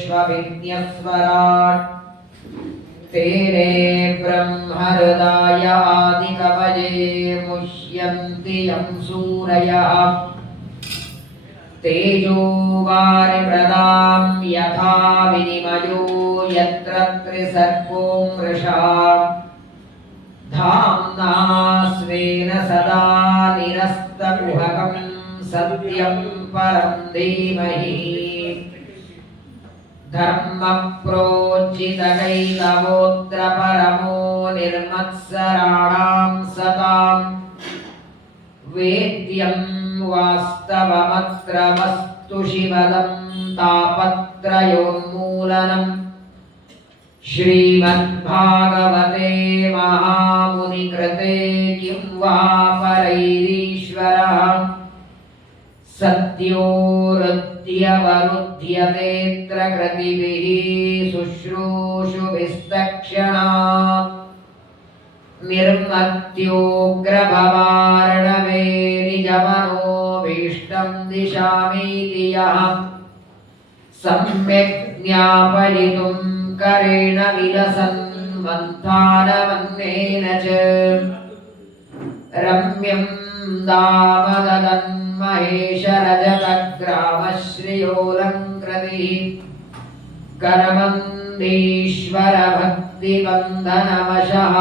विज्ञस्वराट् तेने ब्रह्महृदाय आदिकवये मुह्यन्ति यं सूरयः तेजो वारिमृदां यथा विनिमयो यत्र त्रिसर्गो मृषा धाम्ना स्वेन सदा निरस्तकुहकं सत्यं परं धीमहि धर्मप्रोज्झितकैतवोऽत्र परमो निर्मत्सराणां सतां वेद्यं वास्तवमत्र वस्तु शिवदं तापत्रयोन्मूलनम् श्रीमद्भागवते महामुनिकृते किं वा परैरीश्वरः सत्योरुद्यवरुध्यतेऽत्र कृतिभिः शुश्रूषुभिस्तक्षणात् निर्मत्योग्रभवार्णवे निजमनोभीष्टं दिशामीति यः सम्यक् ज्ञापयितुं करेण विलसन् मन्थानमन्नेन च रम्यं दामददन् महेशरजतग्रामश्रियोऽलङ्कृतिः करमन्दीश्वरभक्तिबन्धनवशः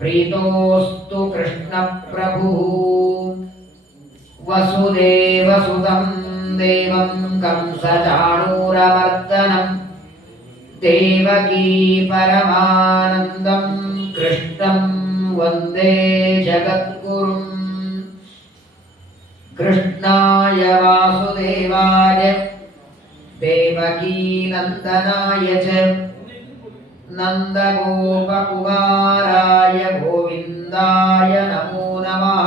प्रीतोऽस्तु कृष्णप्रभुः वसुदेवसुतं देवं कंसचाणूरमर्दनं देवकी परमानन्दं कृष्णं वन्दे जगद्गुरुम् कृष्णाय वासुदेवाय देवकीनन्दनाय च नन्दगोपकुमाराय गोविन्दाय नमो नमः।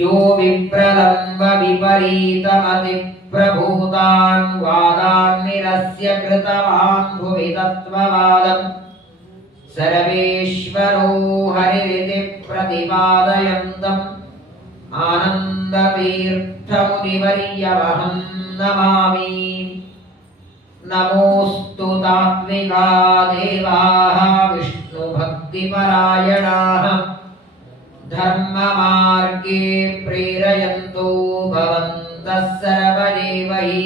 यो विप्रलम्ब विपरीतमतिप्रभूतान् वादान् निरस्य कृतवान् भुवि तत्त्ववादम् सर्वेश्वरो हरिरिति प्रतिपादयन्तम् आनन्दतीर्थमुनिवर्यमहं नमामि। नमोऽस्तु तात्विका देवाः विष्णुभक्तिपरायणाः धर्ममार्गे प्रेरयन्तो भवन्तः सर्वदेव हि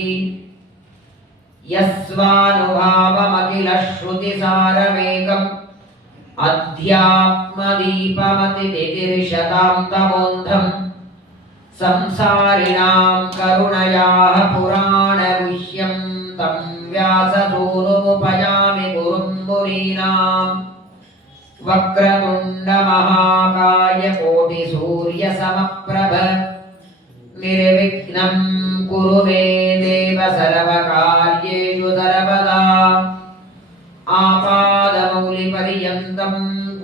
यस्वानुभावमखिलश्रुतिसारमेकम् अध्यात्मदीपमतिदितिर्शतां तमोऽन्धम् संसारिणां करुणयाः पुराणगुह्यं तं व्याससूनुमुपयामि गुरुं मुनीनाम् वक्रतुण्डमहाकाय कोटिसूर्यसमप्रभ निर्विघ्नं कुरु मे देव सर्वकार्येषु सर्वदा आपादमौलिपर्यन्तं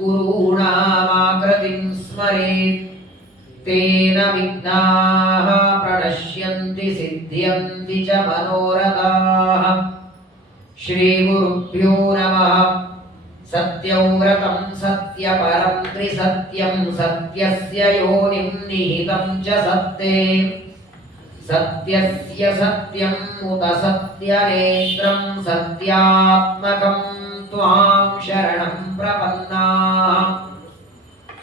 गुरूणामाकृतिं स्मरेत् तेन विघ्नाः प्रणश्यन्ति सिद्ध्यन्ति च मनोरथाः। श्रीगुरुभ्यो नमः। सत्यव्रतं सत्यपरं त्रिसत्यं सत्यस्य योनिं निहितं च सत्ते सत्यस्य सत्यं उत सत्यनेत्रं सत्यात्मकं त्वां शरणं प्रपन्नाः।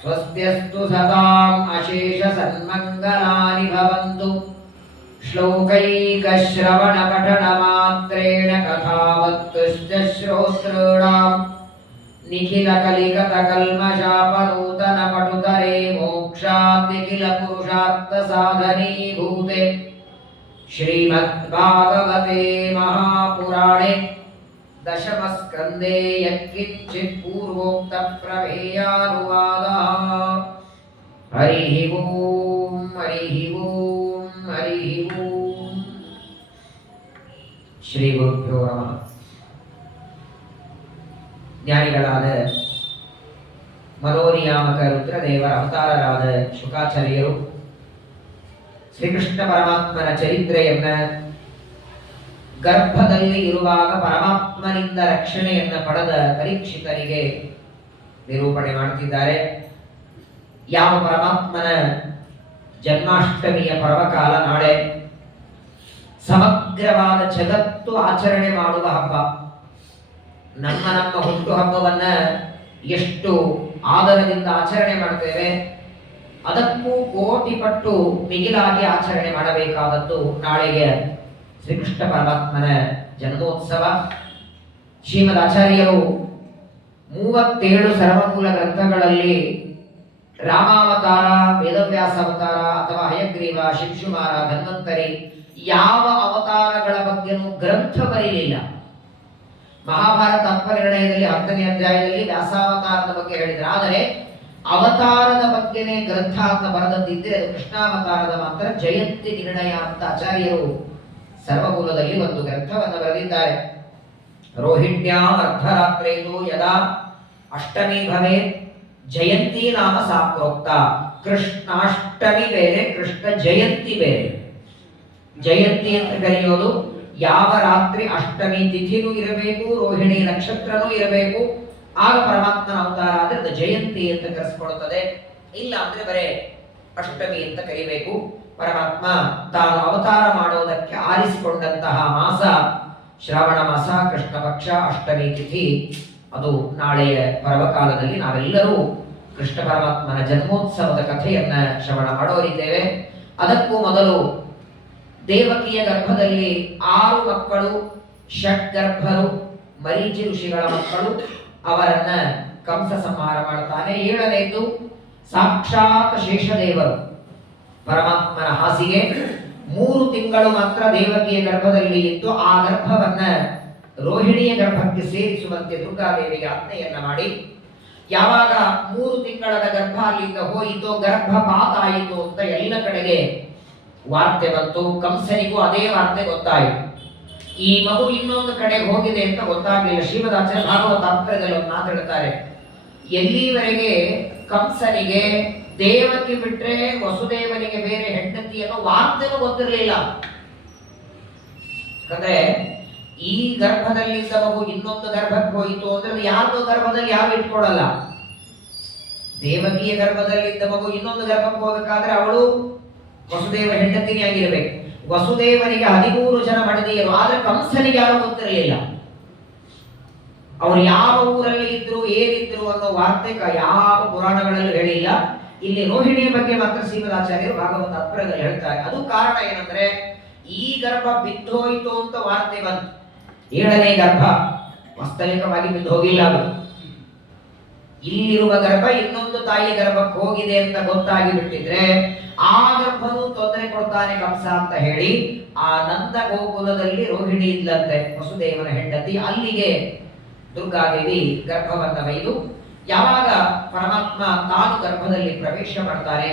स्वस्त्यस्तु सदाम् अशेषसन्मङ्गलानि भवन्तु। श्लोकैकश्रवणपठनमात्रेण कथावत्तुश्च श्रोतॄणाम् निखिलकलिकतकल्मषापनूतनपटुतरे मोक्षाद्निखिलपुरुषार्थसाधनीभूते श्रीमद्भागवते महापुराणे दशमस्कन्धे यत्किञ्चित् पूर्वोक्तप्रमेयानुवादः। हरिः ओम् हरिः ओम् हरिः ओम्। श्रीगुरुभ्यो नमः। ಜ್ಞಾನಿಗಳಾದ ಮನೋನಿಯಾಮಕ ರುದ್ರದೇವರ ಅವತಾರರಾದ ಶುಕಾಚಾರ್ಯರು ಶ್ರೀಕೃಷ್ಣ ಪರಮಾತ್ಮನ ಚರಿತ್ರೆಯನ್ನ ಗರ್ಭದಲ್ಲಿ ಇರುವಾಗ ಪರಮಾತ್ಮನಿಂದ ರಕ್ಷಣೆಯನ್ನ ಪಡೆದ ಪರೀಕ್ಷಿತರಿಗೆ ನಿರೂಪಣೆ ಮಾಡುತ್ತಿದ್ದಾರೆ. ಯಾವ ಪರಮಾತ್ಮನ ಜನ್ಮಾಷ್ಟಮಿಯ ಪರ್ವಕಾಲ ನಾಳೆ ಸಮಗ್ರವಾದ ಜಗತ್ತು ಆಚರಣೆ ಮಾಡುವ ಹಬ್ಬ. ನಮ್ಮ ನಮ್ಮ ಹುಟ್ಟು ಹಬ್ಬವನ್ನ ಎಷ್ಟು ಆದರದಿಂದ ಆಚರಣೆ ಮಾಡ್ತೇವೆ, ಅದಕ್ಕೂ ಕೋಟಿ ಪಟ್ಟು ಮಿಗಿಲಾಗಿ ಆಚರಣೆ ಮಾಡಬೇಕಾದದ್ದು ನಾಳೆಗೆ ಶ್ರೀಕೃಷ್ಣ ಪರಮಾತ್ಮನ ಜನ್ಮೋತ್ಸವ. ಶ್ರೀಮದ್ ಆಚಾರ್ಯರು 37 ಸರ್ವಮೂಲ ಗ್ರಂಥಗಳಲ್ಲಿ ರಾಮಾವತಾರ, ವೇದವ್ಯಾಸ ಅವತಾರ ಅಥವಾ ಹಯಗ್ರೀವ, ಶಿಂಶುಮಾರ, ಧನ್ವಂತರಿ ಯಾವ ಅವತಾರಗಳ ಬಗ್ಗೆನೂ ಗ್ರಂಥ ಬರೀಲಿಲ್ಲ. ಮಹಾಭಾರತ ಅಪ್ಪನಿರ್ಣಯದಲ್ಲಿ 10ನೇ ಅಧ್ಯಾಯದಲ್ಲಿ ವ್ಯಾಸಾವತಾರದ ಬಗ್ಗೆ ಹೇಳಿದ್ರು. ಆದರೆ ಅವತಾರದ ಬಗ್ಗೆನೇ ಗ್ರಂಥ ಅಂತ ಬರೆದದ್ದಿದ್ರೆ ಅದು ಕೃಷ್ಣಾವತಾರದ ಮಾತ್ರ. ಜಯಂತಿ ನಿರ್ಣಯ ಅಂತ ಆಚಾರ್ಯರು ಸರ್ವಮೂಲದಲ್ಲಿ ಒಂದು ಗ್ರಂಥವನ್ನು ಬರೆದಿದ್ದಾರೆ. ರೋಹಿಣ್ಯಾಂ ಅರ್ಧರಾತ್ರೇತು ಯದಾ ಅಷ್ಟಮಿ ಭವೇತ್ ಜಯಂತಿ ನಾಮ ಸಾ ಪ್ರೋಕ್ತ. ಕೃಷ್ಣಾಷ್ಟಮಿ ಬೇರೆ, ಕೃಷ್ಣ ಜಯಂತಿ ಬೇರೆ. ಜಯಂತಿ ಅಂತ ಕರೆಯೋದು ಯಾವ ರಾತ್ರಿ ಅಷ್ಟಮಿ ತಿಥಿನೂ ಇರಬೇಕು, ರೋಹಿಣಿ ನಕ್ಷತ್ರನೂ ಇರಬೇಕು, ಆಗ ಪರಮಾತ್ಮನ ಅವತಾರ ಆದ್ರೆ ಅದು ಜಯಂತಿ ಅಂತ ಕರೆಸ್ಕೊಳ್ಳುತ್ತದೆ. ಇಲ್ಲ ಅಂದ್ರೆ ಬರೇ ಅಷ್ಟಮಿ ಅಂತ ಕರಿಬೇಕು. ಪರಮಾತ್ಮ ತಾನು ಅವತಾರ ಮಾಡೋದಕ್ಕೆ ಆರಿಸಿಕೊಂಡಂತಹ ಮಾಸ ಶ್ರಾವಣ ಮಾಸ, ಕೃಷ್ಣ ಪಕ್ಷ, ಅಷ್ಟಮಿ ತಿಥಿ. ಅದು ನಾಳೆಯ ಪರ್ವಕಾಲದಲ್ಲಿ ನಾವೆಲ್ಲರೂ ಕೃಷ್ಣ ಪರಮಾತ್ಮನ ಜನ್ಮೋತ್ಸವದ ಕಥೆಯನ್ನ ಶ್ರವಣ ಮಾಡೋರಿದ್ದೇವೆ. ಅದಕ್ಕೂ ಮೊದಲು ದೇವಕಿಯ ಗರ್ಭದಲ್ಲಿ 6 ಮಕ್ಕಳು, ಷಡ್ಗರ್ಭರು, ಮರೀಚಿ ಋಷಿಗಳ ಮಕ್ಕಳು. ಅವರನ್ನ ಕಂಸ ಸಂಹಾರ ಮಾಡ್ತಾನೆ. 7ನೇದು ಸಾಕ್ಷಾತ್ ಶೇಷದೇವರು ಪರಮಾತ್ಮನ ಹಾಸಿಗೆ 3 ತಿಂಗಳು ಮಾತ್ರ ದೇವಕಿಯ ಗರ್ಭದಲ್ಲಿ ಇದ್ದು ಆ ಗರ್ಭವನ್ನ ರೋಹಿಣಿಯ ಗರ್ಭಕ್ಕೆ ಸೇರಿಸುವಂತೆ ದುರ್ಗಾದೇವಿಗೆ ಆಜ್ಞೆಯನ್ನ ಮಾಡಿ, ಯಾವಾಗ 3 ತಿಂಗಳ ಗರ್ಭ ಅಲ್ಲಿಂದ ಹೋಯಿತು, ಗರ್ಭಪಾತ ಆಯಿತು ಅಂತ ಎಲ್ಲ ಕಡೆಗೆ ವಾರ್ತೆ ಬಂತು. ಕಂಸನಿಗೂ ಅದೇ ವಾರ್ತೆ ಗೊತ್ತಾಯಿತು. ಈ ಮಗು ಇನ್ನೊಂದು ಕಡೆ ಹೋಗಿದೆ ಅಂತ ಗೊತ್ತಾಗಲಿಲ್ಲ. ಶ್ರೀಮದಾಚಾರ್ಯ ಭಾಗವತಾಂತರದಲ್ಲಿ ಒಂದು ಮಾತು ಹೇಳ್ತಾರೆ, ಎಲ್ಲಿವರೆಗೆ ಕಂಸನಿಗೆ ದೇವಕಿ ಬಿಟ್ರೆ ವಸುದೇವನಿಗೆ ಬೇರೆ ಹೆಂಡತಿ ಅನ್ನೋ ವಾರ್ತೆನೂ ಗೊತ್ತಿರಲಿಲ್ಲ. ಯಾಕಂದ್ರೆ ಈ ಗರ್ಭದಲ್ಲಿದ್ದ ಮಗು ಇನ್ನೊಂದು ಗರ್ಭಕ್ಕೆ ಹೋಯಿತು ಅಂದ್ರೆ ಯಾರ್ದೋ ಗರ್ಭದಲ್ಲಿ ಯಾರು ಇಟ್ಕೊಳ್ಳಲ್ಲ. ದೇವಕಿಯ ಗರ್ಭದಲ್ಲಿದ್ದ ಮಗು ಇನ್ನೊಂದು ಗರ್ಭಕ್ಕೆ ಹೋಗಬೇಕಾದ್ರೆ ಅವಳು ವಸುದೇವ ಹೆಂಡತಿನೇ ಆಗಿರಬೇಕು. ವಸುದೇವನಿಗೆ 13 ಜನ ಮಡದಿಯರು, ಆದ್ರೆ ಕಂಸನಿಗೆ ಯಾರು ಗೊತ್ತಿರಲಿಲ್ಲ. ಅವರು ಯಾವ ಊರಲ್ಲಿ ಇದ್ರು, ಏನಿದ್ರು ಅನ್ನೋ ವಾರ್ತೆ ಯಾವ ಪುರಾಣಗಳಲ್ಲೂ ಹೇಳಿಲ್ಲ. ಇಲ್ಲಿ ರೋಹಿಣಿಯ ಬಗ್ಗೆ ಮಾತ್ರ ಶ್ರೀಮದಾಚಾರ್ಯರು ಭಾಗವತ ಅಪ್ಪರದಲ್ಲಿ ಹೇಳ್ತಾರೆ. ಅದು ಕಾರಣ ಏನಂದ್ರೆ ಈ ಗರ್ಭ ಬಿದ್ದೋಯ್ತು ಅಂತ ವಾರ್ತೆ ಬಂತು. 7ನೇ ಗರ್ಭ ವಾಸ್ತವಿಕವಾಗಿ ಬಿದ್ದು ಹೋಗಿಲ್ಲ. ಅದು ಇಲ್ಲಿರುವ ಗರ್ಭ ಇನ್ನೊಂದು ತಾಯಿಯ ಗರ್ಭಕ್ಕೆ ಹೋಗಿದೆ ಅಂತ ಗೊತ್ತಾಗಿ ಬಿಟ್ಟಿದ್ರೆ ಆ ಗರ್ಭನು ತೊಂದರೆ ಕೊಡ್ತಾನೆ ಕಂಸ ಅಂತ ಹೇಳಿ ಆ ನಂದ ಗೋಕುಲದಲ್ಲಿ ರೋಹಿಣಿ ಇದ್ಲಂತೆ, ವಸುದೇವನ ಹೆಂಡತಿ. ಅಲ್ಲಿಗೆ ದುರ್ಗಾದೇವಿ ಗರ್ಭವನ್ನ ಒಯ್ದು ಯಾವಾಗ ಪರಮಾತ್ಮ ತಾನು ಗರ್ಭದಲ್ಲಿ ಪ್ರವೇಶ ಮಾಡ್ತಾರೆ,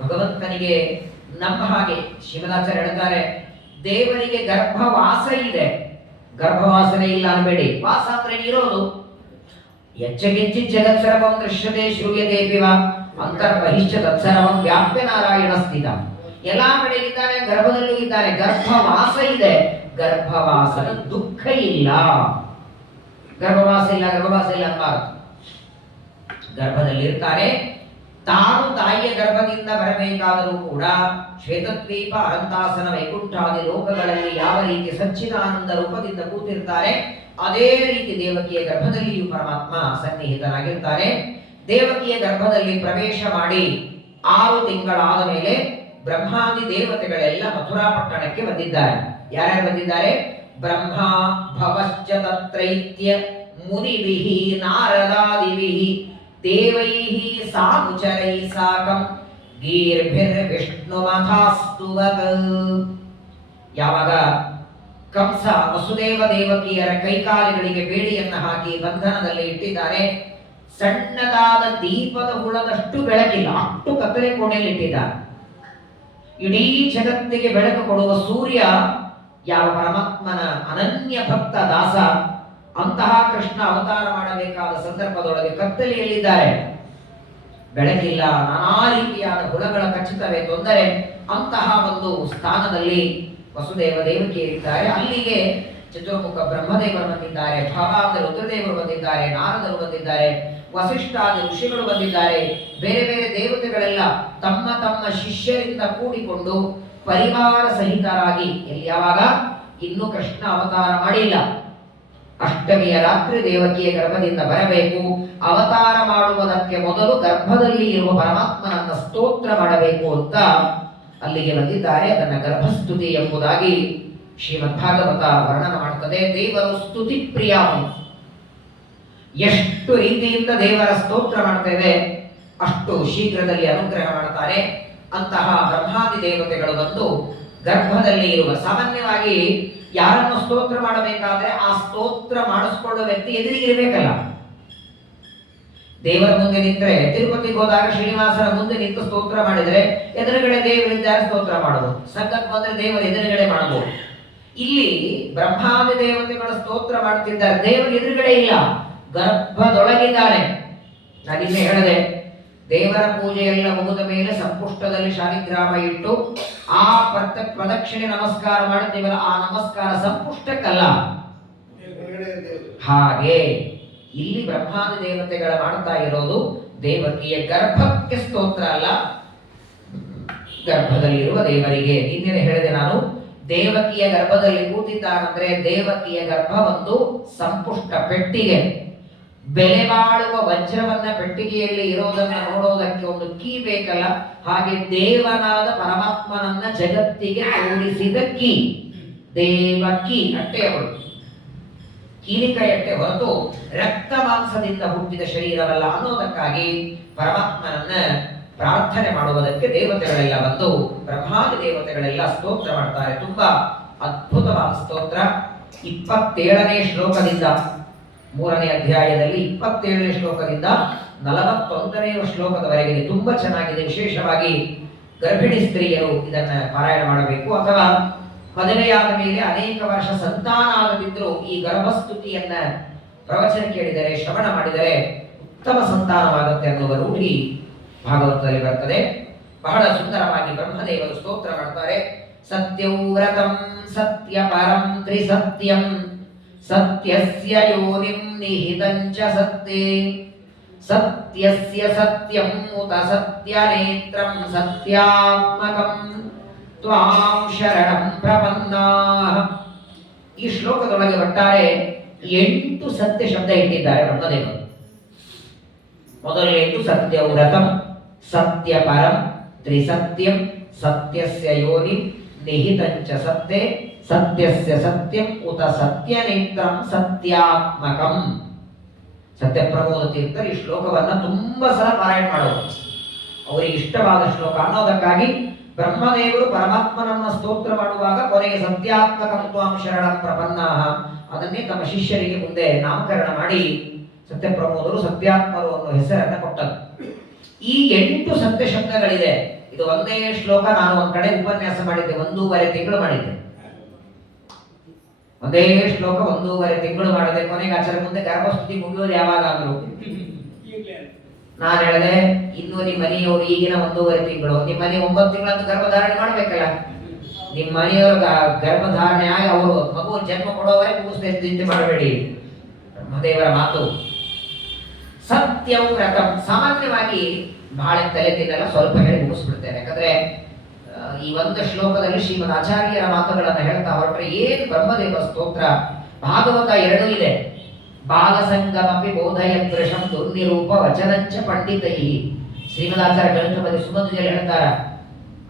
ಭಗವಂತನಿಗೆ ನಮ್ಮ ಹಾಗೆ ಶ್ರೀಮದಾಚಾರ್ಯ ಹೇಳ್ತಾರೆ, ದೇವರಿಗೆ ಗರ್ಭವಾಸ ಇದೆ, ಗರ್ಭವಾಸನೆ ಇಲ್ಲ ಅನ್ಬೇಡಿ. ವಾಸ ಅಂದ್ರೆ ಇರೋದು. ಯಚ್ಚಗಿಂಚಿ ಜಗತ್ ಸರ್ವಂ ದೃಶ್ಯತೆ ಶ್ರೂಯತೆ ಪಿವ ಅಂತರ್ಬಹಿಷ್ಠ ತತ್ಸರ್ವಂ ವ್ಯಾಪ್ಯ ನಾರಾಯಣ ಸ್ಥಿತ. ಎಲ್ಲಾ ಕಡೆ ಇದ್ದಾನೆ, ಗರ್ಭದಲ್ಲೂ ಇದ್ದಾನೆ. ಗರ್ಭವಾಸ ಇದೆ, ಗರ್ಭವಾಸನ ದುಃಖ ಇಲ್ಲ. ಗರ್ಭವಾಸ ಇಲ್ಲ ಅನ್ನಬಾರದು. ಗರ್ಭದಲ್ಲಿ ಇರ್ತಾರೆ. ತಾನು ತಾಯಿಯ ಗರ್ಭದಿಂದ ಬರಬೇಕಾದರೂ ಕೂಡ ಶ್ವೇತದ್ವೀಪ, ಅನಂತಾಸನ, ವೈಕುಂಠಾದಿ ಲೋಕಗಳಲ್ಲಿ ಯಾವ ರೀತಿ ಸಚ್ಚಿದಾನಂದ ರೂಪದಿಂದ ಕೂತಿರ್ತಾರೆ, ಅದೇ ರೀತಿ ದೇವಕಿಯ ಗರ್ಭದಲ್ಲಿಯೂ ಪರಮಾತ್ಮ ಸನ್ನಿಹಿತನಾಗಿರ್ತಾರೆ. ದೇವಕಿಯ ಗರ್ಭದಲ್ಲಿ ಪ್ರವೇಶ ಮಾಡಿ 6 ತಿಂಗಳಾದ ಮೇಲೆ ಬ್ರಹ್ಮಾದಿ ದೇವತೆಗಳೆಲ್ಲ ಮಥುರಾ ಪಟ್ಟಣಕ್ಕೆ ಬಂದಿದ್ದಾರೆ. ಯಾರ್ಯಾರು ಬಂದಿದ್ದಾರೆ? ಬ್ರಹ್ಮ ಭವಶ್ಚ ತತ್ರೈತ್ಯ ಮುನಿಭಿಃ ನಾರದಾದಿಭಿಃ ದೇವೈಃ ಸಾನುಚರೈ ಸಾಕಂ ಗೀರ್ಭಿರ್ ವಿಷ್ಣುಮಥಾಸ್ತುವತ್. ಯಾವಾಗ ಕಂಸ ವಸುದೇವ ದೇವಕಿಯರ ಕೈಕಾಲಿಗಳಿಗೆ ಬೇಡಿಯನ್ನ ಹಾಕಿ ಬಂಧನದಲ್ಲಿ ಇಟ್ಟಿದ್ದಾರೆ, ಸಣ್ಣದಾದ ದೀಪದ ಹುಳದಷ್ಟು ಬೆಳಕಿಲ್ಲ, ಅಷ್ಟು ಕತ್ತಲೆ ಕೋಣೆಯಲ್ಲಿ ಇಟ್ಟಿದ್ದಾರೆ. ಇಡೀ ಜಗತ್ತಿಗೆ ಬೆಳಕು ಕೊಡುವ ಸೂರ್ಯ ಯಾವ ಪರಮಾತ್ಮನ ಅನನ್ಯ ಭಕ್ತ ದಾಸ, ಅಂತಹ ಕೃಷ್ಣ ಅವತಾರ ಮಾಡಬೇಕಾದ ಸಂದರ್ಭದೊಳಗೆ ಕತ್ತಲೆಯಲ್ಲಿದ್ದಾರೆ, ಬೆಳಕಿಲ್ಲ, ನಾನಾ ರೀತಿಯಾದ ಹುಳಗಳ ಖಚಿತವೇ ತೊಂದರೆ. ಅಂತಹ ಒಂದು ಸ್ಥಾನದಲ್ಲಿ ವಸುದೇವ ದೇವಕಿ ಇದ್ದಾರೆ. ಅಲ್ಲಿಗೆ ಚತುರ್ಮುಖ ಬ್ರಹ್ಮದೇವರು ಬಂದಿದ್ದಾರೆ, ಭಾವಾದ ರುದ್ರದೇವರು ಬಂದಿದ್ದಾರೆ, ನಾರದರು ಬಂದಿದ್ದಾರೆ, ವಸಿಷ್ಠಾದಿ ಋಷಿಗಳು ಬಂದಿದ್ದಾರೆ. ಬೇರೆ ಬೇರೆ ದೇವತೆಗಳೆಲ್ಲ ತಮ್ಮ ತಮ್ಮ ಶಿಷ್ಯರಿಂದ ಕೂಡಿಕೊಂಡು ಪರಿವಾರ ಸಹಿತರಾಗಿ, ಎಲ್ಲಿ ಯಾವಾಗ ಇನ್ನು ಕೃಷ್ಣ ಅವತಾರ ಮಾಡಿಲ್ಲ, ಅಷ್ಟಮಿಯ ರಾತ್ರಿ ದೇವಕಿಯ ಗರ್ಭದಿಂದ ಬರಬೇಕು. ಅವತಾರ ಮಾಡುವುದಕ್ಕೆ ಮೊದಲು ಗರ್ಭದಲ್ಲಿ ಇರುವ ಪರಮಾತ್ಮನನ್ನ ಸ್ತೋತ್ರ ಮಾಡಬೇಕು ಅಂತ ಅಲ್ಲಿಗೆ ಬಂದಿದ್ದಾರೆ. ಅದನ್ನ ಗರ್ಭಸ್ತುತಿ ಎಂಬುದಾಗಿ ಶ್ರೀಮದ್ಭಾಗವತ ವರ್ಣನ ಮಾಡುತ್ತದೆ. ದೇವರು ಸ್ತುತಿ ಪ್ರಿಯ, ಎಷ್ಟು ರೀತಿಯಿಂದ ದೇವರ ಸ್ತೋತ್ರ ಮಾಡ್ತೇವೆ ಅಷ್ಟು ಶೀಘ್ರದಲ್ಲಿ ಅನುಗ್ರಹ ಮಾಡ್ತಾರೆ. ಅಂತಹ ಬ್ರಹ್ಮಾದಿ ದೇವತೆಗಳು ಬಂದು ಗರ್ಭದಲ್ಲಿ ಇರುವ, ಸಾಮಾನ್ಯವಾಗಿ ಯಾರನ್ನು ಸ್ತೋತ್ರ ಮಾಡಬೇಕಾದ್ರೆ ಆ ಸ್ತೋತ್ರ ಮಾಡಿಸ್ಕೊಳ್ಳುವ ವ್ಯಕ್ತಿ ಎದುರಿಗಿರ್ಬೇಕಲ್ಲ. ದೇವರ ಮುಂದೆ ನಿಂತರೆ, ತಿರುಪತಿಗೆ ಹೋದಾಗ ಶ್ರೀನಿವಾಸನ ಮುಂದೆ ನಿಂತು ಸ್ತೋತ್ರ ಮಾಡಿದರೆ ಎದುರುಗಡೆ ದೇವರಿದ್ದಾರೆ ಸ್ತೋತ್ರ ಮಾಡಬಹುದು, ಸಂಘಕ್ಕೆ ಬಂದ್ರೆ ದೇವರ ಎದುರುಗಡೆ ಮಾಡಬಹುದು. ಇಲ್ಲಿ ಬ್ರಹ್ಮಾದಿ ದೇವತೆಗಳು ಸ್ತೋತ್ರ ಮಾಡುತ್ತಿದ್ದಾರೆ, ದೇವರ ಎದುರುಗಡೆ ಇಲ್ಲ, ಗರ್ಭದೊಳಗಿದ್ದಾರೆ. ನಾನಿನ್ನೆ ಹೇಳಿದೆ, ದೇವರ ಪೂಜೆಯೆಲ್ಲ ಮುಗಿದ ಮೇಲೆ ಸಂಪುಷ್ಟದಲ್ಲಿ ಶಾಲಿಗ್ರಾಮ ಇಟ್ಟು ಆ ಪ್ರದಕ್ಷಿಣೆ ನಮಸ್ಕಾರ ಮಾಡುತ್ತೀವಲ್ಲ, ಆ ನಮಸ್ಕಾರ ಸಂಪುಷ್ಟಕ್ಕಲ್ಲ. ಹಾಗೆ ಇಲ್ಲಿ ಬ್ರಹ್ಮಾದಿ ದೇವತೆಗಳ ಮಾಡ್ತಾ ಇರೋದು ದೇವಕಿಯ ಗರ್ಭಕ್ಕೆ ಸ್ತೋತ್ರ ಅಲ್ಲ, ಗರ್ಭದಲ್ಲಿರುವ ದೇವರಿಗೆ. ನಿನ್ನೆ ಹೇಳಿದೆ ನಾನು, ದೇವಕಿಯ ಗರ್ಭದಲ್ಲಿ ಕೂತಿದ್ದಾನಂದ್ರೆ ದೇವಕಿಯ ಗರ್ಭ ಒಂದು ಸಂಪುಷ್ಟ ಪೆಟ್ಟಿಗೆ, ಬೆಲೆ ಬಾಳುವ ವಜ್ರವನ್ನ ಪೆಟ್ಟಿಗೆಯಲ್ಲಿ ಇರೋದನ್ನ ನೋಡೋದಕ್ಕೆ ಒಂದು ಕೀ ಬೇಕಲ್ಲ, ಹಾಗೆ ದೇವನಾದ ಪರಮಾತ್ಮನನ್ನ ಜಗತ್ತಿಗೆ ತೋರಿಸಿದ ಕೀ ದೇವಕಿ. ಅಟ್ಟೆ ಅವಳು ಕೀಲಿಕೈಯಟ್ಟೆ ಹೊರತು ರಕ್ತ ಮಾಂಸದಿಂದ ಹುಟ್ಟಿದ ಶರೀರವಲ್ಲ ಅನ್ನೋದಕ್ಕಾಗಿ ಪರಮಾತ್ಮನನ್ನ ಪ್ರಾರ್ಥನೆ ಮಾಡುವುದಕ್ಕೆ ದೇವತೆಗಳೆಲ್ಲ ಬಂದು ಬ್ರಹ್ಮಾದಿ ದೇವತೆಗಳೆಲ್ಲ ಸ್ತೋತ್ರ ಮಾಡ್ತಾರೆ. ತುಂಬಾ ಅದ್ಭುತವಾದ ಸ್ತೋತ್ರ. 27ನೇ ಶ್ಲೋಕದಿಂದ, 3ನೇ ಅಧ್ಯಾಯದಲ್ಲಿ 27ನೇ ಶ್ಲೋಕದಿಂದ 41ನೇ ಶ್ಲೋಕದವರೆಗೆ ತುಂಬಾ ಚೆನ್ನಾಗಿದೆ. ವಿಶೇಷವಾಗಿ ಗರ್ಭಿಣಿ ಸ್ತ್ರೀಯರು ಇದನ್ನ ಪಾರಾಯಣ ಮಾಡಬೇಕು, ಅಥವಾ ಮದುವೆಯಾದ ಮೇಲೆ ಅನೇಕ ವರ್ಷ ಸಂತಾನ ಆಗದಿದ್ದರೂ ಈ ಗರ್ಭಸ್ತುತಿಯನ್ನ ಪ್ರವಚನ ಕೇಳಿದರೆ, ಶ್ರವಣ ಮಾಡಿದರೆ ಉತ್ತಮ ಸಂತಾನವಾಗುತ್ತೆ ಅನ್ನುವ ರೂಢಿ ಭಾಗವತದಲ್ಲಿ ಬರ್ತದೆ. ಬಹಳ ಸುಂದರವಾಗಿ ಬ್ರಹ್ಮದೇವರು ಸ್ತೋತ್ರ ಮಾಡ್ತಾರೆ. ಸತ್ಯವ್ರತಂ ಸತ್ಯ ಪರಂ ತ್ರಿಸತ್ಯಂ ಸತ್ಯಸ್ಯ ಯೋನಿಂ ನಿಹಿತಂ ಚ ಸತ್ಯೇ ಸತ್ಯಸ್ಯ ಸತ್ಯಂ ಉತ ಸತ್ಯನೇತ್ರಂ ಸತ್ಯಾತ್ಮಕಂ ತ್ವಾಂ ಶರಣಂ ಪ್ರಪನ್ನಾಃ. ಈ ಶ್ಲೋಕದೊಳಗೆ ಒಟ್ಟಾರೆ 8 ಸತ್ಯ ಶಬ್ದ ಇಟ್ಟಿದ್ದಾರೆ ಬ್ರಹ್ಮದೇವರು. ಮೊದಲನೇದು ಸತ್ಯವ್ರತಂ ಸತ್ಯ ಪರಂ ತ್ರಿಸತ್ಯಂ ಸತ್ಯಸ್ಯ ಯೋನಿ ನಿಹಿತಂ ಚ ಸತ್ಯೇ ಸತ್ಯಸ್ಯ ಸತ್ಯಂ ಉತ ಸತ್ಯನೇತ್ರಂ ಸತ್ಯಾತ್ಮಕಂ. ಸತ್ಯಪ್ರಬೋಧ ತೀರ್ಥರು ಈ ಶ್ಲೋಕವನ್ನ ತುಂಬಾ ಸಲ ಪಾರಾಯಣ ಮಾಡೋದು, ಅವರಿಗೆ ಇಷ್ಟವಾದ ಶ್ಲೋಕ ಅನ್ನೋದಕ್ಕಾಗಿ ಬ್ರಹ್ಮದೇವರು ಪರಮಾತ್ಮನನ್ನ ಸ್ತೋತ್ರ ಮಾಡುವಾಗ ಕೊನೆಗೆ ಸತ್ಯಾತ್ಮಕಂ ತ್ವಾಂ ಶರಣಂ ಪ್ರಪನ್ನಾಃ ಅದನ್ನೇ ತಮ್ಮ ಶಿಷ್ಯರಿಗೆ ಮುಂದೆ ನಾಮಕರಣ ಮಾಡಿ ಸತ್ಯಪ್ರಬೋಧರು ಸತ್ಯಾತ್ಮರು ಅನ್ನೋ ಹೆಸರನ್ನ ಕೊಟ್ಟರು. ಈ 8 ಸತ್ಯ ಶಬ್ದಗಳಿದೆ. ಇದು ಒಂದೇ ಶ್ಲೋಕ ನಾನು ಒಂದ್ ಕಡೆ ಉಪನ್ಯಾಸ ಮಾಡಿದ್ದೆ, 1.5 ತಿಂಗಳು ಮಾಡಿದ್ದೆ. ಒಂದೇ ಶ್ಲೋಕ 1.5 ತಿಂಗಳು ಮಾಡಿದೆ. ಕೊನೆಗೆ ಆಚಾರ ಮುಂದೆ ಗರ್ಭಸ್ತುತಿ ಮುಗಿಯೋದು ಯಾವಾಗ ಅಂದ್ರು. ನಾನು ಹೇಳಿದೆ, ಇನ್ನು ನಿಮ್ಮ ಮನೆಯವರು ಈಗಿನ 1.5 ತಿಂಗಳು, ನಿಮ್ಮ ಮನೆ 9 ತಿಂಗಳಂತ ಗರ್ಭಧಾರಣೆ ಮಾಡ್ಬೇಕಲ್ಲ. ನಿಮ್ಮ ಮನೆಯವರು ಗರ್ಭಧಾರಣೆ ಆಗಿ ಅವರು ಮಗು ಜನ್ಮ ಕೊಡೋವರೆಗೆ ಮುಗಿಸ್ತಾ ಚಿಂತೆ ಮಾಡಬೇಡಿ. ಬ್ರಹ್ಮದೇವರ ಮಾತು. ಸತ್ಯವ್ರತಂ ಸಾಮಾನ್ಯವಾಗಿ ಬಹಳ ತಲೆ ತಿನ್ನಲ್ಲ, ಸ್ವಲ್ಪ ಹೇಳಿ ಮುಗಿಸ್ಬಿಡ್ತೇನೆ. ಯಾಕಂದ್ರೆ ಈ ಒಂದು ಶ್ಲೋಕದಲ್ಲಿ ಶ್ರೀಮದ್ ಆಚಾರ್ಯರ ಮಾತುಗಳನ್ನ ಹೇಳ್ತಾ ಹೊರಟ್ರೆ ಏನ್ ಬ್ರಹ್ಮದೇವ ಸ್ತೋತ್ರ. ಭಾಗವತ 2 ಇದೆ. ಬಾಲಸಂಗಮಪಿ ಬೋಧಯದೃಶಂ ದುರ್ನಿರೂಪ ವಚನಂಚ ಪಂಡಿತೈ. ಶ್ರೀಮದಾಚಾರ್ಯ ಗ್ರಂಥದಲ್ಲಿ ಸುಮಧುಜಲ್ಲಿ ಹೇಳ್ತಾರ,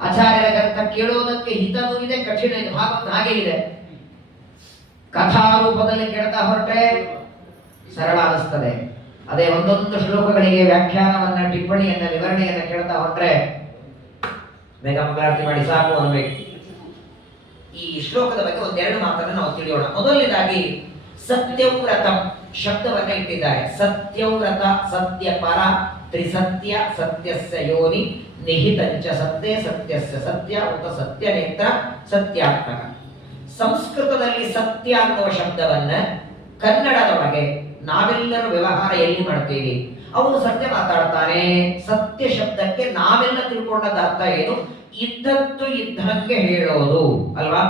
ಆಚಾರ್ಯರ ಗ್ರಂಥ ಕೇಳೋದಕ್ಕೆ ಹಿತನೂ ಇದೆ, ಕಠಿಣ ಇದೆ. ಭಾಗವತ ಹಾಗೆ ಇದೆ. ಕಥಾರೂಪದಲ್ಲಿ ಕೇಳ್ತಾ ಹೊರಟ್ರೆ ಸರಳ ಅನಿಸ್ತದೆ. ಅದೇ ಒಂದೊಂದು ಶ್ಲೋಕಗಳಿಗೆ ವ್ಯಾಖ್ಯಾನವನ್ನ, ಟಿಪ್ಪಣಿಯನ್ನ, ವಿವರಣೆಯನ್ನ ಕೇಳ್ತಾ ಹೊರಟ್ರೆ ಬೇಗ ಮಂಗಳಾರತಿ ಮಾಡಿ ಸಾಕು ಅನ್ಬೇಕು. ಈ ಶ್ಲೋಕದ ಬಗ್ಗೆ 1-2 ಮಾತನ್ನು ನಾವು ತಿಳಿಯೋಣ. ಮೊದಲನೇದಾಗಿ ಸತ್ಯವ್ರತಂ ಶಬ್ದವನ್ನ ಇಟ್ಟಿದ್ದಾರೆ. ಸತ್ಯವ್ರತ ಸತ್ಯ ಪರ ತ್ರಿಸತ್ಯ ಸತ್ಯಸ್ಯ ಯೋನಿ ನಿಹಿತಂಚ ಸತ್ಯೇ ಸತ್ಯಸ್ಯ ಸತ್ಯ ಉತ ಸತ್ಯನೇತ್ರ ಸತ್ಯಾತ್ಮಕ. ಸಂಸ್ಕೃತದಲ್ಲಿ ಸತ್ಯ ಅನ್ನುವ ಶಬ್ದವನ್ನ ಕನ್ನಡದೊಳಗೆ ನಾವೆಲ್ಲರೂ ವ್ಯವಹಾರ ಎಲ್ಲಿ ಮಾಡ್ತೀವಿ, ಅವನು ಸತ್ಯ ಮಾತಾಡ್ತಾನೆ. ಸತ್ಯ ಶಬ್ದಕ್ಕೆ ನಾವೆಲ್ಲ ತಿಳ್ಕೊಂಡದ ಅರ್ಥ ಏನು? ಇದ್ದದ್ದು ಇದ್ದಂಗೆ ಹೇಳೋದು ಅಲ್ವಾ.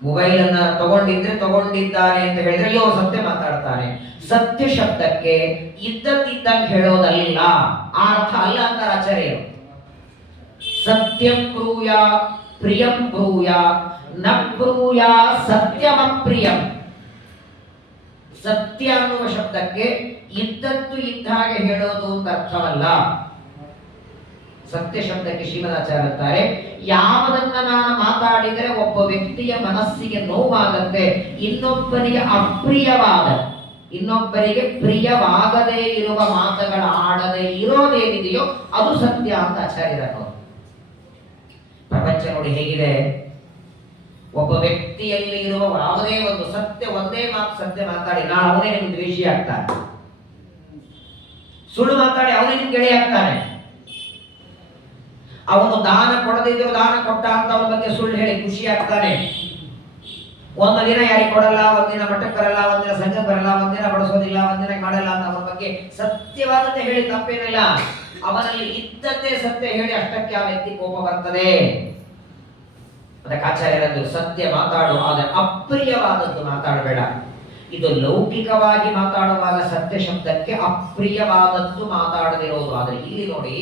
ಮೊಬೈಲ್ ಅನ್ನ ತಗೊಂಡಿದ್ದಾನೆ ಅಂತ ಹೇಳಿದ್ರೆ ಅಯ್ಯೋ ಸತ್ಯ ಮಾತಾಡ್ತಾನೆ. ಸತ್ಯ ಶಬ್ದಕ್ಕೆ ಇದ್ದದ್ದಂಗೆ ಹೇಳೋದಲ್ಲ, ಆ ಅರ್ಥ ಅಲ್ಲ ಅಂತಾರೆ ಆಚಾರ್ಯರು. ಸತ್ಯಂ ಬ್ರೂಯ ಪ್ರಿಯಂ ಬ್ರೂಯ ನ ಬ್ರೂಯ ಸತ್ಯಮಪ್ರಿಯಂ. ಸತ್ಯ ಅನ್ನುವ ಶಬ್ದಕ್ಕೆ ಇದ್ದದ್ದು ಇದ್ದ ಹಾಗೆ ಹೇಳೋದು ಅಂತ ಅರ್ಥವಲ್ಲ. ಸತ್ಯ ಶಬ್ದಕ್ಕೆ ಶ್ರೀಮದಾಚಾರ್ಯ ಅಂತಾರೆ, ಯಾವುದನ್ನ ನಾನು ಮಾತಾಡಿದರೆ ಒಬ್ಬ ವ್ಯಕ್ತಿಯ ಮನಸ್ಸಿಗೆ ನೋವಾಗತ್ತೆ, ಇನ್ನೊಬ್ಬರಿಗೆ ಅಪ್ರಿಯವಾದ, ಇನ್ನೊಬ್ಬರಿಗೆ ಪ್ರಿಯವಾಗದೇ ಇರುವ ಮಾತುಗಳ ಆಡದೆ ಇರೋದೇನಿದೆಯೋ ಅದು ಸತ್ಯ ಅಂತ ಆಚಾರ್ಯರನ್ನು. ಪ್ರಪಂಚ ನೋಡಿ ಹೇಗಿದೆ, ಒಬ್ಬ ವ್ಯಕ್ತಿಯಲ್ಲಿ ಇರುವ ಯಾವುದೇ ಒಂದು ಸತ್ಯ, ಒಂದೇ ಮಾತು ಸತ್ಯ ಮಾತಾಡಿ ನಾಳೆ ಅವನೇ ನಿಮ್ಗೆ ದ್ವೇಷಿ ಆಗ್ತಾನೆ, ಸುಳ್ಳು ಮಾತಾಡಿ ಅವನೇ ನಿಮ್ಗೆ ಗೆಳೆಯ ಆಗ್ತಾನೆ. ಅವನು ದಾನ ಕೊಡದಿದ್ರು ದಾನ ಕೊಟ್ಟ ಅಂತ ಅವನ ಬಗ್ಗೆ ಸುಳ್ಳು ಹೇಳಿ ಖುಷಿ ಆಗ್ತಾನೆ. ಒಂದು ದಿನ ಯಾರಿಗೆ ಕೊಡಲ್ಲ, ಒಂದಿನ ಮಠಕ್ಕೆ ಬರಲ್ಲ, ಒಂದಿನ ಸಂಘಕ್ಕೆ ಬರಲ್ಲ, ಒಂದಿನ ಬಡಿಸೋದಿಲ್ಲ, ಒಂದಿನ ಮಾಡಲ್ಲ ಅಂತ ಅವನ ಬಗ್ಗೆ ಸತ್ಯವಾದತೆ ಹೇಳಿ ತಪ್ಪೇನಿಲ್ಲ. ಅವನಲ್ಲಿ ಇದ್ದದ್ದೇ ಸತ್ಯ ಹೇಳಿ ಅಷ್ಟಕ್ಕೆ ಆ ವ್ಯಕ್ತಿ ಕೋಪ ಬರ್ತದೆ. ಅದಕ್ಕೆ ಆಚಾರ್ಯರಂದು ಸತ್ಯ ಮಾತಾಡು, ಆದರೆ ಅಪ್ರಿಯವಾದದ್ದು ಮಾತಾಡಬೇಡ. ಇದು ಲೌಕಿಕವಾಗಿ ಮಾತಾಡುವಾಗ ಸತ್ಯ ಶಬ್ದಕ್ಕೆ ಅಪ್ರಿಯವಾದದ್ದು ಮಾತಾಡದಿರೋದು. ಆದರೆ ಇಲ್ಲಿ ನೋಡಿ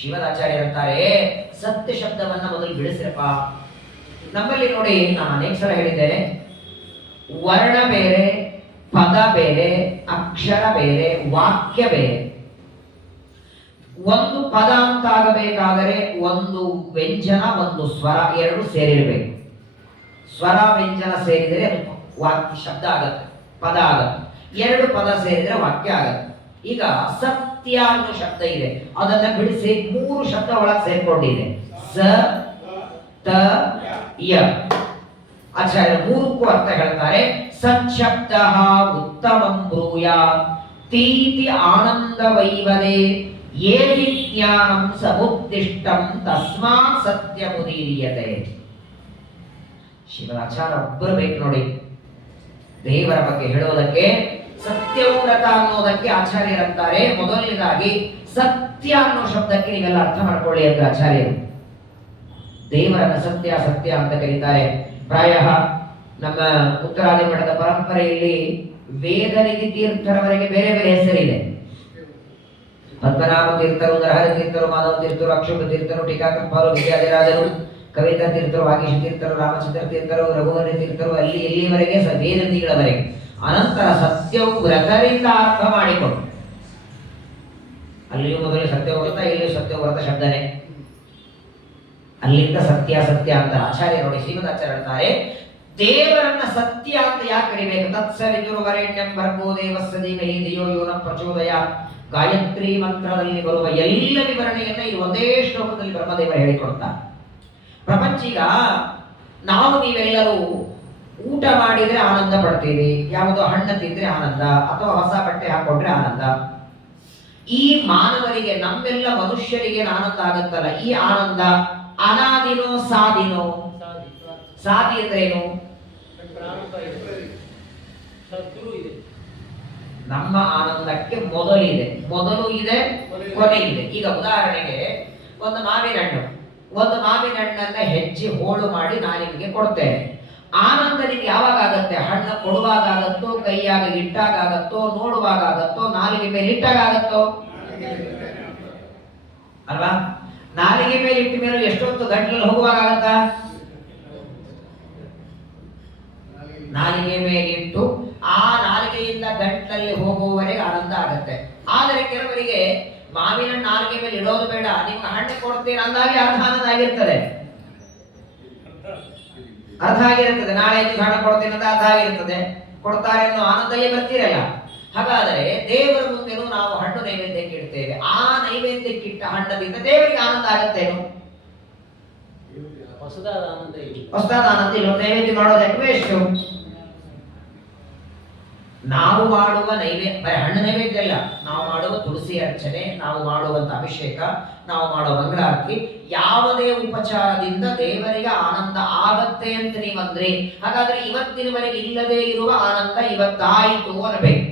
ಶಿವದಾಚಾರ್ಯರಂತಾರೆ, ಸತ್ಯ ಶಬ್ದವನ್ನ ಮೊದಲು ಬಿಡಿಸಿರಪ್ಪ. ನಮ್ಮಲ್ಲಿ ನೋಡಿ, ನಾನು ಅನೇಕ ಸಲ ಹೇಳಿದ್ದೇನೆ, ವರ್ಣ ಬೇರೆ, ಪದ ಬೇರೆ, ಅಕ್ಷರ ಬೇರೆ, ವಾಕ್ಯ ಬೇರೆ. ಒಂದು ಪದ ಅಂತ ಆಗಬೇಕಾದರೆ ಒಂದು ವ್ಯಂಜನ, ಒಂದು ಸ್ವರ, ಎರಡು ಸೇರಿರಬೇಕು. ಸ್ವರ ವ್ಯಂಜನ ಸೇರಿದರೆ ಅದು ವಾಕ್ಯ ಶಬ್ದ ಆಗತ್ತೆ, ಪದ ಆಗತ್ತೆ. ಎರಡು ಪದ ಸೇರಿದರೆ ವಾಕ್ಯ ಆಗತ್ತೆ. ಈಗ ಸತ್ಯ ಅನ್ನೋ ಶಬ್ದ ಇದೆ, ಅದನ್ನ ಬಿಡಿಸಿ ಮೂರು ಶಬ್ದ ಒಳಗೆ ಸೇರ್ಕೊಂಡಿದೆ. ಸ ತ ಯ. ಆಚಾರ್ಯ ಮೂರಕ್ಕೂ ಅರ್ಥ ಹೇಳ್ತಾರೆ. ಸಚ್ಶಬ್ದ ಉತ್ತಮಂ ಬ್ರೂಯಾತ್ ತೀತಿ ಆನಂದ ವೈವದೆ ಏಹಿ ಜ್ಞಾನಂ ಸಮುದ್ದಿಷ್ಟಂ ತಸ್ಮಾತ್ ಸತ್ಯಮುದೀರ್ಯತೆ. ಶಿವರಾಚಾರ್ಯ ಒಬ್ಬರು ಬೇಕು ನೋಡಿ ದೇವರ ಬಗ್ಗೆ ಹೇಳೋದಕ್ಕೆ. ಸತ್ಯವ್ರತ ಅನ್ನೋದಕ್ಕೆ ಆಚಾರ್ಯರಂತಾರೆ, ಮೊದಲನೇದಾಗಿ ಸತ್ಯ ಅನ್ನೋ ಶಬ್ದಕ್ಕೆ ನೀವೆಲ್ಲ ಅರ್ಥ ಮಾಡ್ಕೊಳ್ಳಿ ಅಂತ ಆಚಾರ್ಯರು. ದೇವರನ್ನ ಸತ್ಯ ಸತ್ಯ ಅಂತ ಕರೀತಾರೆ. ಪ್ರಾಯ ನಮ್ಮ ಉತ್ತರಾದಿ ಮಠದ ಪರಂಪರೆಯಲ್ಲಿ ವೇದನಿಧಿ ತೀರ್ಥರವರೆಗೆ ಬೇರೆ ಬೇರೆ ಹೆಸರಿದೆ. ಪದ್ಮನಾಭ ತೀರ್ಥರು, ನರಹರಿ ತೀರ್ಥರು, ಮಾಧವ ತೀರ್ಥರು, ಅಕ್ಷುಭ ತೀರ್ಥರು, ಟೀಕಾಕೃಪಾರು, ವಿದ್ಯಾಧಿರಾಜರು, ಕವಿತಾ ತೀರ್ಥರು, ವಾಗೀಶ ತೀರ್ಥರು, ರಾಮಚಂದ್ರ ತೀರ್ಥರು, ರಘುವರಿ ತೀರ್ಥರು, ಅಲ್ಲಿ ಎಲ್ಲಿವರೆಗೆ ವೇದನಿಧಿಗಳವರೆಗೆ. ಅನಂತರ ಸತ್ಯವು ವ್ರತರಿಂದ ಆರಂಭ ಮಾಡಿಕೊಂಡು, ಅಲ್ಲಿಯೂ ಮೊದಲು ಸತ್ಯವ್ರತ, ಇಲ್ಲಿಯೂ ಸತ್ಯವ್ರತ ಶಬ್ದನೇ. ಅಲ್ಲಿಂದ ಸತ್ಯ ಸತ್ಯ ಅಂತ ಆಚಾರ್ಯ ನೋಡಿ ಶ್ರೀಮದಾಚಾರ್ಯ ಹೇಳ್ತಾರೆ, ದೇವರನ್ನ ಸತ್ಯ ಅಂತ ಯಾಕೆ ಕರಿಬೇಕು? ತತ್ಸವಿತುರ್ವರೆಣ್ಯಂ ಭರ್ಗೋ ದೇವಸ್ಯ ಧೀಮಹಿ ಧಿಯೋ ಯೋ ನ ಪ್ರಚೋದಯಾತ್. ಗಾಯತ್ರಿ ಮಂತ್ರದಲ್ಲಿ ಬರುವ ಎಲ್ಲ ವಿವರಣೆಯನ್ನ ಈ ಒಂದೇ ಶ್ಲೋಕದಲ್ಲಿ ಬ್ರಹ್ಮದೇವರು ಹೇಳಿಕೊಡ್ತಾರೆ. ಪ್ರಪಂಚೀಗ ನಾವು ನೀವೆಲ್ಲರೂ ಊಟ ಮಾಡಿದ್ರೆ ಆನಂದ ಪಡ್ತೀವಿ, ಯಾವುದೋ ಹಣ್ಣು ತಿಂದ್ರೆ ಆನಂದ, ಅಥವಾ ಹೊಸ ಬಟ್ಟೆ ಹಾಕೊಂಡ್ರೆ ಆನಂದ. ಈ ಮಾನವರಿಗೆ, ನಮ್ಮೆಲ್ಲ ಮನುಷ್ಯರಿಗೆ ಆನಂದ ಆಗುತ್ತಲ್ಲ, ಈ ಆನಂದ ಅನಾದಿನೋ ಸಾದಿನೋ? ಸಾದಿ ಅಂದ್ರೇನು? ನಮ್ಮ ಆನಂದಕ್ಕೆ ಮೊದಲಿದೆ, ಮೊದಲು ಇದೆ, ಕೊನೆ ಇದೆ. ಈಗ ಉದಾಹರಣೆಗೆ ಒಂದು ಮಾವಿನ ಹಣ್ಣನ್ನ ಹೆಚ್ಚಿ ಹೋಳು ಮಾಡಿ ನಾನು ನಿಮಗೆ ಕೊಡ್ತೇನೆ. ಆನಂದ ನಿಮ್ಗೆ ಯಾವಾಗ ಆಗತ್ತೆ? ಹಣ್ಣು ಕೊಡುವಾಗ ಆಗತ್ತೋ, ಕೈಯಾಗ ಇಟ್ಟಾಗ ಆಗತ್ತೋ, ನೋಡುವಾಗ ಆಗತ್ತೋ, ನಾಲಿಗೆ ಮೇಲೆ ಇಟ್ಟಾಗ ಆಗತ್ತೋ ಅಲ್ವಾ? ನಾಲಿಗೆ ಮೇಲೆ ಇಟ್ಟ ಮೇಲೆ ಎಷ್ಟೊತ್ತು ಗಂಟಲಲ್ಲಿ ಹೋಗುವಾಗ ಆಗತ್ತ? ನಾಲಿಗೆ ಮೇಲೆ ಇಟ್ಟು ಆ ನಾಲಿಗೆಯಿಂದ ಗಂಟಲಲ್ಲಿ ಹೋಗುವವರೆಗೆ ಆನಂದ ಆಗತ್ತೆ. ಆದರೆ ಕೆಲವರಿಗೆ ಮಾವಿನ ನಾಲಿಗೆ ಮೇಲೆ ಇಡೋದು ಬೇಡ, ನಿಮ್ಗೆ ಹಣ್ಣು ಕೊಡ್ತೀರ ಅಂದಾಗೆ ಅರ್ಧ ಆನಂದ ಆಗಿರ್ತದೆ, ನಾಳೆ ಹಣ ಕೊಡ್ತೇನೆ ಅಂತ ಅರ್ಥ ಆಗಿರ್ತದೆ, ಕೊಡ್ತಾರೆ ಅನ್ನೋ ಆನಂದಲ್ಲೇ ಬರ್ತೀರಲ್ಲ. ಹಾಗಾದರೆ ದೇವರ ಮುಂದೆನೂ ನಾವು ಹಣ್ಣು ನೈವೇದ್ಯಕ್ಕೆ ಇಡ್ತೇವೆ. ಆ ನೈವೇದ್ಯಕ್ಕಿಟ್ಟ ಹಣ್ಣದಿಂದ ದೇವರಿಗೆ ಆನಂದ ಆಗತ್ತೇನು? ಹೊಸದಾದ ಆನಂದ ಇಲ್ಲ. ನೈವೇದ್ಯ ಮಾಡೋದಕ್ಕೆ ಎಷ್ಟು? ನಾವು ಮಾಡುವ ನೈವೇದ್ಯ ಹಣ್ಣು ನೈವೇದ್ಯ ಅಲ್ಲ, ನಾವು ಮಾಡುವ ತುಳಸಿ ಅರ್ಚನೆ, ನಾವು ಮಾಡುವಂತ ಅಭಿಷೇಕ, ನಾವು ಮಾಡುವ ಮಂಗಳಾರತಿ, ಯಾವುದೇ ಉಪಚಾರದಿಂದ ದೇವರಿಗೆ ಆನಂದ ಆಗತ್ತೆ ಅಂತ ನೀವಂದ್ರಿ. ಹಾಗಾದ್ರೆ ಇವತ್ತಿನವರೆಗೆ ಇಲ್ಲದೆ ಇರುವ ಆನಂದ ಇವತ್ತಾಯಿತು ಅನ್ನಬೇಕು.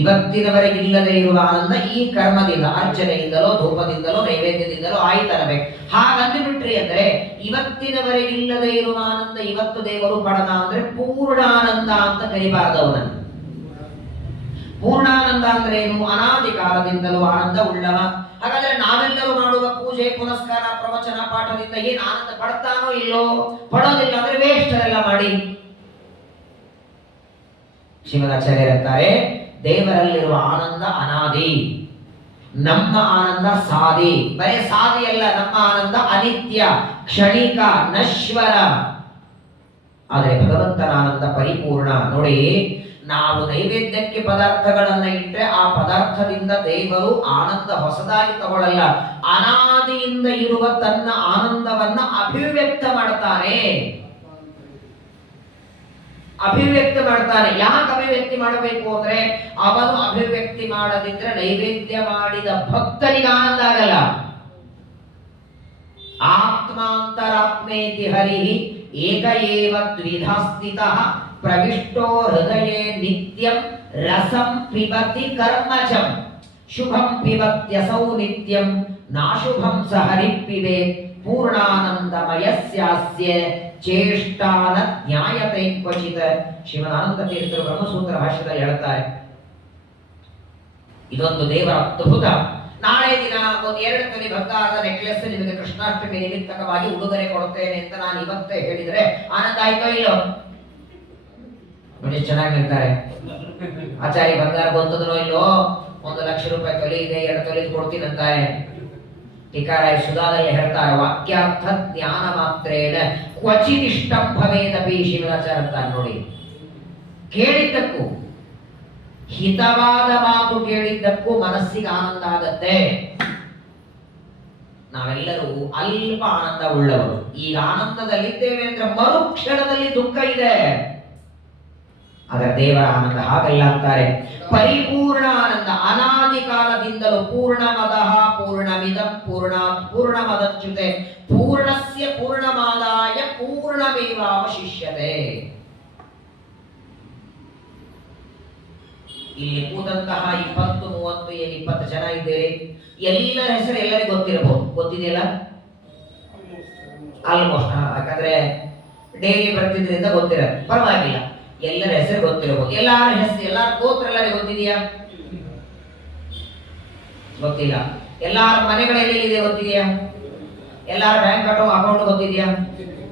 ಇವತ್ತಿನವರೆಗೆ ಇಲ್ಲದೆ ಇರುವ ಆನಂದ ಈ ಕರ್ಮದಿಂದ, ಅರ್ಚನೆಯಿಂದಲೋ, ಧೂಪದಿಂದಲೋ, ನೈವೇದ್ಯದಿಂದಲೋ ಆಯ್ತರಬೇಕು. ಹಾಗಂದು ಬಿಟ್ರಿ ಅಂದ್ರೆ ಇವತ್ತಿನವರೆಗೆ ಇಲ್ಲದೆ ಇರುವ ಆನಂದ ಇವತ್ತು ದೇವರು ಪಡದ ಅಂದ್ರೆ ಪೂರ್ಣ ಆನಂದ ಅಂತ ಕರಿಬಾರ್ದು ಅವನನ್ನು. ಪೂರ್ಣಾನಂದ ಅಂದ್ರೆ ಏನು? ಅನಾದಿ ಕಾಲದಿಂದಲೂ ಆನಂದ ಉಳ್ಳವ. ಹಾಗಾದ್ರೆ ನಾವೆಲ್ಲರೂ ಮಾಡುವ ಪೂಜೆ ಪುನಸ್ಕಾರ ಪ್ರವಚನ ಪಾಠದಿಂದ ಏನು ಆನಂದ ಪಡ್ತಾನೋ ಇಲ್ಲೋ? ಪಡೋದಿಲ್ಲ ಅಂದ್ರೆ ವೇಸ್ಟ್ ಅದೆಲ್ಲ ಮಾಡಿ. ಶ್ರೀಮದಾಚಾರ್ಯರಂತಾರೆ, ದೇವರಲ್ಲಿರುವ ಆನಂದ ಅನಾದಿ, ನಮ್ಮ ಆನಂದ ಸಾದಿ. ಬರೇ ಸಾದಿ ಅಲ್ಲ, ನಮ್ಮ ಆನಂದ ಅನಿತ್ಯ, ಕ್ಷಣಿಕ, ನಶ್ವರ. ಆದರೆ ಭಗವಂತನ ಆನಂದ ಪರಿಪೂರ್ಣ. ನೋಡಿ, ನಾವು ನೈವೇದ್ಯಕ್ಕೆ ಪದಾರ್ಥಗಳನ್ನ ಇಟ್ಟರೆ ಆ ಪದಾರ್ಥದಿಂದ ದೇವರು ಆನಂದ ಹೊಸದಾಗಿ ತಗೊಳ್ಳಲ್ಲ, ಅನಾದಿಯಿಂದ ಇರುವ ತನ್ನ ಆನಂದವನ್ನ ಅಭಿವ್ಯಕ್ತ ಮಾಡ್ತಾನೆ. ಅಭಿವ್ಯಕ್ತಿ ಮಾಡ್ತಾನೆ. ಯಾಕೆ ಅಭಿವ್ಯಕ್ತಿ ಮಾಡಬೇಕು ಅಂದ್ರೆ, ಅವನು ಅಭಿವ್ಯಕ್ತಿ ಮಾಡದಿದ್ರೆ ನೈವೇದ್ಯ ಮಾಡಿದ ಭಕ್ತನಿಗೆ ಆನಂದ ಆಗಲ್ಲ. ಆತ್ಮಾಂತರಾತ್ಮೇತಿ ಹರಿ ಏಕ ಏವ ದ್ವಿಧಾ ಸ್ಥಿತಃ ಪ್ರವಿಷ್ಟೋ ಹೃದಯೇ ನಿತ್ಯಂ ರಸಂ ಪಿಬತಿ ಕರ್ಮಜಂ ಶುಭಂ ಪಿಬತ್ಯಸೌ ನಿತ್ಯಂ ನಾಶುಭಂ ಸ ಹರಿ ಪಿಬೆ ಪೂರ್ಣಾನಂದಮಯಸ್ಯಾಸ್ಯ ಚೇಷ್ಟಾನ ಜ್ಞಾಯತೆ ಕ್ವಚಿತ. ಶ್ರೀಮದಾನಂದ ತೀರ್ಥರು ಬ್ರಹ್ಮಸೂತ್ರ ಭಾಷ್ಯದಲ್ಲಿ ಹೇಳ್ತಾರೆ, ಇದೊಂದು ದೇವರ ಅದ್ಭುತ. ನಾಳೆ ದಿನ ಒಂದು 2 ತೊಲೆ ಬಂಗಾರದ ನೆಕ್ಲೆಸ್ ನಿಮಗೆ ಕೃಷ್ಣಾಷ್ಟಮಿ ನಿಮಿತ್ತಕವಾಗಿ ಉಡುಗೊರೆ ಕೊಡುತ್ತೇನೆ ಅಂತ ನಾನು ಇವತ್ತೇ ಹೇಳಿದ್ರೆ ಆನಂದ ಆಯ್ತೋ ಇಲ್ಲೋ? ನೋಡಿ, ಚೆನ್ನಾಗಿ ಹೇಳ್ತಾರೆ ಆಚಾರ್ಯ, ಬಂಗಾರ ಬಂತದನೋ ಇಲ್ಲೋ? 1 ಲಕ್ಷ ರೂಪಾಯಿ ತೊಲೆ ಇದೆ, 2 ತೊಲೆ ಕೊಡ್ತೀನಂತಾರೆ. ಟೀಕಾರಾಯ ಸುಧಾದಲ್ಲಿ ಹೇಳ್ತಾರೆ, ವಾಕ್ಯಾರ್ಥ ಜ್ಞಾನ ಮಾತ್ರೇಣ ಕ್ವಚಿದಿಷ್ಟಂ ಭವೇದಪಿ. ಶ್ರೀಮದಾಚಾರ್ಯ ಅಂತಾರೆ ನೋಡಿ, ಕೇಳಿದ್ದಕ್ಕೂ, ಹಿತವಾದ ಮಾತು ಕೇಳಿದ್ದಕ್ಕೂ ಮನಸ್ಸಿಗೆ ಆನಂದ ಆಗತ್ತೆ. ನಾವೆಲ್ಲರೂ ಅಲ್ಪ ಆನಂದ ಉಳ್ಳವರು. ಈಗ ಆನಂದದಲ್ಲಿದ್ದೇವೆ ಅಂದ್ರೆ ಮರುಕ್ಷಣದಲ್ಲಿ ದುಃಖ ಇದೆ. ಅದರ ದೇವರ ಆನಂದ ಹಾಗಲ್ಲ ಅಂತಾರೆ. ಪರಿಪೂರ್ಣ ಆನಂದ, ಅನಾದಿ ಕಾಲದಿಂದಲೂ ಪೂರ್ಣಮದಃ ಪೂರ್ಣಮಿದಂ ಪೂರ್ಣಾತ್ ಪೂರ್ಣಮದಚ್ಯುತೆ ಪೂರ್ಣಸ್ಯ ಪೂರ್ಣಮಾದಾಯ ಪೂರ್ಣಮೇವಾವಶಿಷ್ಯತೆ. ಇಲ್ಲಿ ಕೂತಂತಹ 20, 30, 20 ಜನ ಇದ್ದೇವೆ. ಎಲ್ಲರ ಹೆಸರು ಎಲ್ಲರಿಗೂ ಗೊತ್ತಿರಬಹುದು. ಗೊತ್ತಿದೆಯಲ್ಲ? ಆಲ್ಮೋಸ್ಟ್. ಯಾಕಂದ್ರೆ ಡೈಲಿ ಬರ್ತಿದ್ರಿಂದ ಗೊತ್ತಿರತ್ತೆ, ಪರವಾಗಿಲ್ಲ. ಎಲ್ಲರ ಹೆಸರು ಗೊತ್ತಿರಬಹುದು. ಎಲ್ಲಾರ ಹೆಸರು, ಎಲ್ಲಾರ ಗೋತ್ರ ಎಲ್ಲರಿಗೂ ಗೊತ್ತಿದೆಯಾ? ಗೊತ್ತಿಲ್ಲ. ಎಲ್ಲಾರ ಮನೆಗಳಲ್ಲಿ ಗೊತ್ತಿದೆಯಾ? ಎಲ್ಲಾರ ಬ್ಯಾಂಕ್ ಅಕೌಂಟ್ ಗೊತ್ತಿದೆಯಾ?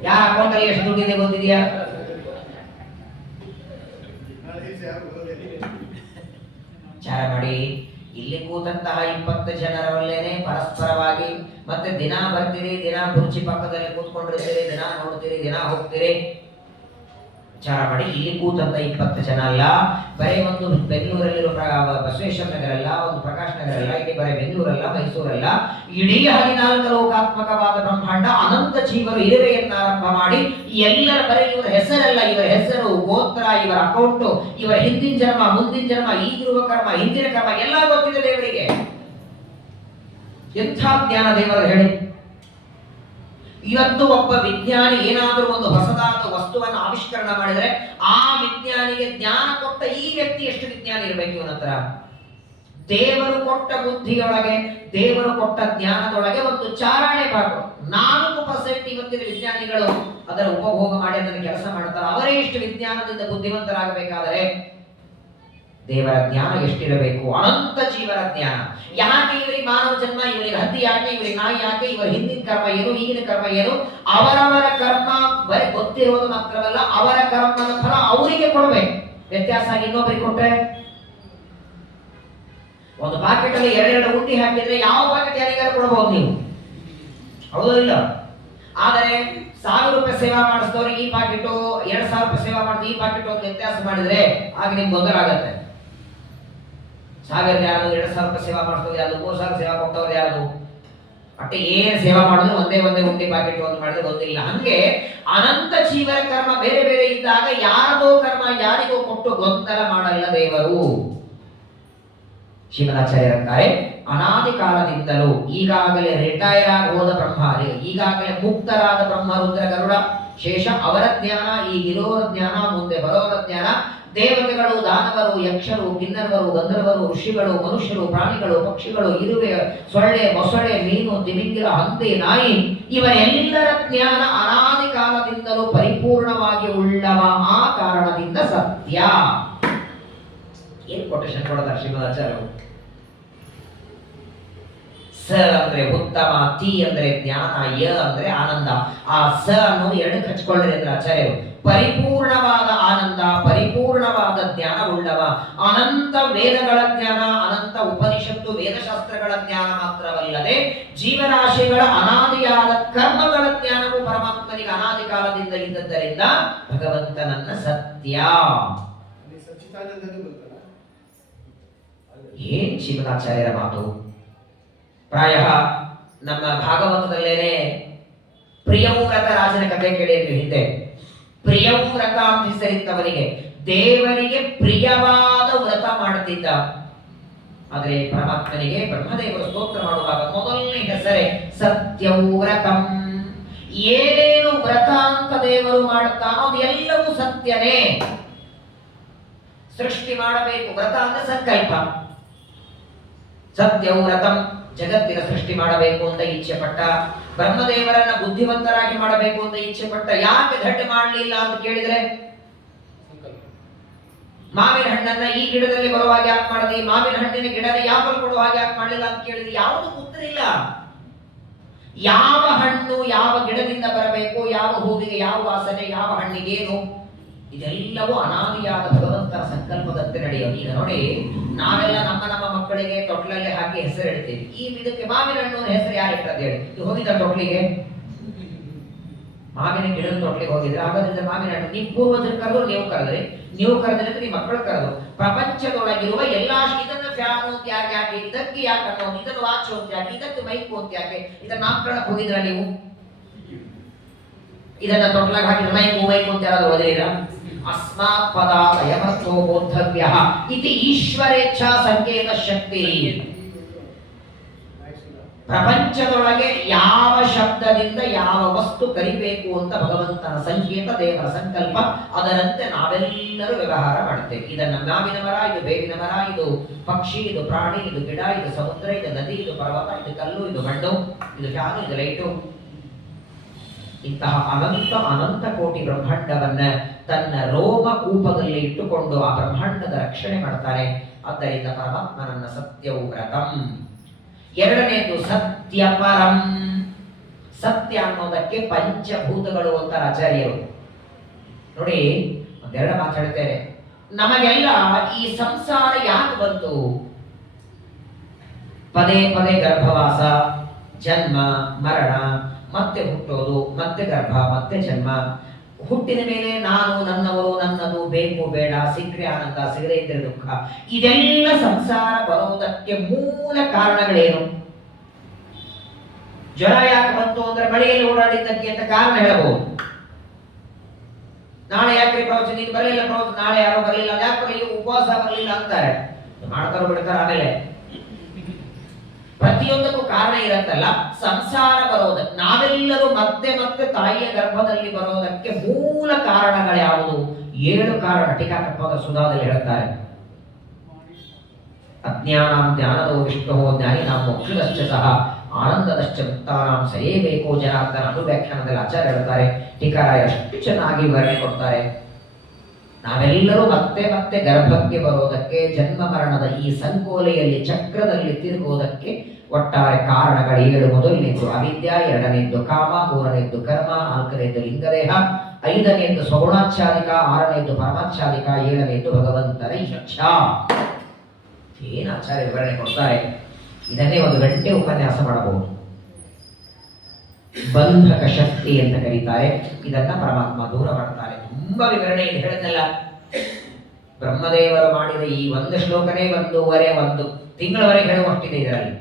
ಯಾರ ಅಕೌಂಟ್ ಅಲ್ಲಿ ಎಷ್ಟು ದುಡ್ಡಿದೆ ಗೊತ್ತಿದೆಯಾ? ವಿಚಾರ ಮಾಡಿ. ಇಲ್ಲಿ ಕೂತಂತಹ 20 ಜನರಲ್ಲೇನೆ ಪರಸ್ಪರವಾಗಿ ಮತ್ತೆ ದಿನ ಬರ್ತೀರಿ, ದಿನ ಕುರ್ಚಿ ಪಕ್ಕದಲ್ಲಿ ಕೂತ್ಕೊಂಡಿರ್ತೀರಿ, ದಿನ ನೋಡ್ತೀರಿ, ದಿನ ಹೋಗ್ತೀರಿ. ವಿಚಾರ ಮಾಡಿ, ಇಲ್ಲಿ ಕೂತಂತ 20 ಜನ ಅಲ್ಲ, ಬರೀ ಒಂದು ಬೆಂಗಳೂರಲ್ಲಿರೋ ಬಸವೇಶ್ವರ ನಗರ ಅಲ್ಲ, ಒಂದು ಪ್ರಕಾಶ್ ನಗರ ಅಲ್ಲ, ಇಲ್ಲಿ ಬರೀ ಬೆಂಗಳೂರಲ್ಲ, ಮೈಸೂರಲ್ಲ, ಇಡೀ 14 ಲೋಕಾತ್ಮಕವಾದ ಬ್ರಹ್ಮಾಂಡ ಅನಂತ ಜೀವರು ಇರುವೆಯನ್ನಾರಂಭ ಮಾಡಿ ಎಲ್ಲರ ಬರೀ ಇವರ ಹೆಸರಲ್ಲ, ಇವರ ಹೆಸರು, ಗೋತ್ರ, ಇವರ ಅಕೌಂಟು, ಇವರ ಹಿಂದಿನ ಜನ್ಮ, ಮುಂದಿನ ಜನ್ಮ, ಈಗಿರುವ ಕರ್ಮ, ಹಿಂದಿನ ಕರ್ಮ ಎಲ್ಲ ಗೊತ್ತಿದೆ ದೇವರಿಗೆ. ಎಂಥ ಜ್ಞಾನ ದೇವರ ಹೇಳಿ. ಇವತ್ತು ಒಬ್ಬ ವಿಜ್ಞಾನಿ ಏನಾದರೂ ಒಂದು ಹೊಸದಾದ ವಸ್ತುವನ್ನು ಆವಿಷ್ಕರಣ ಮಾಡಿದರೆ ಆ ವಿಜ್ಞಾನಿಗೆ ಜ್ಞಾನ ಕೊಟ್ಟ ಈ ವ್ಯಕ್ತಿ ಎಷ್ಟು ವಿಜ್ಞಾನಿ ಇರಬೇಕು ಇವನ ಹತ್ರ? ದೇವರು ಕೊಟ್ಟ ಬುದ್ಧಿಯೊಳಗೆ, ದೇವರು ಕೊಟ್ಟ ಜ್ಞಾನದೊಳಗೆ ಒಂದು ಚಾರಣೆ ಭಾಗ 4% ಇವತ್ತಿನ ವಿಜ್ಞಾನಿಗಳು ಅದರ ಉಪಭೋಗ ಮಾಡಿ ಅದನ್ನು ಕೆಲಸ ಮಾಡ್ತಾರೆ. ಅವರೇ ಇಷ್ಟು ವಿಜ್ಞಾನದಿಂದ ಬುದ್ಧಿವಂತರಾಗಬೇಕಾದರೆ ದೇವರ ಜ್ಞಾನ ಎಷ್ಟಿರಬೇಕು? ಅನಂತ ಜೀವರ ಜ್ಞಾನ. ಯಾಕೆ ಇವರಿಗೆ ಮಾನವ ಜನ್ಮ, ಇವರಿಗೆ ಹದ್ದಿ ಯಾಕೆ, ಇವರಿಗೆ ನಾಯಿ ಯಾಕೆ, ಇವರ ಹಿಂದಿನ ಕರ್ಮ ಏನು, ಈಗಿನ ಕರ್ಮ ಏನು, ಅವರವರ ಕರ್ಮ ಬರೀ ಗೊತ್ತಿರೋದು ಮಾತ್ರವಲ್ಲ, ಅವರ ಕರ್ಮದ ಫಲ ಅವರಿಗೆ ಕೊಡಬೇಕು. ವ್ಯತ್ಯಾಸ ಇನ್ನೊಬ್ಬರಿಗೆ ಕೊಟ್ಟರೆ, ಒಂದು ಪಾಕೆಟ್ ಅಲ್ಲಿ 2 ಉಂಡಿ ಹಾಕಿದ್ರೆ ಯಾವ ಪಾಕೆಟ್ ಯಾರಿಗಾರು ಕೊಡಬಹುದು ನೀವು, ಹೌದು ಇಲ್ಲ? ಆದರೆ 1000 ರೂಪಾಯಿ ಸೇವಾ ಮಾಡಿಸಿದವ್ರಿಗೆ ಈ ಪಾಕೆಟ್, 2000 ರೂಪಾಯಿ ಸೇವಾ ಮಾಡಿದ್ರೆ ಈ ಪಾಕೆಟ್ ಒಂದು ವ್ಯತ್ಯಾಸ ಮಾಡಿದ್ರೆ ಆಗ ನಿಮ್ಗೆ ಗೊಂದಲ ಆಗತ್ತೆ. 1000 ಯಾರು, 2000 ರೂಪಾಯಿ ಸೇವಾ ಮಾಡಿಸೋದು ಯಾರು, 3000 ಸೇವಾ ಕೊಟ್ಟವ್ರು ಯಾರು? ಅಟ್ಟೆ ಏನು ಸೇವಾ ಮಾಡಿದ್ರು ಒಂದೇ ಉಂಡಿ ಪಾಕೆಟ್ ಒಂದು ಮಾಡಿದ್ರೆ ಗೊತ್ತಿಲ್ಲ. ಹಂಗೆ ಅನಂತ ಜೀವರ ಕರ್ಮ ಬೇರೆ ಬೇರೆ ಇದ್ದಾಗ ಯಾರದೋ ಕರ್ಮ ಯಾರಿಗೋ ಕೊಟ್ಟು ಗೊಂದಲ ಮಾಡಲ್ಲ ದೇವರು. ಶ್ರೀಮದಾಚಾರ್ಯರಂತಾರೆ, ಅನಾದಿ ಕಾಲದಿಂದಲೂ ಈಗಾಗಲೇ ರಿಟೈರ್ ಆಗಿ ಹೋದ ಬ್ರಹ್ಮಾರಿ, ಈಗಾಗಲೇ ಮುಕ್ತರಾದ ಬ್ರಹ್ಮ, ರುದ್ರ, ಗರುಡ, ಶೇಷ ಅವರ ಜ್ಞಾನ, ಈಗಿರೋರ ಜ್ಞಾನ, ಮುಂದೆ ಬರೋರ ಜ್ಞಾನ, ದೇವತೆಗಳು, ದಾನವರು, ಯಕ್ಷರು, ಕಿನ್ನರವರು, ಗಂಧರ್ವರು, ಋಷಿಗಳು, ಮನುಷ್ಯರು, ಪ್ರಾಣಿಗಳು, ಪಕ್ಷಿಗಳು, ಇರುವೆ, ಸೊಳ್ಳೆ, ಮೊಸಳೆ, ಮೀನು, ತಿಮಿಂಗಿಲ, ಹಂದಿ, ನಾಯಿ, ಇವರೆಲ್ಲರ ಜ್ಞಾನ ಅನಾದಿ ಕಾಲದಿಂದಲೂ ಪರಿಪೂರ್ಣವಾಗಿ ಉಳ್ಳವ. ಆ ಕಾರಣದಿಂದ ಸತ್ಯ. ಏನು ಕೊಟೇಶನ್ ಕೊಡೋದಾರ ಶ್ರೀಮದಾಚಾರ್ಯರು? ಸ ಅಂದ್ರೆ ಉತ್ತಮ, ತಿ ಅಂದ್ರೆ ಜ್ಞಾನ, ಯ ಅಂದ್ರೆ ಆನಂದ. ಆ ಸ ಅನ್ನೋದು ಎರಡಕ್ಕೆ ಹಚ್ಕೊಳ್ಳಿ ಅಂದ್ರೆ ಆಚಾರ್ಯರು. ಪರಿಪೂರ್ಣವಾದ ಆನಂದ, ಪರಿಪೂರ್ಣವಾದ ಜ್ಞಾನ ಉಳ್ಳವ, ಅನಂತ ವೇದಗಳ ಜ್ಞಾನ, ಅನಂತ ಉಪನಿಷತ್ತು ವೇದಶಾಸ್ತ್ರಗಳ ಜ್ಞಾನ ಮಾತ್ರವಲ್ಲದೆ ಜೀವರಾಶಿಗಳ ಅನಾದಿಯಾದ ಕರ್ಮಗಳ ಜ್ಞಾನವು ಪರಮಾತ್ಮನಿಗೆ ಅನಾದಿ ಕಾಲದಿಂದ ಇದ್ದದ್ದರಿಂದ ಭಗವಂತನನ್ನ ಸತ್ಯ. ಏನ್ ಶ್ರೀಮದಾಚಾರ್ಯರ ಮಾತು! ಪ್ರಾಯ ನಮ್ಮ ಭಾಗವತದಲ್ಲೇನೆ ಪ್ರಿಯವ್ರತ ರಾಜನ ಕಥೆ ಕೇಳಿದ್ವಿ ಹಿಂದೆ. ಪ್ರಿಯವ್ರತ ಅಂತ ಹೆಸರಿತ್ತವನಿಗೆ, ದೇವರಿಗೆ ಪ್ರಿಯವಾದ ವ್ರತ ಮಾಡುತ್ತಿದ್ದ. ಆದ್ರೆ ಪರಮಾತ್ಮನಿಗೆ ಬ್ರಹ್ಮದೇವರು ಸ್ತೋತ್ರ ಮಾಡುವಾಗ ಮೊದಲನೇ ಹೆಸರೇ ಸತ್ಯವ್ರತಂ. ಏನೇನು ವ್ರತ ಅಂತ ದೇವರು ಮಾಡುತ್ತಾನೋ ಅದು ಎಲ್ಲವೂ ಸತ್ಯನೇ. ಸೃಷ್ಟಿ ಮಾಡಬೇಕು, ವ್ರತ ಅಂದ್ರೆ ಸಂಕಲ್ಪ. ಸತ್ಯವ್ರತಂ, ಜಗತ್ತಿನ ಸೃಷ್ಟಿ ಮಾಡಬೇಕು ಅಂತ ಇಚ್ಛೆ ಪಟ್ಟ. ಬ್ರಹ್ಮದೇವರನ್ನ ಬುದ್ಧಿವಂತರಾಗಿ ಮಾಡಬೇಕು ಅಂತ ಇಚ್ಛೆ ಪಟ್ಟ. ಯಾಕೆ ದಡ್ಡ ಮಾಡಲಿಲ್ಲ ಅಂತ ಕೇಳಿದ್ರೆ, ಮಾವಿನ ಹಣ್ಣನ್ನ ಈ ಗಿಡದಲ್ಲಿ ಬರುವಾಗ ಯಾಕೆ ಮಾಡದಿ, ಮಾವಿನ ಹಣ್ಣಿನ ಗಿಡನ ಯಾಪಲ್ ಕೊಡುವಾಗ ಯಾಕೆ ಮಾಡಲಿಲ್ಲ ಅಂತ ಕೇಳಿದ್ರೆ ಯಾವುದು ಉತ್ತರ ಇಲ್ಲ. ಯಾವ ಹಣ್ಣು ಯಾವ ಗಿಡದಿಂದ ಬರಬೇಕು, ಯಾವ ಹೂವಿಗೆ ಯಾವ ವಾಸನೆ, ಯಾವ ಹಣ್ಣಿಗೇನು, ಇದೆಲ್ಲವೂ ಅನಾದಿಯಾದ ಭಗವಂತನ ಸಂಕಲ್ಪದಂತೆ ನಡೆಯೋದು. ಈಗ ನೋಡಿ, ನಾವೆಲ್ಲ ನಮ್ಮ ನಮ್ಮ ಮಕ್ಕಳಿಗೆ ತೊಟ್ಲಲ್ಲಿ ಹಾಕಿ ಹೆಸರು ಇಡ್ತೀವಿ. ಈ ಇದಕ್ಕೆ ಮಾವಿನ ಹಣ್ಣು ಹೆಸರು ಯಾರು ಇಟ್ಟದ್ದು ಹೇಳಿ? ಇದು ಹೋಗಿದ್ದ ತೊಟ್ಲಿಗೆ, ಮಾವಿನ ಗಿಡದ ತೊಟ್ಲಿಗೆ ಹೋಗಿದ್ರೆ ಹಾಗಾದ್ರೆ ಮಾವಿನ ಹಣ್ಣು ನೀವು ಪೂರ್ವಜರು ಕರೆದ್ರು, ನೀವು ಕರೆದ್ರೆ ನಿಮ್ಮ ಮಕ್ಕಳು ಕರೆದು. ಪ್ರಪಂಚದೊಳಗಿರುವ ಎಲ್ಲಾ, ಇದನ್ನು ಫ್ಯಾನು ಅಂತ ಯಾಕೆ, ಇದಕ್ಕೆ ಯಾಕೆ ಅನ್ನೋದು, ಇದನ್ನು ವಾಚ್ ಅಂತ ಯಾಕೆ, ಇದಕ್ಕೆ ಮೈಕ್ ಅಂತ ಯಾಕೆ, ಇದನ್ನ ನಾಮಕರಣಕ್ಕೆ ಹೋಗಿದ್ರ ನೀವು? ಇದನ್ನ ತೊಟ್ಲಾಗ ಹಾಕಿ ಮೈಕು ಅಂತ ಯಾರಾದ್ರೂ ಓದಿರ? ಅಸ್ಮಾತ್ ಪದಾದಯಮರ್ಥೋ ಬೋದ್ಧವ್ಯಃ ಇತಿ ಈಶ್ವರೇಚ್ಛಾ ಸಂಕೇತ ಶಕ್ತಿ. ಪ್ರಪಂಚದೊಳಗೆ ಯಾವ ಶಬ್ದದಿಂದ ಯಾವ ವಸ್ತು ಕರಿಬೇಕು ಅಂತ ಭಗವಂತನ ಸಂಕೇತ, ದೇವರ ಸಂಕಲ್ಪ. ಅದರಂತೆ ನಾವೆಲ್ಲರೂ ವ್ಯವಹಾರ ಮಾಡ್ತೇವೆ. ಇದನ್ನ ಮಾವಿನ ಮರ, ಇದು ಬೇವಿನ ಮರ, ಇದು ಪಕ್ಷಿ, ಇದು ಪ್ರಾಣಿ, ಇದು ಗಿಡ, ಇದು ಸಮುದ್ರ, ಇದು ನದಿ, ಇದು ಪರ್ವತ, ಇದು ಕಲ್ಲು, ಇದು ಮಣ್ಣು, ಇದು ಫ್ಯಾನು, ಇದು ಲೈಟು. ಇಂತಹ ಅನಂತ ಅನಂತ ಕೋಟಿ ಬ್ರಹ್ಮಾಂಡವನ್ನ ತನ್ನ ರೋಮ ಕೂಪದಲ್ಲಿ ಇಟ್ಟುಕೊಂಡು ಆ ಬ್ರಹ್ಮಾಂಡದ ರಕ್ಷಣೆ ಮಾಡ್ತಾರೆ. ಆದ್ದರಿಂದ ಪರಮಾತ್ಮನನ್ನ ಸತ್ಯವ್ರತಂ. ಎರಡನೇದು ಸತ್ಯಪರಂ. ಸತ್ಯ ಅನ್ನೋದಕ್ಕೆ ಪಂಚಭೂತಗಳು ಅಂತ ಆಚಾರ್ಯರು. ನೋಡಿ, ಒಂದೆರಡು ಮಾತಾಡ್ತೇನೆ. ನಮಗೆಲ್ಲ ಈ ಸಂಸಾರ ಯಾಕೆ ಬಂತು? ಪದೇ ಪದೇ ಗರ್ಭವಾಸ, ಜನ್ಮ, ಮರಣ, ಮತ್ತೆ ಹುಟ್ಟೋದು, ಮತ್ತೆ ಗರ್ಭ, ಮತ್ತೆ ಜನ್ಮ. ಹುಟ್ಟಿದ ಮೇಲೆ ನಾನು, ನನ್ನವರು, ನನ್ನದು, ಬೇಕು ಬೇಡ, ಸಿಕ್ಕರೆ ಆನಂದ, ಸಿಗದೇ ಇದ್ದರೆ ದುಃಖ. ಇದೆಲ್ಲ ಸಂಸಾರ ಬರೋದಕ್ಕೆ ಮೂಲ ಕಾರಣಗಳೇನು? ಜ್ವರ ಯಾಕೆ ಬಂತು ಅಂದ್ರೆ ಮಳೆಯಲ್ಲಿ ಓಡಾಡಿದ್ದಕ್ಕೆ ಅಂತ ಕಾರಣ ಹೇಳಬಹುದು. ನಾಳೆ ಯಾಕೆ ಪ್ರವಚನ ನೀನು ಬರಲಿಲ್ಲ, ಪ್ರವಚನ ನಾಳೆ ಯಾರೋ ಬರಲಿಲ್ಲ, ಯಾಕೆ ಉಪವಾಸ ಬರಲಿಲ್ಲ ಅಂತಾರೆ, ಮಾಡ್ತಾರೋ ಬಿಡ್ತಾರ. ಆಮೇಲೆ ಪ್ರತಿಯೊಂದಕ್ಕೂ ಕಾರಣ ಇರತ್ತಲ್ಲ. ಸಂಸಾರ ಬರೋದಕ್ಕೆ, ನಾವೆಲ್ಲರೂ ಮತ್ತೆ ಮತ್ತೆ ತಾಯಿಯ ಗರ್ಭದಲ್ಲಿ ಬರೋದಕ್ಕೆ ಮೂಲ ಕಾರಣಗಳು ಯಾವುದು? 7 ಕಾರಣ ಟೀಕಾಕೃತ್ಪಾದ ಸುಧಾದಲ್ಲಿ ಹೇಳ್ತಾರೆ. ಅಜ್ಞಾನಾಂ ಜ್ಞಾನದೋ ವಿಷ್ಣು ಜ್ಞಾನಿನಾಂ ಮೋಕ್ಷದಶ್ಚ ಸಹ ಆನಂದದಶ್ಚ ಮುಕ್ತಾನಾಂ ಸಯೇವೇಕೋ ಜನಾರ್ದನ ಅನುವ್ಯಾಖ್ಯಾನದಲ್ಲಿ ಆಚಾರ್ಯ ಹೇಳ್ತಾರೆ. ಟೀಕಾರಾಯ ಅಷ್ಟು ಚೆನ್ನಾಗಿ ವಿವರಣೆ ಕೊಡ್ತಾರೆ. ನಾವೆಲ್ಲರೂ ಮತ್ತೆ ಮತ್ತೆ ಗರ್ಭಕ್ಕೆ ಬರೋದಕ್ಕೆ, ಜನ್ಮ ಮರಣದ ಈ ಸಂಕೋಲೆಯಲ್ಲಿ ಚಕ್ರದಲ್ಲಿ ತಿರುಗುವುದಕ್ಕೆ ಒಟ್ಟಾರೆ ಕಾರಣಗಳು 7. ಮೊದಲನೇದ್ದು ಅವಿದ್ಯಾ, ಎರಡನೇದ್ದು ಕಾಮ, ಮೂರನೇದ್ದು ಕರ್ಮ, ನಾಲ್ಕನೇದ್ದು ಲಿಂಗದೇಹ, 5ನೇದ್ದು ಸ್ವಗುಣಾಚ್ಛಾದಿಕ, 6ನೇದ್ದು ಪರಮಾಚ್ಛಾದಿಕ, 7ನೇದ್ದು ಭಗವಂತನ ಇಚ್ಛಾ. ಏನು ಆಚಾರ್ಯ ವಿವರಣೆ ಕೊಡ್ತಾರೆ. ಇದನ್ನೇ 1 ಗಂಟೆ ಉಪನ್ಯಾಸ ಮಾಡಬಹುದು. ಬಂಧಕ ಶಕ್ತಿ ಅಂತ ಕರೀತಾರೆ. ಇದನ್ನ ಪರಮಾತ್ಮ ದೂರ ಮಾಡ್ತಾರೆ. ತುಂಬಾ ವಿವರಣೆ ಇದು ಹೇಳಿದ್ನಲ್ಲ. ಬ್ರಹ್ಮದೇವರು ಮಾಡಿದ ಈ 1 ಶ್ಲೋಕನೇ 1 ತಿಂಗಳವರೆಗೆ ಹೇಳುವಷ್ಟಿದೆ. ಇದರಲ್ಲಿ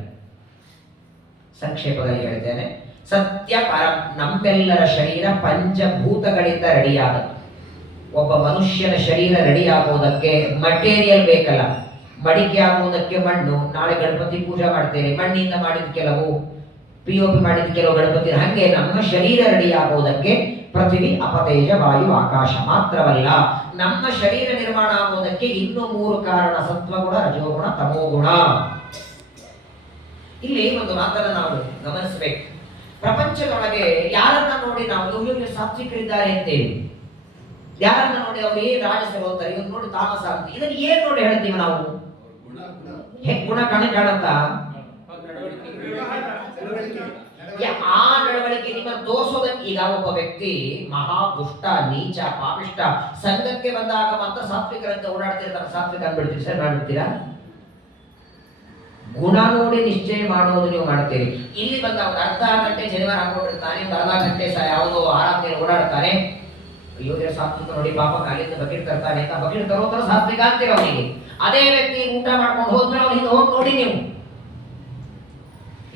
ಸಂಕ್ಷೇಪದಲ್ಲಿ ಹೇಳ್ತೇನೆ. ಸತ್ಯ ಪರಂ. ನಮ್ಮೆಲ್ಲರ ಶರೀರ ಪಂಚಭೂತಗಳಿಂದ ರೆಡಿಯಾದದ್ದು. ಒಬ್ಬ ಮನುಷ್ಯನ ಶರೀರ ರೆಡಿ ಆಗೋದಕ್ಕೆ ಮಟೀರಿಯಲ್ ಬೇಕಲ್ಲ. ಮಡಿಕೆ ಆಗುವುದಕ್ಕೆ ಮಣ್ಣು. ನಾಳೆ ಗಣಪತಿ ಪೂಜೆ ಮಾಡ್ತೇನೆ, ಮಣ್ಣಿಂದ ಮಾಡಿದ ಕೆಲವು, POP ಮಾಡಿದ ಕೆಲವು ಗಣಪತಿ. ಹಾಗೆ ನಮ್ಮ ಶರೀರ ರೆಡಿ ಆಗುವುದಕ್ಕೆ ಪೃಥ್ವಿ, ಅಪತೇಜ, ವಾಯು, ಆಕಾಶ ಮಾತ್ರವಲ್ಲ, ನಮ್ಮ ಶರೀರ ನಿರ್ಮಾಣ ಆಗುವುದಕ್ಕೆ ಇನ್ನೂ 3 ಕಾರಣ: ಸತ್ವಗುಣ, ರಜೋಗುಣ, ತಮೋಗುಣ. ಇಲ್ಲಿ ಒಂದು ಮಾತನ್ನು ನಾವು ಗಮನಿಸಬೇಕು. ಪ್ರಪಂಚದೊಳಗೆ ಯಾರನ್ನ ನೋಡಿ ನಾವು ಇವರು ಸಾತ್ವಿಕರಿದ್ದಾರೆ ಅಂತೇಳಿ, ಯಾರನ್ನ ನೋಡಿ ಅವ್ರು ಏನ್ ರಾಜಸರು ಅಂತಾರೆ, ಇವನ್ ನೋಡಿ ತಾಮಸ ಅಂತ. ಇದನ್ನ ಏನ್ ನೋಡಿ ಹೇಳ್ತೀವಿ ನಾವು? ಗುಣ ಕಾಣುತ್ತಾ? ಆ ನಡವಳಿಕೆ ನಿಮ್ಮ ತೋರಿಸೋದಕ್ಕೆ. ಈಗ ಒಬ್ಬ ವ್ಯಕ್ತಿ ಮಹಾ ದುಷ್ಟ, ನೀಚ, ಪಾಪಿಷ್ಟ, ಸಂಘಕ್ಕೆ ಬಂದಾಗ ಮಾತ್ರ ಸಾತ್ವಿಕರಂತೆ ಓಡಾಡ್ತಿರ್ತಾರೆ, ಸಾತ್ವಿಕ ಅಂದ್ಬಿಡ್ತೀರಿ. ಸರಿ ಮಾಡ್ಬಿಡ್ತೀರಾ? ಗುಣ ನೋಡಿ ನಿಶ್ಚಯ ಮಾಡೋದು ನೀವು ಮಾಡ್ತೀರಿ. ಇಲ್ಲಿ ಬಂದ ಒಂದು ಅರ್ಧ ಗಂಟೆ ಶನಿವಾರ ಹಾಕೊಂಡಿರ್ತಾನೆ, ಒಂದು ಅರ್ಧ ಗಂಟೆ ಯಾವುದೋ ಆರಾಧನೆ ಓಡಾಡ್ತಾನೆ. ಅಯ್ಯೋ ಸಾತ್ವಿಕ ನೋಡಿ ಪಾಪ ಕಾಲಿಂದ ಬಕೆಟ್ ತರ್ತಾನೆ ಅಂತ ಬಕೆಟ್ ತರೋ ತರ ಸಾತ್ವಿಕ ಅಂತೀರ ಅವನಿಗೆ. ಅದೇ ವ್ಯಕ್ತಿ ಊಟ ಮಾಡ್ಕೊಂಡು ಹೋದ್ರೆ ಅವ್ನಿಗೆ ಹೋಗಿ ನೋಡಿ ನೀವು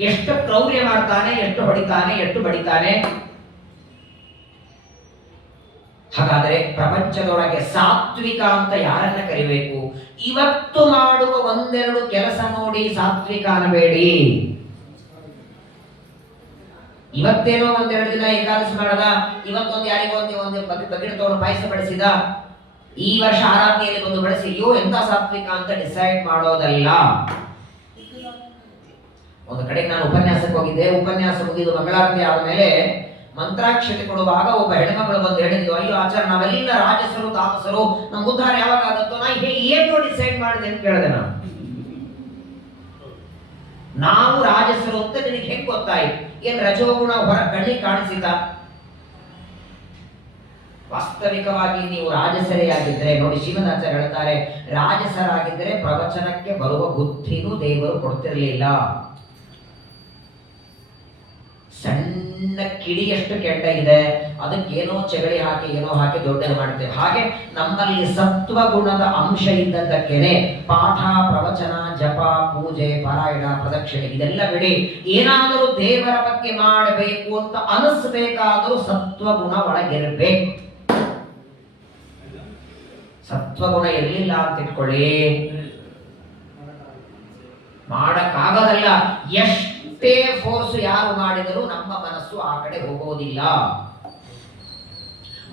ಎಷ್ಟು ಕ್ರೌರ್ಯ ಮಾಡ್ತಾನೆ, ಎಷ್ಟು ಹೊಡಿತಾನೆ, ಎಷ್ಟು ಬಡಿತಾನೆ. ಹಾಗಾದರೆ ಪ್ರಪಂಚದೊಳಗೆ ಸಾತ್ವಿಕ ಅಂತ ಯಾರನ್ನ ಕರಿಬೇಕು? ಇವತ್ತು ಮಾಡುವ ಒಂದೆರಡು ಕೆಲಸ ನೋಡಿ ಸಾತ್ವಿಕ ಅನ್ನಬೇಡಿ. ಇವತ್ತೇನೋ ಒಂದೆರಡು ದಿನ ಏಕಾದಶಿ ಮಾಡದ, ಇವತ್ತೊಂದು ಯಾರಿಗೋ ಒಂದು ಬಕೆಟ್ ತಗೊಂಡು ಪಾಯಸ ಬಡಿಸಿದ, ಈ ವರ್ಷ ಆರಾಧನೆಯಲ್ಲಿ ಬಂದು ಬಳಸಿ ಅಯ್ಯೋ ಎಂತ ಸಾತ್ವಿಕ ಅಂತ ಡಿಸೈಡ್ ಮಾಡೋದಲ್ಲ. ಒಂದು ಕಡೆಗೆ ನಾನು ಉಪನ್ಯಾಸಕ್ಕೆ ಹೋಗಿದ್ದೆ. ಉಪನ್ಯಾಸ ಮುಗಿದು ಮಂಗಳಾರತಿ ಆದಮೇಲೆ ಮಂತ್ರಾಕ್ಷತೆ ಕೊಡುವಾಗ ಒಬ್ಬ ಹೆಣ್ಮಗಳು ಬಂದು ಹೇಳಿದ್ಲು, ಅಯ್ಯೋ ಆಚಾರ ನಾವೆಲ್ಲ ರಾಜಸರು ತಾಮಸರು, ನಮ್ಮ ಉದ್ಧಾರ ಯಾವಾಗ ಆಗುತ್ತೋ? ನಾ ಏನು ಡಿಸೈಡ್ ಮಾಡಿದೆ ಅಂತ ಕೇಳಿದೆ ನಾನು. ನಾವು ರಾಜಸರು ಅಂತ ನಿನಗೆ ಹೆಂಗ್ ಗೊತ್ತಾಯ್ತು? ಏನ್ ರಜೋಗುಣ ಹೊರ ಕಣ್ಣಿಗೆ ಕಾಣಿಸಿದ? ವಾಸ್ತವಿಕವಾಗಿ ನೀವು ರಾಜಸರೇ ಆಗಿದ್ರೆ ನೋಡಿ, ಶ್ರೀಮದಾಚಾರ್ಯ ಹೇಳ್ತಾರೆ, ರಾಜಸರಾಗಿದ್ದರೆ ಪ್ರವಚನಕ್ಕೆ ಬರುವ ಬುದ್ಧಿನೂ ದೇವರು ಕೊಡ್ತಿರ್ಲಿಲ್ಲ. ಸಣ್ಣ ಕಿಡಿಯಷ್ಟು ಕೆಟ್ಟ ಇದೆ, ಅದಕ್ಕೇನೋ ಚಗಳಿ ಹಾಕಿ ಏನೋ ಹಾಕಿ ದೊಡ್ಡದು ಮಾಡ್ತೇವೆ. ಹಾಗೆ ನಮ್ಮಲ್ಲಿ ಸತ್ವ ಗುಣದ ಅಂಶ ಇದ್ದದ್ದಕ್ಕೇನೆ ಪಾಠ, ಪ್ರವಚನ, ಜಪ, ಪೂಜೆ, ಪಾರಾಯಣ, ಪ್ರದಕ್ಷಿಣೆ ಇದೆಲ್ಲ ಬಿಡಿ, ಏನಾದರೂ ದೇವರ ಬಗ್ಗೆ ಮಾಡಬೇಕು ಅಂತ ಅನಿಸ್ಬೇಕಾದರೂ ಸತ್ವಗುಣ ಒಳಗಿರ್ಬೇಕು. ಸತ್ವಗುಣ ಇರಲಿಲ್ಲ ಅಂತ ಇಟ್ಕೊಳ್ಳಿ, ಮಾಡಕ್ಕಾಗದಲ್ಲ. ಎಷ್ಟೇ ಫೋರ್ಸ್ ಯಾರು ಮಾಡಿದರೂ ನಮ್ಮ ಮನಸ್ಸು ಆ ಕಡೆ ಹೋಗೋದಿಲ್ಲ.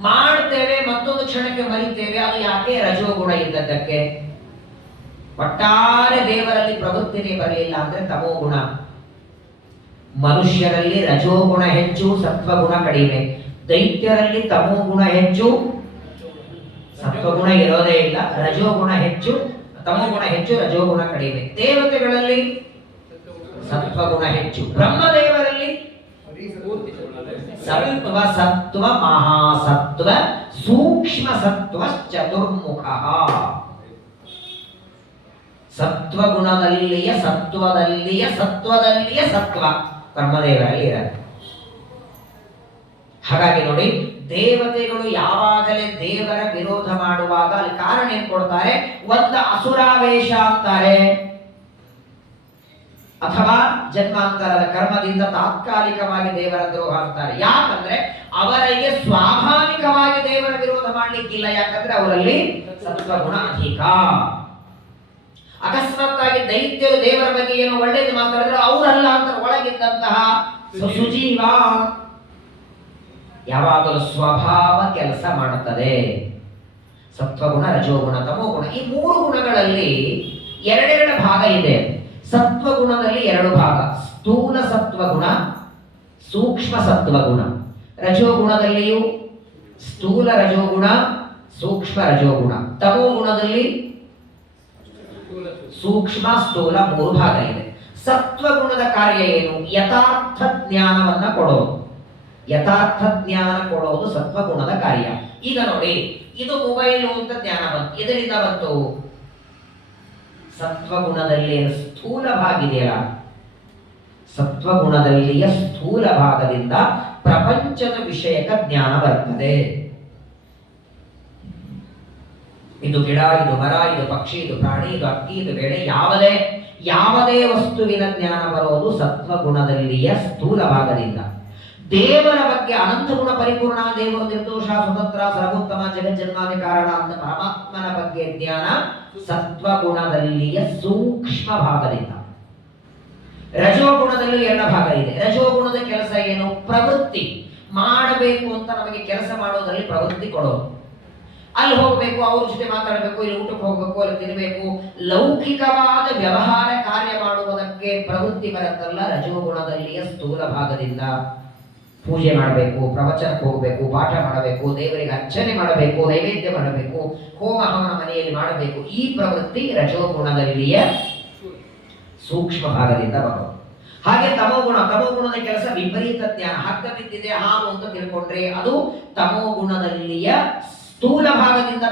ಮಾಡ್ತೇವೆ, ಮತ್ತೊಂದು ಕ್ಷಣಕ್ಕೆ ಮರಿತೇವೆ. ಅದು ಯಾಕೆ? ರಜೋಗುಣ ಇದ್ದದ್ದಕ್ಕೆ. ಒಟ್ಟಾರೆ ದೇವರಲ್ಲಿ ಪ್ರವೃತ್ತಿನೇ ಬರಲಿಲ್ಲ ಅಂದ್ರೆ ತಮೋಗುಣ. ಮನುಷ್ಯರಲ್ಲಿ ರಜೋಗುಣ ಹೆಚ್ಚು, ಸತ್ವಗುಣ ಕಡಿಮೆ. ದೈತ್ಯರಲ್ಲಿ ತಮೋಗುಣ ಹೆಚ್ಚು, ಸತ್ವಗುಣ ಇರೋದೇ ಇಲ್ಲ. ರಜೋಗುಣ ಹೆಚ್ಚು, ತಮೋಗುಣ ಹೆಚ್ಚು, ರಜೋಗುಣ ಕಡಿಮೆ. ದೇವತೆಗಳಲ್ಲಿ ಸತ್ವಗುಣ ಹೆಚ್ಚು. ಬ್ರಹ್ಮದೇವರಲ್ಲಿ ಸತ್ವ, ಸತ್ವ, ಮಹಾಸತ್ವ, ಸೂಕ್ಷ್ಮ ಸತ್ವ, ಚತುರ್ಮುಖ. ಸತ್ವಗುಣದಲ್ಲಿಯ ಸತ್ವದಲ್ಲಿಯ ಸತ್ವದಲ್ಲಿಯ ಸತ್ವ ಬ್ರಹ್ಮದೇವರಲ್ಲಿ ಇರುತ್ತೆ. ಹಾಗಾಗಿ ನೋಡಿ, ದೇವತೆಗಳು ಯಾವಾಗಲೇ ದೇವರ ವಿರೋಧ ಮಾಡುವಾಗ ಅಲ್ಲಿ ಕಾರಣ ಏನ್ ಕೊಡ್ತಾರೆ? ಒಂದು ಅಸುರಾವೇಶ ಅಂತಾರೆ, ಅಥವಾ ಜನ್ಮಾಂತರದ ಕರ್ಮದಿಂದ ತಾತ್ಕಾಲಿಕವಾಗಿ ದೇವರ ದ್ರೋಹ ಅಂತಾರೆ. ಯಾಕಂದ್ರೆ ಅವರಿಗೆ ಸ್ವಾಭಾವಿಕವಾಗಿ ದೇವರ ವಿರೋಧ ಮಾಡ್ಲಿಕ್ಕಿಲ್ಲ. ಯಾಕಂದ್ರೆ ಅವರಲ್ಲಿ ಸತ್ವಗುಣ ಅಧಿಕ. ಅಕಸ್ಮಾತ್ತಾಗಿ ದೈತ್ಯರು ದೇವರ ಬಗ್ಗೆ ಏನೋ ಒಳ್ಳೇದು ಮಾತಾಡಿದ್ರೆ ಅವರಲ್ಲ ಅಂತ ಒಳಗಿದ್ದಂತಹ ಸುಜೀವ ಯಾವಾಗಲೂ ಸ್ವಭಾವ ಕೆಲಸ ಮಾಡುತ್ತದೆ. ಸತ್ವಗುಣ, ರಜೋಗುಣ, ತಮೋಗುಣ. ಈ ಮೂರು ಗುಣಗಳಲ್ಲಿ ಎರಡೆರಡು ಭಾಗ ಇದೆ. ಸತ್ವಗುಣದಲ್ಲಿ ಎರಡು ಭಾಗ, ಸ್ಥೂಲ ಸತ್ವಗುಣ, ಸೂಕ್ಷ್ಮ ಸತ್ವಗುಣ. ರಜೋಗುಣದಲ್ಲಿಯೂ ಸ್ಥೂಲ ರಜೋಗುಣ, ಸೂಕ್ಷ್ಮ ರಜೋಗುಣ. ತಮೋಗುಣದಲ್ಲಿ ಸೂಕ್ಷ್ಮ, ಸ್ಥೂಲ ಮೂರು ಭಾಗ ಇದೆ. ಸತ್ವಗುಣದ ಕಾರ್ಯ ಏನು? ಯಥಾರ್ಥ ಜ್ಞಾನವನ್ನ ಕೊಡೋದು. ಯಥಾರ್ಥ ಜ್ಞಾನ ಕೊಡೋದು ಸತ್ವಗುಣದ ಕಾರ್ಯ. ಈಗ ನೋಡಿ, ಇದು ಮೊಬೈಲು ಅಂತ ಜ್ಞಾನ ಬಂತು. ಇದರಿಂದ ಬಂತು ಸತ್ವಗುಣದಲ್ಲಿ ಸ್ಥೂಲ ಭಾಗ ಇದೆಯಲ್ಲ, ಸತ್ವಗುಣದಲ್ಲಿಯ ಸ್ಥೂಲ ಭಾಗದಿಂದ ಪ್ರಪಂಚದ ವಿಷಯಕ ಜ್ಞಾನ ಬರ್ತದೆ. ಇದು ಗಿಡ, ಇದು ಮರ, ಇದು ಪಕ್ಷಿ, ಇದು ಪ್ರಾಣಿ, ಇದು ಅಕ್ಕಿ, ಇದು ಬೆಳೆ, ಯಾವುದೇ ವಸ್ತುವಿನ ಜ್ಞಾನ ಬರೋದು ಸತ್ವಗುಣದಲ್ಲಿಯ ಸ್ಥೂಲ ಭಾಗದಿಂದ. ದೇವರ ಬಗ್ಗೆ ಅನಂತ ಗುಣ ಪರಿಪೂರ್ಣ, ದೇವರು ನಿರ್ದೋಷ, ಸ್ವತಂತ್ರ, ಸರ್ವೋತ್ತಮ, ಜಗಜ್ಜನ್ಮಾದಿ ಕಾರಣ ಅಂತ ಪರಮಾತ್ಮನ ಬಗ್ಗೆ ಜ್ಞಾನ ಸತ್ವಗುಣದಲ್ಲಿಯ ಸೂಕ್ಷ್ಮ ಭಾಗದಿಂದ. ರಜೋಗುಣದಲ್ಲೂ ಎರಡು ಭಾಗ ಇದೆ. ರಜೋಗುಣದ ಕೆಲಸ ಏನು? ಪ್ರವೃತ್ತಿ ಮಾಡಬೇಕು ಅಂತ ನಮಗೆ ಕೆಲಸ ಮಾಡೋದ್ರಲ್ಲಿ ಪ್ರವೃತ್ತಿ ಕೊಡೋದು. ಅಲ್ಲಿ ಹೋಗ್ಬೇಕು, ಅವ್ರ ಜೊತೆ ಮಾತಾಡಬೇಕು, ಇಲ್ಲಿ ಊಟಕ್ಕೆ ಹೋಗ್ಬೇಕು, ಅಲ್ಲಿ ತಿನ್ಬೇಕು, ಲೌಕಿಕವಾದ ವ್ಯವಹಾರ ಕಾರ್ಯ ಮಾಡುವುದಕ್ಕೆ ಪ್ರವೃತ್ತಿ ಬರುತ್ತಲ್ಲ ರಜೋಗುಣದಲ್ಲಿಯ ಸ್ಥೂಲ ಭಾಗದಿಂದ. ಪೂಜೆ ಮಾಡಬೇಕು, ಪ್ರವಚನಕ್ಕೆ ಹೋಗಬೇಕು, ಪಾಠ ಮಾಡಬೇಕು, ದೇವರಿಗೆ ಅರ್ಚನೆ ಮಾಡಬೇಕು, ನೈವೇದ್ಯ ಮಾಡಬೇಕು, ಹೋಮ ಹವನ ಮನೆಯಲ್ಲಿ ಮಾಡಬೇಕು. ಈ ಪ್ರವೃತ್ತಿ ರಜೋಗುಣದಲ್ಲಿಯ ಸೂಕ್ಷ್ಮ ಭಾಗದಿಂದ ಬರೋದು. ಹಾಗೆ ತಮೋಗುಣದ ಕೆಲಸ ವಿಪರೀತ ಜ್ಞಾನ. ಹಗ್ಗ ಬಿದ್ದಿದೆ ಹಾವು ಅಂತ ತಿಳ್ಕೊಂಡ್ರೆ ಅದು ತಮೋಗುಣದಲ್ಲಿಯ ಸ್ಥೂಲ ಭಾಗದಿಂದ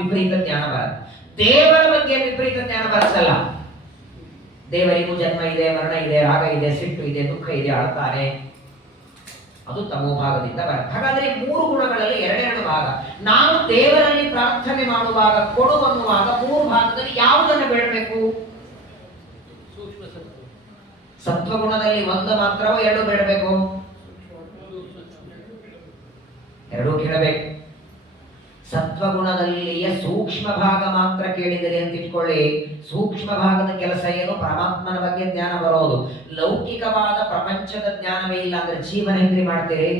ವಿಪರೀತ ಜ್ಞಾನ ಬರುತ್ತೆ. ದೇವರ ಬಗ್ಗೆ ವಿಪರೀತ ಜ್ಞಾನ ಬರಸಲ್ಲ. ದೇವರಿಗೂ ಜನ್ಮ ಇದೆ, ಮರಣ ಇದೆ, ರಾಗ ಇದೆ, ಸಿಟ್ಟು ಇದೆ, ದುಃಖ ಇದೆ, ಅಳ್ತಾನೆ, ಅದು ತಮೋ ಭಾಗದಿಂದ ಬರುತ್ತೆ. ಹಾಗಾದ್ರೆ 3 ಗುಣಗಳಲ್ಲಿ 2 ಭಾಗ. ನಾವು ದೇವರಲ್ಲಿ ಪ್ರಾರ್ಥನೆ ಮಾಡುವಾಗ, ಕೊಡು ಅನ್ನುವಾಗ 3 ಭಾಗದಲ್ಲಿ ಯಾವುದನ್ನು ಬೇಡಬೇಕು? ಸತ್ವಗುಣದಲ್ಲಿ 1 ಮಾತ್ರವೋ 2 ಬೇಡಬೇಕು? 2 ಕೇಳಬೇಕು. ಸತ್ವಗುಣದಲ್ಲಿಯ ಸೂಕ್ಷ್ಮ ಭಾಗ ಮಾತ್ರ ಕೇಳಿದರೆ ಅಂತ ಇಟ್ಕೊಳ್ಳಿ. ಸೂಕ್ಷ್ಮ ಭಾಗದ ಕೆಲಸ ಏನು? ಪರಮಾತ್ಮನ ಬಗ್ಗೆ ಜ್ಞಾನ ಬರೋದು. ಲೌಕಿಕವಾದ ಪ್ರಪಂಚದ ಜ್ಞಾನವೇ ಇಲ್ಲ ಅಂದ್ರೆ ಜೀವನ ಹೆಂಗ್ರಿ ಮಾಡ್ತೀರಿ?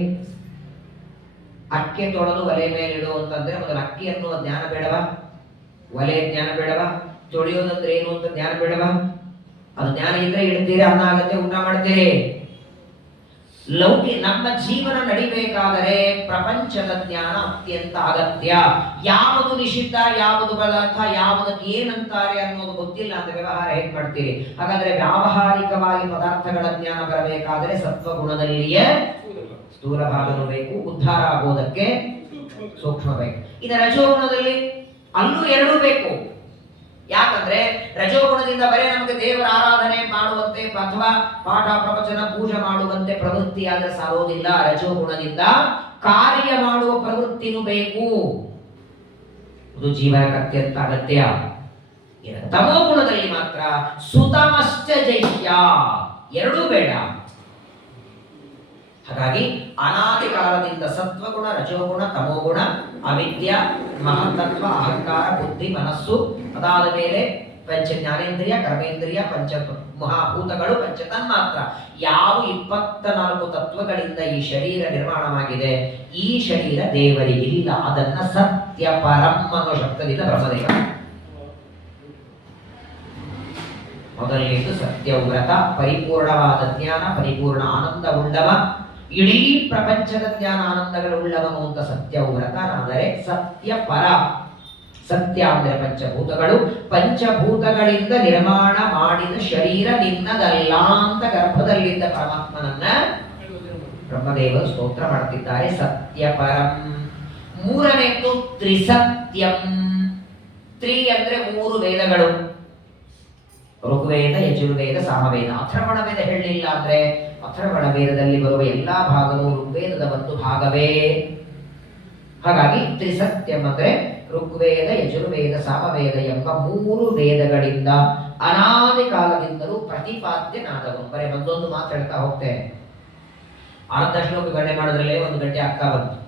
ಅಕ್ಕಿ ತೊಳೆದು ಒಲೆ ಮೇಲೆ ಇಡು ಅಂತಂದ್ರೆ ಮೊದಲು ಅಕ್ಕಿ ಅನ್ನುವ ಜ್ಞಾನ ಬೇಡವಾ? ಒಲೆ ಜ್ಞಾನ ಬೇಡವಾ? ತೊಳೆಯೋದಂದ್ರೆ ಏನು ಅಂತ ಜ್ಞಾನ ಬೇಡವಾ? ಅದು ಜ್ಞಾನ ಇದ್ರೆ ಇಡ್ತೀರಿ, ಅನ್ನ ಆಗತ್ತೆ, ಊಟ ಮಾಡ್ತೀರಿ. ನಮ್ಮ ಜೀವನ ನಡಿಬೇಕಾದರೆ ಪ್ರಪಂಚದ ಜ್ಞಾನ ಅತ್ಯಂತ ಅಗತ್ಯ. ಯಾವುದು ನಿಷಿದ್ಧ, ಯಾವುದು ಪದಾರ್ಥ, ಯಾವುದಕ್ಕೆ ಏನಂತಾರೆ ಅನ್ನೋದು ಗೊತ್ತಿಲ್ಲ ಅಂತ ವ್ಯವಹಾರ ಹೇಗೆ ಮಾಡ್ತೀರಿ? ಹಾಗಾದ್ರೆ ವ್ಯಾವಹಾರಿಕವಾಗಿ ಪದಾರ್ಥಗಳ ಜ್ಞಾನ ಬರಬೇಕಾದರೆ ಸತ್ವಗುಣದಲ್ಲಿಯೇ ಸ್ಥೂಲ ಭಾಗನೂ ಬೇಕು, ಉದ್ಧಾರ ಆಗೋದಕ್ಕೆ ಸೂಕ್ಷ್ಮ ಬೇಕು. ಇನ್ನು ರಜೋಗುಣದಲ್ಲಿ ಅಲ್ಲೂ 2 ಬೇಕು. ಯಾಕಂದ್ರೆ ರಜೋಗುಣದಿಂದ ಬರೇ ನಮಗೆ ದೇವರ ಆರಾಧನೆ ಮಾಡುವಂತೆ ಅಥವಾ ಪಾಠ ಪ್ರವಚನ ಪೂಜೆ ಮಾಡುವಂತೆ ಪ್ರವೃತ್ತಿ ಆದರೆ ಸಾಗೋದಿಲ್ಲ. ರಜೋಗುಣದಿಂದ ಕಾರ್ಯ ಮಾಡುವ ಪ್ರವೃತ್ತಿನೂ ಬೇಕು. ಇದು ಜೀವನಕ್ಕೆ ಅತ್ಯಂತ ಅಗತ್ಯ. ತಮೋಗುಣದಲ್ಲಿ ಮಾತ್ರ ಸುತಮಶ್ಚ ಜೈಷ್ಯ 2 ಬೇಡ. ಹಾಗಾಗಿ ಅನಾದಿ ಕಾಲದಿಂದ ಸತ್ವಗುಣ, ರಜೋಗುಣ, ತಮೋಗುಣ, ಅವಿದ್ಯ, ಮಹತ್ತತ್ವ, ಅಹಂಕಾರ, ಬುದ್ಧಿ, ಮನಸ್ಸು, ಅದಾದ ಮೇಲೆ ಪಂಚ ಜ್ಞಾನೇಂದ್ರಿಯ, ಕರ್ಮೇಂದ್ರಿಯ, ಪಂಚ ಮಹಾಭೂತಗಳು, ಪಂಚ ತನ್ಮಾತ್ರ, ಯಾವ 24 ತತ್ವಗಳಿಂದ ಈ ಶರೀರ ನಿರ್ಮಾಣವಾಗಿದೆ. ಈ ಶರೀರ ದೇವರಿಗಿಲ್ಲ. ಅದನ್ನ ಸತ್ಯ ಪರಂ ಅನ್ನೋ ಶಬ್ದದಿಂದ ಬ್ರಹ್ಮದೇವ. ಮೊದಲನೇದು ಸತ್ಯವ್ರತ, ಪರಿಪೂರ್ಣವಾದ ಜ್ಞಾನ, ಪರಿಪೂರ್ಣ ಆನಂದವುಳ್ಳವ, ಇಡೀ ಪ್ರಪಂಚದ ಜ್ಞಾನ ಆನಂದಗಳುಳ್ಳವನು ಅಂತ ಸತ್ಯವ್ರತನಾದರೆ ಸತ್ಯ ಪರ. ಸತ್ಯ ಅಂದ್ರೆ ಪಂಚಭೂತಗಳು, ಪಂಚಭೂತಗಳಿಂದ ನಿರ್ಮಾಣ ಮಾಡಿದ ಶರೀರ ನಿನ್ನದಲ್ಲ ಅಂತ ಗರ್ಭದಲ್ಲಿದ್ದ ಪರಮಾತ್ಮನನ್ನ ಬ್ರಹ್ಮದೇವರು ಸ್ತೋತ್ರ ಮಾಡುತ್ತಿದ್ದಾರೆ. ಸತ್ಯ ಪರಂ. 3ನೇದು ತ್ರಿಸತ್ಯಂ. ತ್ರಿ ಅಂದ್ರೆ 3 ವೇದಗಳು: ಋಗ್ವೇದ, ಯಜುರ್ವೇದ, ಸಾಮವೇದ. ಅಥರ್ವಣ ವೇದ ಹೇಳಲಿಲ್ಲ ಅಂದ್ರೆ ಅಥರ್ವಣ ವೇದದಲ್ಲಿ ಬರುವ ಎಲ್ಲಾ ಭಾಗವೂ ಋಗ್ವೇದದ ಒಂದು ಭಾಗವೇ. ಹಾಗಾಗಿ ತ್ರಿಸತ್ಯಂ ಅಂದ್ರೆ ಋಗ್ವೇದ, ಯಜುರ್ವೇದ, ಸಾಮವೇದ ಎಂಬ 3 ವೇದಗಳಿಂದ ಅನಾದಿ ಕಾಲದಿಂದಲೂ ಪ್ರತಿಪಾದ್ಯನಾದವನು. ಬರೀ ಒಂದೊಂದು ಮಾತು ಹೇಳ್ತಾ ಹೋಗ್ತೇನೆ. ಅರ್ಧ ಶ್ಲೋಕ ಗಂಟೆ ಮಾಡೋದ್ರಲ್ಲೇ 1 ಗಂಟೆ ಆಗ್ತಾ ಬಂತು.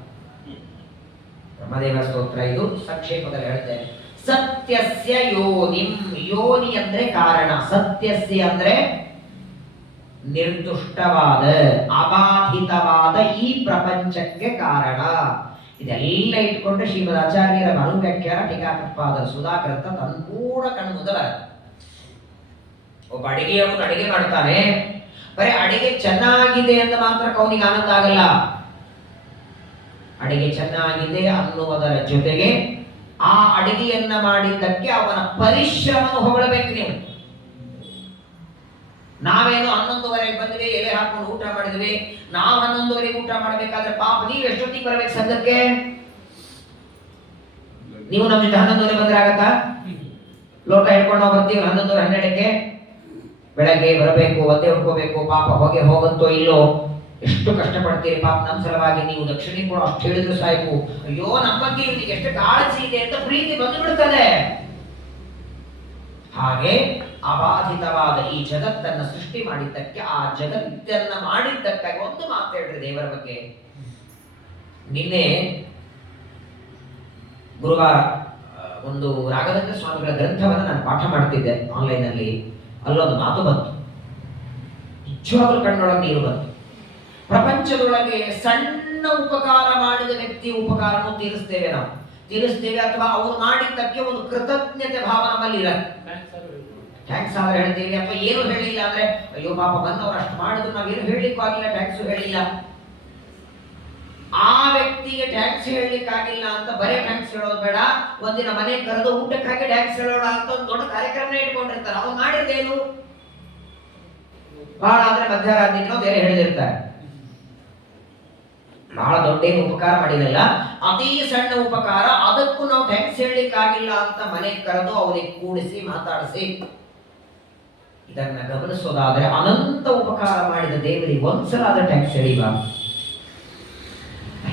ಬ್ರಹ್ಮದೇವರ ಸ್ತೋತ್ರ ಇದು. ಸಂಕ್ಷೇಪದಲ್ಲಿ ಹೇಳ್ತೇನೆ. ಸತ್ಯಸ್ಯ ಯೋನಿಂ. ಯೋನಿ ಅಂದ್ರೆ ಕಾರಣ. ಸತ್ಯಸ್ಯ ಅಂದ್ರೆ ನಿರ್ದುಷ್ಟವಾದ, ಅಬಾಧಿತವಾದ ಈ ಪ್ರಪಂಚಕ್ಕೆ ಕಾರಣ. ಇದೆಲ್ಲ ಇಟ್ಕೊಂಡು ಶ್ರೀಮದ್ ಆಚಾರ್ಯರ ಮನುವ್ಯಾಖ್ಯಾನ ಟೀಕಾಕೃತ್ಪಾದರ ಸುಧಾಕೃತ ಸಂಪೂರ್ಣ ಕಣ್ಮುಂದ ಬರುತ್ತೆ. ಒಬ್ಬ ಅಡಿಗೆಯವನು ಅಡಿಗೆ ಮಾಡ್ತಾನೆ. ಬರೀ ಅಡಿಗೆ ಚೆನ್ನಾಗಿದೆ ಅಂತ ಮಾತ್ರ ಅವನಿಗೆ ಆನಂದ ಆಗಲ್ಲ. ಅಡಿಗೆ ಚೆನ್ನಾಗಿದೆ ಅನ್ನುವುದರ ಜೊತೆಗೆ ಆ ಅಡಿಗೆಯನ್ನ ಮಾಡಿದ್ದಕ್ಕೆ ಅವನ ಪರಿಶ್ರಮವನ್ನು ಹೊಗಳಬೇಕು ನೀವು. ನಾವೇನು 11:30 ಬಂದ್ವಿ, ಎಲೆ ಹಾಕೊಂಡು ಊಟ ಮಾಡಿದ್ವಿ. ನಾವು 11:30 ಊಟ ಮಾಡಬೇಕಾದ್ರೆ ಪಾಪ ನೀವು ಎಷ್ಟೊತ್ತಿಗೆ ಬರ್ಬೇಕು ಸಂಘಕ್ಕೆ? ನೀವು ನಮ್ಮ ಜೊತೆ 11:30 ಬಂದ್ರೆ ಆಗತ್ತಾ? ಲೋಟ ಹಿಡ್ಕೊಂಡು ಬರ್ತೀವಿ 11:00 12ಕ್ಕೆ. ಬೆಳಗ್ಗೆ ಬರಬೇಕು, ಒದ್ದೆ ಹೊಡ್ಕೋಬೇಕು. ಪಾಪ ಹೋಗುತ್ತೋ ಇಲ್ಲೋ, ಎಷ್ಟು ಕಷ್ಟಪಡ್ತೀರಿ ಪಾಪ ನಮ್ಮ ಸಲುವಾಗಿ. ನೀವು ದಕ್ಷಿಣೆ ಕೂಡ ಅಷ್ಟು ಹೇಳಿದ್ರು ಸಾಕು. ಅಯ್ಯೋ ನಮ್ಮ ಬಗ್ಗೆ ಇವನಿಗೆ ಎಷ್ಟು ಕಾಳಜಿ ಇದೆ ಅಂತ ಪ್ರೀತಿ ಬಂದು ಬಿಡುತ್ತದೆ. ಹಾಗೆ ಅಬಾಧಿತವಾದ ಈ ಜಗತ್ತನ್ನು ಸೃಷ್ಟಿ ಮಾಡಿದ್ದಕ್ಕೆ, ಆ ಜಗತ್ತನ್ನ ಮಾಡಿದ್ದಕ್ಕಾಗಿ ಒಂದು ಮಾತು ಹೇಳ್ರಿ ದೇವರ ಬಗ್ಗೆ. ನಿನ್ನೆ ಗುರುವಾರ ಒಂದು ರಾಘವೇಂದ್ರ ಸ್ವಾಮಿಗಳ ಗ್ರಂಥವನ್ನು ನಾನು ಪಾಠ ಮಾಡ್ತಿದ್ದೆ ಆನ್ಲೈನ್ ಅಲ್ಲಿ. ಅಲ್ಲೊಂದು ಮಾತು ಬಂತು, ನಿಜವಾಗ್ಲೂ ಕಣ್ಣೊಳಗೆ ನೀರು ಬಂತು. ಪ್ರಪಂಚದೊಳಗೆ ಸಣ್ಣ ಉಪಕಾರ ಮಾಡಿದ ವ್ಯಕ್ತಿ ಉಪಕಾರವನ್ನು ತೀರಿಸ್ತೇವೆ, ನಾವು ತೀರಿಸ್ತೇವೆ. ಅಥವಾ ಅವರು ಮಾಡಿದ್ದಕ್ಕೆ ಒಂದು ಕೃತಜ್ಞತೆ ಭಾವ ನಮ್ಮಲ್ಲಿ ಇರತ್ತೆ. ಥ್ಯಾಂಕ್ಸ್ ಆದ್ರೆ ಹೇಳ್ತೀವಿ. ಅಥವಾ ಏನು ಹೇಳಿಲ್ಲ ಅಂದ್ರೆ ಅಯ್ಯೋ ಪಾಪ ಬಂದವರು ಅಷ್ಟು ಮಾಡಿದ್ರು ನಾವೇನು ಹೇಳಲಿಕ್ಕೂ ಆಗಿಲ್ಲ, ಥ್ಯಾಂಕ್ಸು ಹೇಳಿಲ್ಲ. ಆ ವ್ಯಕ್ತಿಗೆ ಟ್ಯಾಕ್ಸ್ ಹೇಳಲಿಕ್ಕಾಗಿಲ್ಲ ಅಂತ ಬರೇ ಟ್ಯಾಕ್ಸ್ ಹೇಳೋದು ಬೇಡ, ಒಂದಿನ ಮನೆ ಕರೆದು ಊಟಕ್ಕಾಗಿ ಟ್ಯಾಕ್ಸ್ ಹೇಳೋಣ ಅಂತ ಒಂದು ದೊಡ್ಡ ಕಾರ್ಯಕ್ರಮ ಇಟ್ಕೊಂಡಿರ್ತಾರೆ. ಅವ್ನು ಮಾಡಿದ್ದೇನು? ಬಹಳ ಅಂದ್ರೆ ಮಧ್ಯರಾತ್ರಿನೋ ಬೇರೆ ಹೇಳಿದಿರ್ತಾರೆ. ಬಹಳ ದೊಡ್ಡ ಏನು ಉಪಕಾರ ಮಾಡಿರಲ್ಲ, ಅತಿ ಸಣ್ಣ ಉಪಕಾರ. ಅದಕ್ಕೂ ನಾವು ಟ್ಯಾಕ್ಸ್ ಹೇಳಲಿಕ್ಕಾಗಿಲ್ಲ ಅಂತ ಮನೆ ಕರೆದು ಅವನಿಗೆ ಕೂಡಿಸಿ ಮಾತಾಡಿಸಿ, ಇದನ್ನ ಗಮನಿಸೋದಾದ್ರೆ ಅನಂತ ಉಪಕಾರ ಮಾಡಿದ ದೇವರಿಗೆ ಒಂದ್ಸಲ ಆದ ಟ್ಯಾಕ್ಸ್ ಹೇಳಿಲ್ಲ.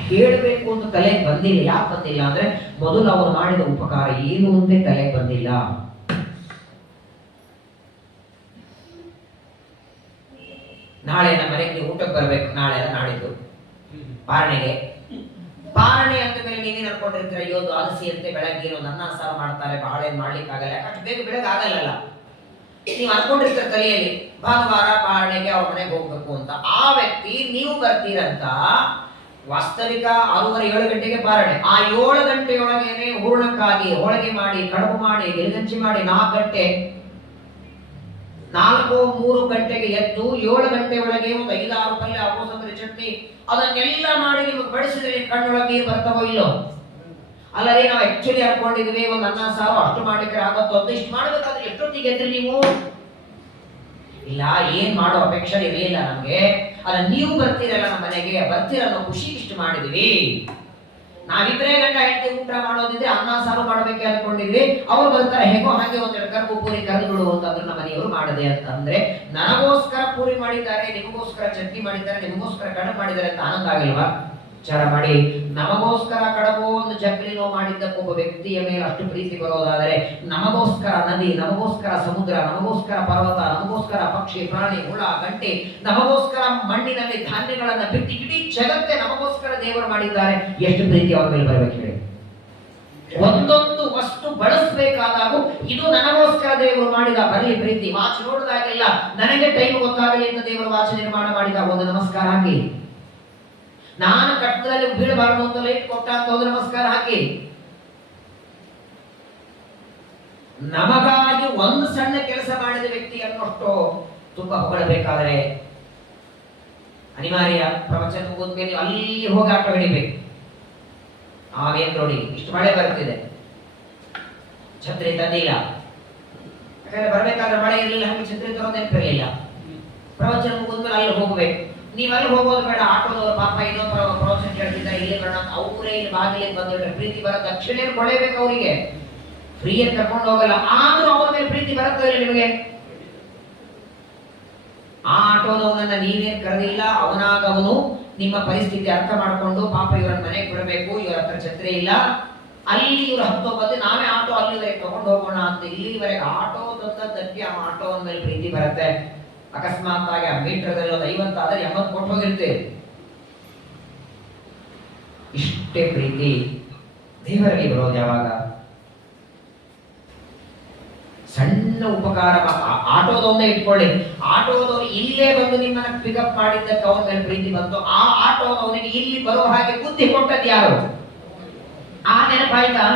ಹೇಳಬೇಕು ಅಂತ ತಲೆಗೆ ಬಂದಿಲ್ಲ. ಯಾಕೆ ಬಂದಿಲ್ಲ ಅಂದ್ರೆ ಮೊದಲು ಅವರು ಮಾಡಿದ ಉಪಕಾರ ಏನು ಅಂತ ತಲೆಗೆ ಬಂದಿಲ್ಲ. ನಾಳೆ ನಮ್ಮ ಮನೆಗೆ ನೀವು ಊಟಕ್ಕೆ ಬರ್ಬೇಕು, ನಾಳೆ ನಾಡಿದ್ದು ಪಾರಣೆಗೆ. ಪಾರಣೆ ಅಂತ ಮೇಲೆ ನೀವೇನು ಅನ್ಕೊಂಡಿರ್ತೀರ, ಅಯ್ಯೋ ದ್ವಾದಶಿ ಅಂತೆ ಬೆಳಗ್ಗೆ ಒಂದು ಅನ್ನ ಸಾರು ಮಾಡ್ತಾರೆ, ಬಹಳ ಏನ್ ಮಾಡ್ಲಿಕ್ಕೆ ಆಗಲ್ಲ, ಅಷ್ಟು ಬೇಗ ಬೆಳಗ್ಗೆ ಆಗಲ್ಲ. ನೀವು ಅನ್ಕೊಂಡಿರ್ತೀರ ತಲೆಯಲ್ಲಿ ಭಾನುವಾರ ಪಾರಣೆಗೆ ಅವ್ರ ಮನೆಗೆ ಹೋಗ್ಬೇಕು ಅಂತ. ಆ ವ್ಯಕ್ತಿ ನೀವು ಬರ್ತೀರಂತ ವಾಸ್ತವಿಕ 6:30-7 ಗಂಟೆಗೆ ಪಾರಣೆ. ಆ 7 ಗಂಟೆಯೊಳಗೇನೆ ಹೂರ್ಣಕ್ಕಾಗಿ ಹೋಳಿಗೆ ಮಾಡಿ, ಕಡುಬು ಮಾಡಿ, ಗಿರಿಗಂಚಿ ಮಾಡಿ 4 ಗಂಟೆ 4-3 ಗಂಟೆಗೆ ಎದ್ದು 7 ಗಂಟೆ ಒಳಗೆ ಒಂದು 5-6 ಪಲ್ಯ, ಅಪೋಸಂಬರಿ ಚಟ್ನಿ ಅದನ್ನೆಲ್ಲ ಮಾಡಿ ನಿಮಗೆ ಬಡಿಸಿದ್ರೆ ಕಣ್ಣೊಳಗೆ ನೀರು ಬರ್ತಾವೋ ಇಲ್ಲೋ? ಅಲ್ಲದೆ ನಾವು ಆಕ್ಚುಲಿ ಅನ್ಕೊಂಡಿದ್ವಿ ಒಂದು ಅನ್ನ ಸಾರು ಅಷ್ಟು ಮಾಡ್ಲಿಕ್ಕೆ ಆಗುತ್ತೋ ಅಂತ. ಇಷ್ಟು ಮಾಡ್ಬೇಕಾದ್ರೆ ಎಷ್ಟೊತ್ತಿಗೆ ಎದ್ರಿ ನೀವು? ಇಲ್ಲ, ಏನ್ ಮಾಡೋ ಅಪೇಕ್ಷೆ ಇರಲಿಲ್ಲ ನಮ್ಗೆ. ಅಲ್ಲ, ನೀವು ಬರ್ತೀರಲ್ಲ ನಮ್ಮ ಮನೆಗೆ, ಬರ್ತೀರ ಅನ್ನೋ ಖುಷಿ ಇಷ್ಟು ಮಾಡಿದ್ವಿ. ನಾವಿಬ್ಬರೇ ಗಂಡ ಹೆಂಡತಿ ಊಟ ಮಾಡೋದಿದ್ರೆ ಅನ್ನ ಸಾರು ಮಾಡ್ಬೇಕೆ ಅನ್ಕೊಂಡಿದ್ವಿ. ಅವ್ರು ಬರ್ತಾರೆ, ಹೇಗೋ ಹಾಗೆ ಒಂದೆರಡು ಕರ್ಬು ಪೂರಿ ಕರೆದು ಬಿಡು ಅಂತಂದ್ರೆ ನಮ್ಮ ಮನೆಯವರು ಮಾಡದೆ ಅಂತಂದ್ರೆ, ನನಗೋಸ್ಕರ ಪೂರಿ ಮಾಡಿದ್ದಾರೆ, ನಿಮಗೋಸ್ಕರ ಚಟ್ನಿ ಮಾಡಿದ್ದಾರೆ, ನಿಮಗೋಸ್ಕರ ಕಡುಬು ಮಾಡಿದ್ದಾರೆ ಅಂತ ಆನಂದ ಆಗಿಲ್ವಾ? ವಿಚಾರ ಮಾಡಿ. ನಮಗೋಸ್ಕರ ಕಡುಬು ಒಂದು ಚಕ್ಲಿನೋ ಮಾಡಿದ್ದಕ್ಕೊಬ್ಬ ವ್ಯಕ್ತಿಯ ಮೇಲೆ ಅಷ್ಟು ಪ್ರೀತಿ ಬರೋದಾದರೆ, ನಮಗೋಸ್ಕರ ನದಿ, ನಮಗೋಸ್ಕರ ಸಮುದ್ರ, ನಮಗೋಸ್ಕರ ಪರ್ವತ, ನಮಗೋಸ್ಕರ ಪಕ್ಷಿ ಪ್ರಾಣಿ ಹುಳ ಗಂಟೆ, ನಮಗೋಸ್ಕರ ಮಣ್ಣಿನಲ್ಲಿ ಧಾನ್ಯಗಳನ್ನ ಬಿಟ್ಟು ಇಡೀ ಜಗತ್ತೇ ನಮಗೋಸ್ಕರ ದೇವರು ಮಾಡಿದ್ದಾರೆ. ಎಷ್ಟು ಪ್ರೀತಿ ಅವರ ಮೇಲೆ ಬರಬೇಕು ಹೇಳಿ. ಒಂದೊಂದು ವಸ್ತು ಬಳಸಬೇಕಾದಾಗ ಇದು ನನಗೋಸ್ಕರ ದೇವರು ಮಾಡಿದ ಬರಲಿ ಪ್ರೀತಿ. ವಾಚ್ ನೋಡಿದಾಗೆಲ್ಲ ನನಗೆ ಟೈಮ್ ಗೊತ್ತಾಗಲಿ ಅಂತ ದೇವರು ವಾಚ್ ನಿರ್ಮಾಣ ಮಾಡಿದ ಒಂದು ನಮಸ್ಕಾರ ಹಾಕಿ. ನಾನು ಕಟ್ಟದಲ್ಲಿ ಬೀಳಬಾರದು ಅಂತ ಲೈಟ್ ಕೊಟ್ಟ ಅಂತ ಒಂದು ನಮಸ್ಕಾರ ಹಾಕಿ. ನಮಗಾಗಿ ಒಂದು ಸಣ್ಣ ಕೆಲಸ ಮಾಡಿದ ವ್ಯಕ್ತಿ ಅನ್ನೋಷ್ಟು ತುಂಬಾ ಹೊಗಳಬೇಕಾದ್ರೆ ಅನಿವಾರ್ಯ. ಪ್ರವಚನ ಮುಗಿದ್ಮೇಲೆ ಅಲ್ಲಿ ಹೋಗಿ ಆಟ ಹಿಡಿಬೇಕು. ಆವೇನ್ ನೋಡಿ, ಇಷ್ಟು ಮಳೆ ಬರ್ತಿದೆ, ಛತ್ರಿ ತಂದಿಲ್ಲ. ಯಾಕಂದ್ರೆ ಬರ್ಬೇಕಾದ್ರೆ ಮಳೆ ಇರಲಿಲ್ಲ, ಹಾಗೆ ಛತ್ರಿ ತರೋದು ನೆನಪಿರಲಿಲ್ಲ. ಪ್ರವಚನ ಮುಗಿದ್ಮೇಲೆ ಅಲ್ಲಿ ಹೋಗ್ಬೇಕು. ನೀವು ಅಲ್ಲಿ ಹೋಗೋದು ಬೇಡ, ಆಟೋದವರು ಪಾಪ ಇನ್ನೊಂದು ಪ್ರವಚನ ಕೇಳ್ತಿದ್ದಾರೆ, ಇಲ್ಲಿ ಬರೋಣ ಅವರೇ ಇಲ್ಲಿ ಬಾಗಿಲಿಗೆ ಬಂದಿದ್ರೆ ಪ್ರೀತಿ ಬರೋದು. ದಕ್ಷಿಣೆ ಕೊಡಬೇಕು ಅವರಿಗೆ, ಫ್ರೀಯಲ್ಲಿ ಕರ್ಕೊಂಡು ಹೋಗಲ್ಲ. ಆದ್ರೂ ಅವ್ರ ಮೇಲೆ ಪ್ರೀತಿ ಬರುತ್ತೋ ಇಲ್ಲ ನಿಮಗೆ? ಆ ಆಟೋದವನನ್ನ ನೀವೇನ್ ಕರೆದಿಲ್ಲ, ಅವನಾಗವನು ನಿಮ್ಮ ಪರಿಸ್ಥಿತಿ ಅರ್ಥ ಮಾಡ್ಕೊಂಡು ಪಾಪ ಇವರನ್ನ ಮನೆಗೆ ಬಿಡಬೇಕು, ಇವರ ಹತ್ರ ಛತ್ರಿ ಇಲ್ಲ, ಅಲ್ಲಿ ಇವ್ರು ಹತ್ತೋ ಬಂದು ನಾವೇ ಆಟೋ ಅಲ್ಲಿವರೆಗೆ ತಗೊಂಡು ಹೋಗೋಣ ಅಂತ ಇಲ್ಲಿವರೆಗೆ ಆಟೋ ತಂದದ್ದಕ್ಕೆ ಆ ಆಟೋವನ ಮೇಲೆ ಪ್ರೀತಿ ಬರುತ್ತೆ. ಅಕಸ್ಮಾತ್ ಆಗಿ ಆ ಮೀಟರ್ದಲ್ಲಿ ಒಂದು 50 ಆದ್ರೆ 80 ಕೊಟ್ಟು ಹೋಗಿರ್ತೇವೆ. ಇಷ್ಟೇ ಪ್ರೀತಿ ದೇವರಲ್ಲಿ ಬರೋದು ಯಾವಾಗ? ಸಣ್ಣ ಉಪಕಾರ. ಆಟೋದವನ್ನೇ ಇಟ್ಕೊಳ್ಳಿ, ಆಟೋದವ್ರು ಇಲ್ಲೇ ಬಂದು ನಿಮ್ಮನ್ನ ಪಿಕಪ್ ಮಾಡಿದ್ದಕ್ಕೆ ಅವನ ಮೇಲೆ ಪ್ರೀತಿ ಬಂತು. ಆ ಆಟೋದವನಿಗೆ ಇಲ್ಲಿ ಬರೋ ಹಾಗೆ ಬುದ್ಧಿ ಕೊಟ್ಟದ್ದು ಯಾರು? ಆ ನೆನಪಾಯ್ತಾ?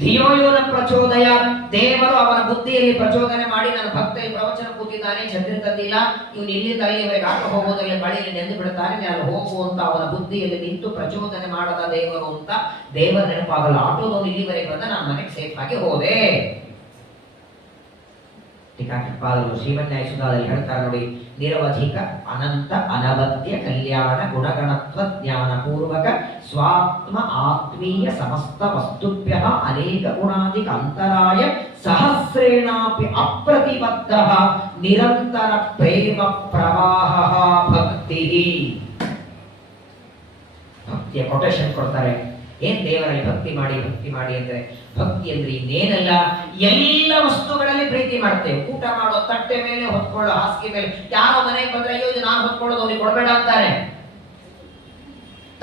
ಧಿಯೋಯೋನ ಪ್ರಚೋದಯ. ದೇವರು ಅವನ ಬುದ್ಧಿಯಲ್ಲಿ ಪ್ರಚೋದನೆ ಮಾಡಿ, ನನ್ನ ಭಕ್ತ ಈ ಪ್ರವಚನ ಕೂತಿದ್ದಾನೆ, ಛತ್ರಿ ತಂದಿಲ್ಲ, ಇವನು ಇಲ್ಲಿಂದ ಅಲ್ಲಿವರೆಗೆ ಆಟ ಹೋಗೋದ್ರಲ್ಲಿ ಮಳೆಯಲ್ಲಿ ನೆಂದು ಬಿಡುತ್ತಾನೆ, ನಾನು ಹೋಗುವಂತ ಅವನ ಬುದ್ಧಿಯಲ್ಲಿ ನಿಂತು ಪ್ರಚೋದನೆ ಮಾಡದ ದೇವರು ಅಂತ ದೇವರ ನೆನಪಾಗಲ್ಲ. ಆಟೋದವನು ಇಲ್ಲಿವರೆಗೆ ಬಂದ, ನಾನು ಮನೆಗೆ ಸೇಫ್ ಆಗಿ ಹೋದೆ. ಟೀಕಾಕೃತ್ಪಾದರು ಶ್ರೀಮನ್ಯಾಯ ಸುಧಾದಲ್ಲಿ ಹೇಳ್ತಾರೆ ನೋಡಿ, ನಿರವಧಿಕ ಅನಂತ ಅನವದ್ಯ ಕಲ್ಯಾಣ ಗುಣಗಣತ್ವ ಜ್ಞಾನ ಪೂರ್ವಕ ಸ್ವಾತ್ಮ ಆತ್ಮೀಯ ಸಮಸ್ತ ವಸ್ತುಭ್ಯ ಅನೇಕ ಗುಣಾಧಿಕ ಅಂತರಾಯ ಸಹಸ್ರೇಣಾಪಿ ಅಪ್ರತಿಬದ್ಧ ನಿರಂತರ ಪ್ರೇಮ ಪ್ರವಾಹ ಭಕ್ತಿ. ಭಕ್ತಿಯ ಕೊಟೇಶನ್ ಕೊಡ್ತಾರೆ. ಏನ್ ದೇವರಲ್ಲಿ ಭಕ್ತಿ ಮಾಡಿ ಅಂದ್ರೆ, ಭಕ್ತಿ ಅಂದ್ರೆ ಇನ್ನೇನಲ್ಲ, ಎಲ್ಲ ವಸ್ತುಗಳಲ್ಲಿ ಪ್ರೀತಿ ಮಾಡ್ತೇವೆ. ಊಟ ಮಾಡೋ ತಟ್ಟೆ ಮೇಲೆ, ಹೊತ್ಕೊಳ್ಳೋ ಹಾಸಿಗೆ ಮೇಲೆ. ಯಾರೋ ಮನೆಗೆ ಬಂದ್ರೆ ಅಯ್ಯೋ ಇದು ನಾನು ಹೊತ್ಕೊಳ್ಳೋದು ಅವ್ರಿಗೆ ಕೊಡಬೇಡ ಅಂತಾರೆ.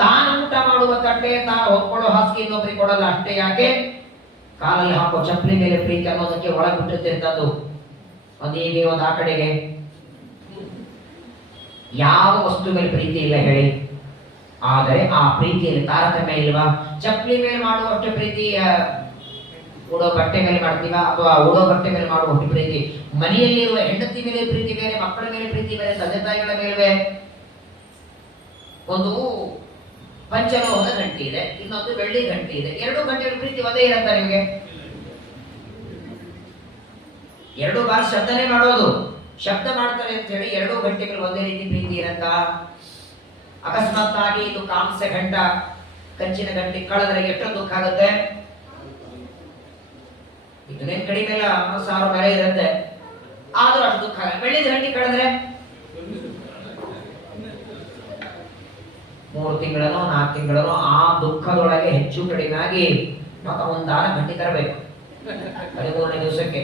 ತಾನು ಊಟ ಮಾಡುವ ತಟ್ಟೆ, ತಾನು ಹೊತ್ಕೊಳ್ಳೋ ಹಾಸಿಗೆ ಇನ್ನೊಬ್ರಿಗೆ ಕೊಡಲ್ಲ. ಅಷ್ಟೇ ಯಾಕೆ? ಕಾಲಲ್ಲಿ ಹಾಕೋ ಚಪ್ಪಲಿ ಮೇಲೆ ಪ್ರೀತಿ ಅನ್ನೋದಕ್ಕೆ ಒಳಗೆ ಬಿಟ್ಟಿರ್ತದ್ದು. ಒಂದು ಹೀಗೆ ಒಂದು ಆ ಕಡೆಗೆ. ಯಾವ ವಸ್ತು ಮೇಲೆ ಪ್ರೀತಿ ಇಲ್ಲ ಹೇಳಿ? ಆದರೆ ಆ ಪ್ರೀತಿಯಲ್ಲಿ ತಾರತಮ್ಯ ಇಲ್ವಾ? ಚಪ್ಪಲಿ ಮೇಲೆ ಮಾಡುವಷ್ಟು ಪ್ರೀತಿ ಉಡೋ ಬಟ್ಟೆ ಮೇಲೆ ಮಾಡ್ತೀವಾ ಅಥವಾ ಉಡೋ ಬಟ್ಟೆ ಮೇಲೆ ಮಾಡುವ ಪ್ರೀತಿ? ಮನೆಯಲ್ಲಿರುವ ಹೆಂಡತಿ ಮೇಲೆ ಪ್ರೀತಿ ಬೇರೆ, ಮಕ್ಕಳ ಮೇಲೆ ಪ್ರೀತಿ ಬೇರೆ, ತಂದೆ ತಾಯಿಗಳ ಮೇಲೆ. ಒಂದು ಪಂಚಲೋಹದ ಗಂಟೆ ಇದೆ, ಇನ್ನೊಂದು ಬೆಳ್ಳಿ ಗಂಟೆ ಇದೆ. ಎರಡು ಗಂಟೆಗಳ ಪ್ರೀತಿ ಒಂದೇ ಇರತ್ತ ನಿಮಗೆ? ಎರಡು ಬಾರ್ ಶಬ್ದನೇ ಮಾಡೋದು, ಶಬ್ದ ಮಾಡ್ತಾರೆ ಅಂತ ಹೇಳಿ ಎರಡು ಗಂಟೆಗಳು ಒಂದೇ ರೀತಿ ಪ್ರೀತಿ ಇರತ್ತ? ಅಕಸ್ಮಾತ್ ಆಗಿ ಇದು ಕಾಂಸ್ಯ ಘಂಟ, ಕಂಚಿನ ಗಂಟೆ ಕಳೆದ್ರೆ ಎಷ್ಟು ದುಃಖ ಆಗುತ್ತೆ. ಇದನ್ನೇನ್ ಕಡಿಮೆ ಇಲ್ಲ, 1000 ಮರೆ ಇರುತ್ತೆ, ಆದ್ರೂ ಅಷ್ಟು ದುಃಖ ಆಗುತ್ತೆ. ಬೆಳ್ಳಿದ ಗಂಟೆ ಕಳೆದ್ರೆ 3 ತಿಂಗಳನೋ 4 ತಿಂಗಳನೋ ಆ ದುಃಖದೊಳಗೆ ಹೆಚ್ಚು ಕಡಿಮೆ ಆಗಿ ಒಂದು ದಾನ ಗಂಟೆ ತರಬೇಕು 13ನೇ ದಿವಸಕ್ಕೆ.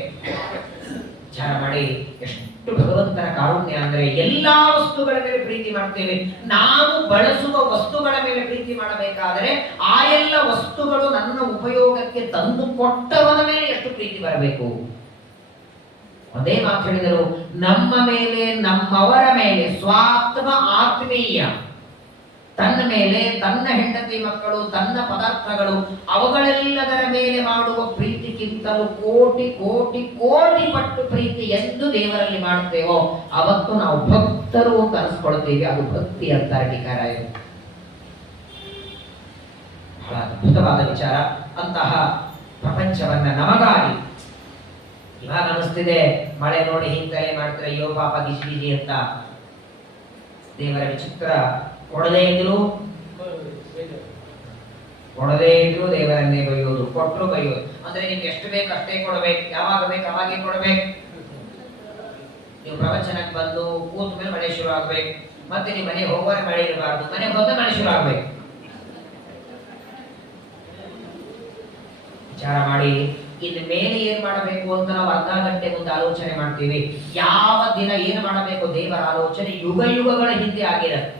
ವಿಚಾರ ಮಾಡಿ ಎಷ್ಟು ಭಗವಂತನ ಕಾರುಣ್ಯ ಅಂದ್ರೆ, ಎಲ್ಲಾ ವಸ್ತುಗಳ ಮೇಲೆ ಪ್ರೀತಿ ಮಾಡ್ತೇವೆ. ನಾವು ಬಳಸುವ ವಸ್ತುಗಳ ಮೇಲೆ ಪ್ರೀತಿ ಮಾಡಬೇಕಾದರೆ ಆ ಎಲ್ಲ ವಸ್ತುಗಳು ನನ್ನ ಉಪಯೋಗಕ್ಕೆ ತಂದು ಕೊಟ್ಟವನ ಮೇಲೆ ಎಷ್ಟು ಪ್ರೀತಿ ಬರಬೇಕು. ಅದೇ ಮಾತು ಹೇಳಿದರು, ನಮ್ಮ ಮೇಲೆ, ನಮ್ಮವರ ಮೇಲೆ, ಸ್ವಾತ್ಮ ಆತ್ಮೀಯ, ತನ್ನ ಮೇಲೆ, ತನ್ನ ಹೆಂಡತಿ ಮಕ್ಕಳು, ತನ್ನ ಪದಾರ್ಥಗಳು, ಅವುಗಳೆಲ್ಲದರ ಮೇಲೆ ಮಾಡುವ ಪ್ರೀತಿಗಿಂತಲೂ ಕೋಟಿ ಕೋಟಿ ಕೋಟಿ ಪಟ್ಟು ಪ್ರೀತಿ ಎಂದು ದೇವರಲ್ಲಿ ಮಾಡುತ್ತೇವೋ ಅವತ್ತು ನಾವು ಭಕ್ತರು ಅಂತ ಅನಿಸ್ಕೊಳ್ತೇವೆ. ಅದು ಭಕ್ತಿ ಅಂತಾರೆ ಟೀಕಾರಾಯರು. ಬಹಳ ಅದ್ಭುತವಾದ ವಿಚಾರ. ಅಂತಹ ಪ್ರಪಂಚವನ್ನ ನಮಗಾಗಿ ಇವಾಗ ಅನಿಸ್ತಿದೆ, ಮಳೆ ನೋಡಿ ಹಿಂತಲೆ ಮಾಡ್ತಾರೆ, ಅಯ್ಯೋ ಪಾಪ ಗಿಜಿ ಗಿಜಿ ಅಂತ. ದೇವರ ವಿಚಿತ್ರ, ಕೊಡದೇ ಇದ್ರು ದೇವರನ್ನೇ ಬೈಯೋದು, ಕೊಟ್ಟರು ಬೈಯೋದು. ಅಂದ್ರೆ ನಿಮ್ಗೆ ಎಷ್ಟು ಬೇಕು ಅಷ್ಟೇ ಕೊಡ್ಬೇಕು, ಯಾವಾಗ ಬೇಕು ಅವಾಗೇ ಕೊಡ್ಬೇಕು. ನೀವು ಪ್ರವಚನಕ್ಕೆ ಬಂದು ಕೂತ ಮೇಲೆ ಮಳೆ ಶುರು ಆಗ್ಬೇಕು, ಮತ್ತೆ ನೀವು ಮನೆಗೆ ಹೋಗುವ ಮಳೆ ಇರಬಾರ್ದು, ಮನೆಗೆ ಹೋದ ಮಳೆ ಶುರು ಆಗ್ಬೇಕು. ವಿಚಾರ ಮಾಡಿ, ಇನ್ನು ಮೇಲೆ ಏನ್ ಮಾಡಬೇಕು ಅಂತ ನಾವು ಅರ್ಧ ಗಂಟೆ ಮುಂದೆ ಆಲೋಚನೆ ಮಾಡ್ತೀವಿ. ಯಾವ ದಿನ ಏನು ಮಾಡಬೇಕು ದೇವರ ಆಲೋಚನೆ ಯುಗ ಯುಗಗಳ ಹಿಂದೆ ಆಗಿರುತ್ತೆ.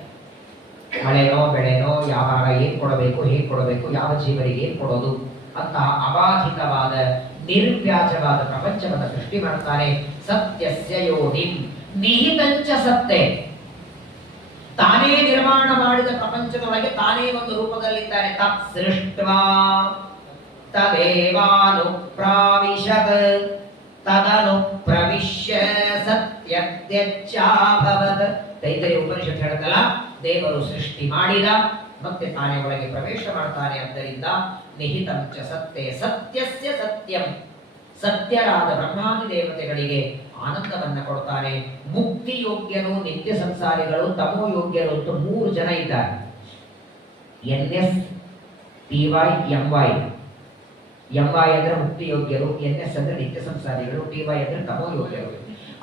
ಮಳೆನೋ ಬೆಳೆನೋ ಯಾವಾಗ ಏನ್ ಕೊಡಬೇಕು, ಹೇಗೆ ಕೊಡಬೇಕು, ಯಾವ ಜೀವರಿಗೆ ಏನ್ ಕೊಡೋದು ಅಂತ ಅಬಾಧಿತವಾದ ನಿರ್ವ್ಯಾಜವಾದ ಪ್ರಪಂಚವನ್ನು ಸೃಷ್ಟಿ ಮಾಡ್ತಾನೆ. ಸತ್ಯಸ್ಯ ಯೋನಿಂ ನಿಹಿತಂಚ ಸತ್ಯ. ತಾನೇ ನಿರ್ಮಾಣ ಮಾಡಿದ ಪ್ರಪಂಚದೊಳಗೆ ತಾನೇ ಒಂದು ರೂಪದಲ್ಲಿದ್ದಾನೆ. ತತ್ ಸೃಷ್ಟ್ವಾ ತದೇವಾನು ಪ್ರಾವಿಶತ್ ತದನು ಪ್ರವಿಶ್ಯ ಸತ್ಯತ್ಯಚ್ಚಾಭವತ್. ತೈತರೀಯ ಉಪನಿಷತ್ ಹೇಳುತ್ತಲ್ಲ, ದೇವರು ಸೃಷ್ಟಿ ಮಾಡಿದ ಮತ್ತೆ ತಾನೇ ಒಳಗೆ ಪ್ರವೇಶ ಮಾಡ್ತಾನೆ. ಆದ್ದರಿಂದ ನಿಹಿತಂಚ ಸತ್ಯ, ಸತ್ಯಸ್ಯ ಸತ್ಯಂ, ಸತ್ಯರಾದ ಬ್ರಹ್ಮಾದಿ ದೇವತೆಗಳಿಗೆ ಆನಂದವನ್ನ ಕೊಡ್ತಾನೆ. ಮುಕ್ತಿ ಯೋಗ್ಯರು, ನಿತ್ಯ ಸಂಸಾರಿಗಳು, ತಮೋ ಯೋಗ್ಯರು ಅಂತ 3 ಜನ ಇದ್ದಾರೆ. NS PY MY. MY ಅಂದ್ರೆ ಮುಕ್ತಿ ಯೋಗ್ಯರು, NS ಅಂದ್ರೆ ನಿತ್ಯ ಸಂಸಾರಿಗಳು, PY ಅಂದ್ರೆ ತಮೋ ಯೋಗ್ಯರು.